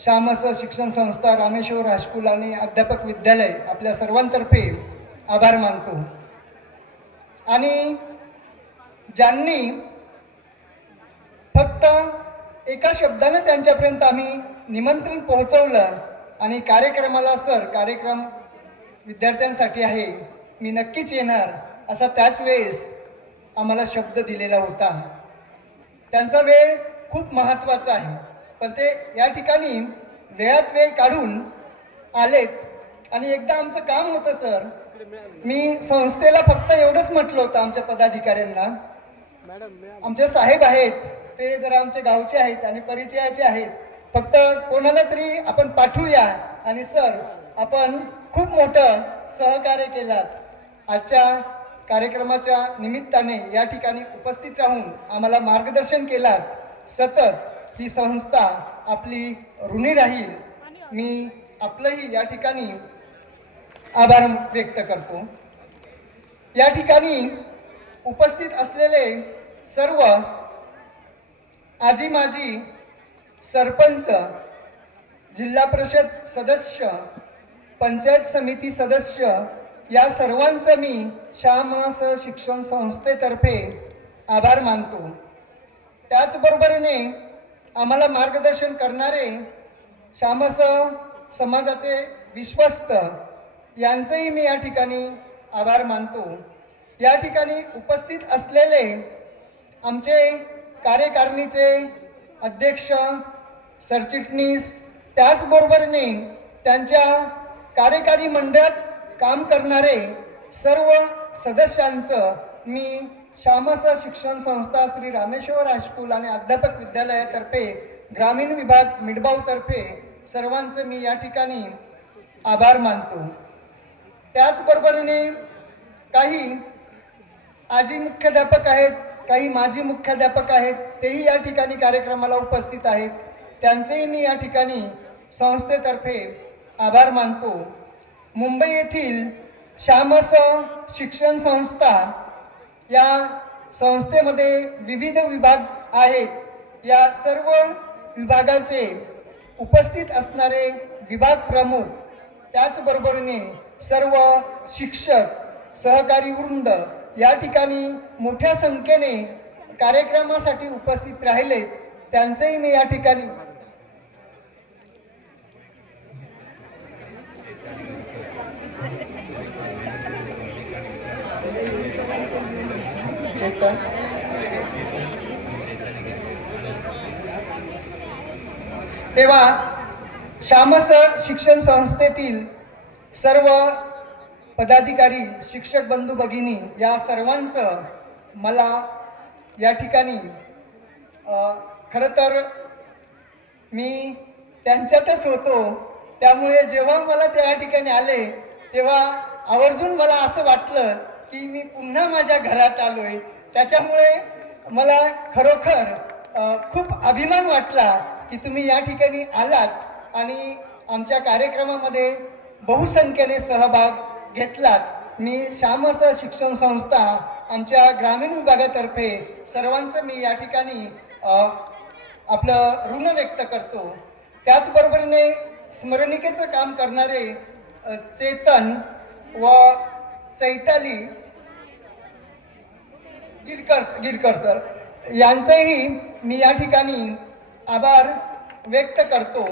श्यामस शिक्षण संस्था, रामेश्वर हायस्कूल आणि अध्यापक विद्यालय आपल्या सर्वांतर्फे आभार मानतो. आणि ज्यांनी फक्त एका शब्दानं त्यांच्यापर्यंत आम्ही निमंत्रण पोहोचवलं आणि कार्यक्रमाला सर कार्यक्रम विद्यार्थ्यांसाठी आहे, मी नक्कीच येणार असा त्याच वेळेस आम्हाला शब्द दिलेला होता. त्यांचा वेळ खूप महत्त्वाचा आहे, पण ते या ठिकाणी वेळात वेळ काढून आलेत आणि एकदा आमचं काम होतं सर, मी संस्थेला फक्त एवढंच म्हटलं होतं आमच्या पदाधिकाऱ्यांना, आमचे साहेब आहेत ते जरा आमचे गावचे आहेत आणि परिचयाचे आहेत, फक्त कोणाला तरी आपण पाठवूया आणि सर आपण खूप मोठं सहकार्य केलात. आजच्या कार्यक्रमाच्या निमित्ताने या ठिकाणी उपस्थित राहून आम्हाला मार्गदर्शन केलात. सतत ही संस्था आपली ऋणी राहील. मी आपलंही या ठिकाणी आभार व्यक्त करतो. या ठिकाणी उपस्थित असलेले सर्व आजी माजी सरपंच, जिल्हा परिषद सदस्य, पंचायत समिती सदस्य या सर्वांचं मी श्यामस शिक्षण संस्थेतर्फे आभार मानतो. त्याचबरोबरीने आम्हाला मार्गदर्शन करणारे श्यामस समाजाचे विश्वस्त यांचंही मी या ठिकाणी आभार मानतो. या ठिकाणी उपस्थित असलेले आमचे कार्यकारिणीचे अध्यक्ष, सरचिटणीस, त्याचबरोबरीने त्यांच्या कार्यकारी मंडळात काम करणारे सर्व सदस्यांचं मी श्यामस शिक्षण संस्था, श्री रामेश्वर हायस्कूल आणि अध्यापक विद्यालयातर्फे, ग्रामीण विभाग मिडबावतर्फे सर्वांचं मी या ठिकाणी आभार मानतो. त्याचबरोबरीने काही आजी मुख्याध्यापक आहेत, काही माजी मुख्याध्यापक आहेत, तेही या ठिकाणी कार्यक्रमाला उपस्थित आहेत. त्यांचेही मी या ठिकाणी संस्थेतर्फे आभार मानतो. मुंबई येथील श्यामस शिक्षण संस्था या संस्थेमध्ये विविध विभाग आहेत. या सर्व विभागाचे उपस्थित असणारे विभाग प्रमुख, त्याचबरोबरीने सर्व शिक्षक, सहकारी वृंद या ठिकाणी मोठ्या संख्येने कार्यक्रमासाठी उपस्थित राहिले. त्यांचेही मी या ठिकाणी तेव्हा श्यामस शिक्षण संस्थेतील सर्व पदाधिकारी, शिक्षक बंधू भगिनी या सर्वांचं मला या ठिकाणी खरं तर मी त्यांच्यातच होतो, त्यामुळे जेव्हा मला त्या ठिकाणी आले तेव्हा आवर्जून मला असं वाटलं की मी पुन्हा माझ्या घरात आलोय. त्याच्यामुळे मला खरोखर खूप अभिमान वाटला की तुम्ही या ठिकाणी आलात आणि आमच्या कार्यक्रमामध्ये बहुसंख्येने सहभाग घेतलात. मी श्यामस शिक्षण संस्था आमच्या ग्रामीण विभागातर्फे सर्वांचं मी या ठिकाणी आपलं ऋण व्यक्त करतो. त्याचबरोबरीने स्मरणिकेचं काम करणारे चेतन व चैताली गिरकर सर यांचेही मी या ठिकाणी आभार व्यक्त करतो.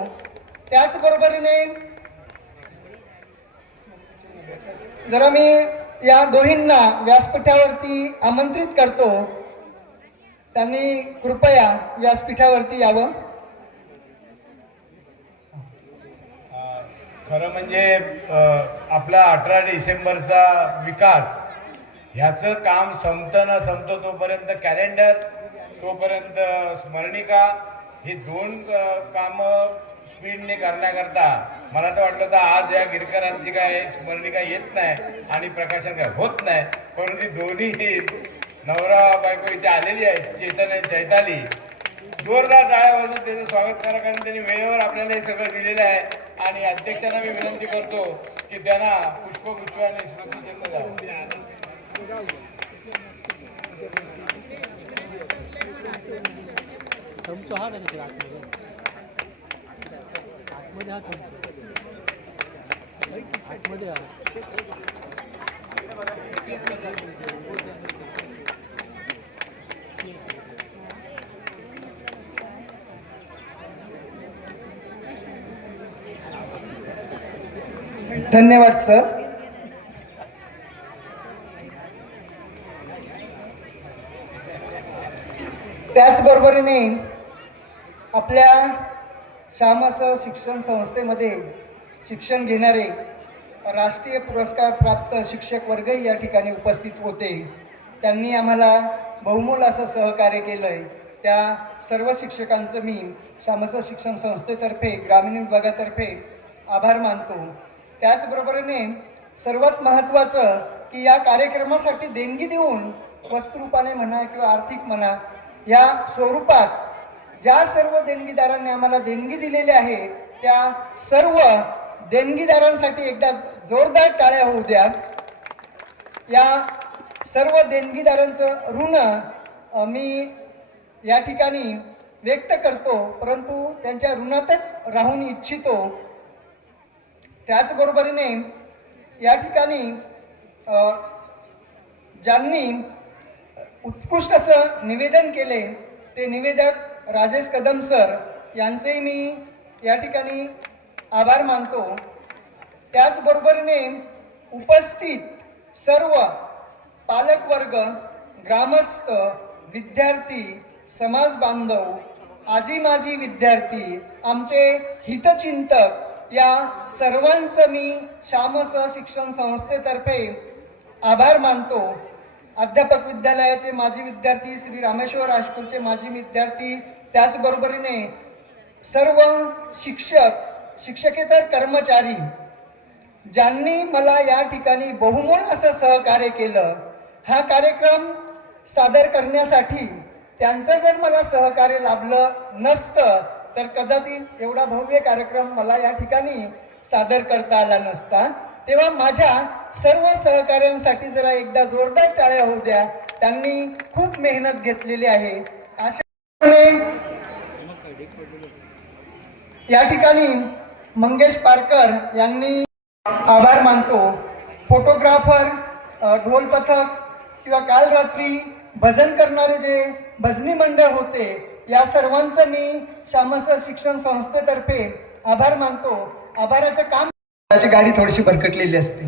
त्याचबरोबरीने जरा मी या दोहींना व्यासपीठावरती आमंत्रित करतो, त्यांनी कृपया व्यासपीठावरती यावं. खरं म्हणजे आपला 18 डिसेंबरचा विकास ह्याचं काम संपतं न संपतो तोपर्यंत कॅलेंडर, तोपर्यंत स्मरणिका, ही दोन कामं स्पीडने करण्याकरता मला तर वाटलं तर आज या गिरकरांची काय स्मरणिका येत नाही आणि प्रकाशन काय होत नाही, परंतु दोन्ही नवरा बायको इथे आलेली आहेत, चेतन आणि चैताली. जोरदार टाळ्या वाजवून त्याचं स्वागत करा, कारण त्यांनी वेळेवर आपल्याला हे सगळं दिलेलं आहे. आणि अध्यक्षांना मी विनंती करतो की त्यांना पुष्पगुच्छ आणि स्मृतिचिन्ह द्यावं. धन्यवाद सर. त्याचबरोबरीने आपल्या श्यामस शिक्षण संस्थेमध्ये शिक्षण घेणारे राष्ट्रीय पुरस्कार प्राप्त शिक्षक वर्गही या ठिकाणी उपस्थित होते. त्यांनी आम्हाला बहुमोल असं सहकार्य केलं आहे. त्या सर्व शिक्षकांचं मी श्यामस शिक्षण संस्थेतर्फे ग्रामीण विभागातर्फे आभार मानतो. त्याचबरोबरीने सर्वात महत्त्वाचं की या कार्यक्रमासाठी देणगी देऊन वस्तुरूपाने म्हणा किंवा आर्थिक म्हणा या स्वरूपात ज्या सर्व देणगीदारांनी आम्हाला देणगी दिलेली आहे त्या सर्व देणगीदारांसाठी एकदा जोरदार टाळ्या होऊ द्या. या सर्व देणगीदारांचं ऋण मी या ठिकाणी व्यक्त करतो, परंतु त्यांच्या ऋणातच राहून इच्छितो. त्याचबरोबरीने या ठिकाणी ज्यांनी उत्कृष्ट असं निवेदन केले ते निवेदक राजेश कदम सर यांचेही मी या ठिकाणी आभार मानतो. त्याचबरोबरीने उपस्थित सर्व पालकवर्ग, ग्रामस्थ, विद्यार्थी, समाज बांधव, आजी माजी विद्यार्थी, आमचे हितचिंतक या सर्वांचं मी श्यामस शिक्षण संस्थेतर्फे आभार मानतो. अध्यापक विद्यालयाचे माजी विद्यार्थी, श्री रामेश्वर हायस्कूलचे माजी विद्यार्थी, त्याचबरोबरीने सर्व शिक्षक, शिक्षकेतर कर्मचारी ज्यांनी मला या ठिकाणी बहुमोल असं सहकार्य केलं. हा कार्यक्रम सादर करण्यासाठी त्यांचं जर मला सहकार्य लाभलं नसतं तर कदाचित एवढा भव्य कार्यक्रम मला या ठिकाणी सादर करता आला नसता. तेव्हा माझ्या सर्व सहकाऱ्यांसाठी जरा एकदा जोरदार टाळ्या होऊ द्या. त्यांनी खूप मेहनत घेतलेली आहे. अशा या ठिकाणी मंगेश पारकर यांनी आभार मानतो. फोटोग्राफर, ढोल पथक किंवा काल रात्री भजन करणारे जे भजनी मंडळ होते या सर्वांचं मी श्यामस शिक्षण संस्थेतर्फे आभार मानतो. आभाराचं काम त्याची गाडी थोडीशी भरकटलेली असते,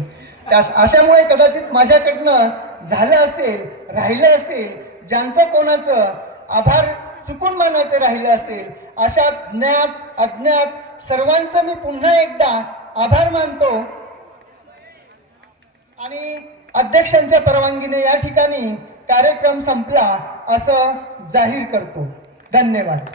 अशामुळे कदाचित माझ्याकडनं झालं असेल, राहिलं असेल, ज्यांचं कोणाचं आभार चुकून मानायचं राहिलं असेल अशा ज्ञात अज्ञात सर्वांचं मी पुन्हा एकदा आभार मानतो आणि अध्यक्षांच्या परवानगीने या ठिकाणी कार्यक्रम संपला असं जाहीर करतो. धन्यवाद.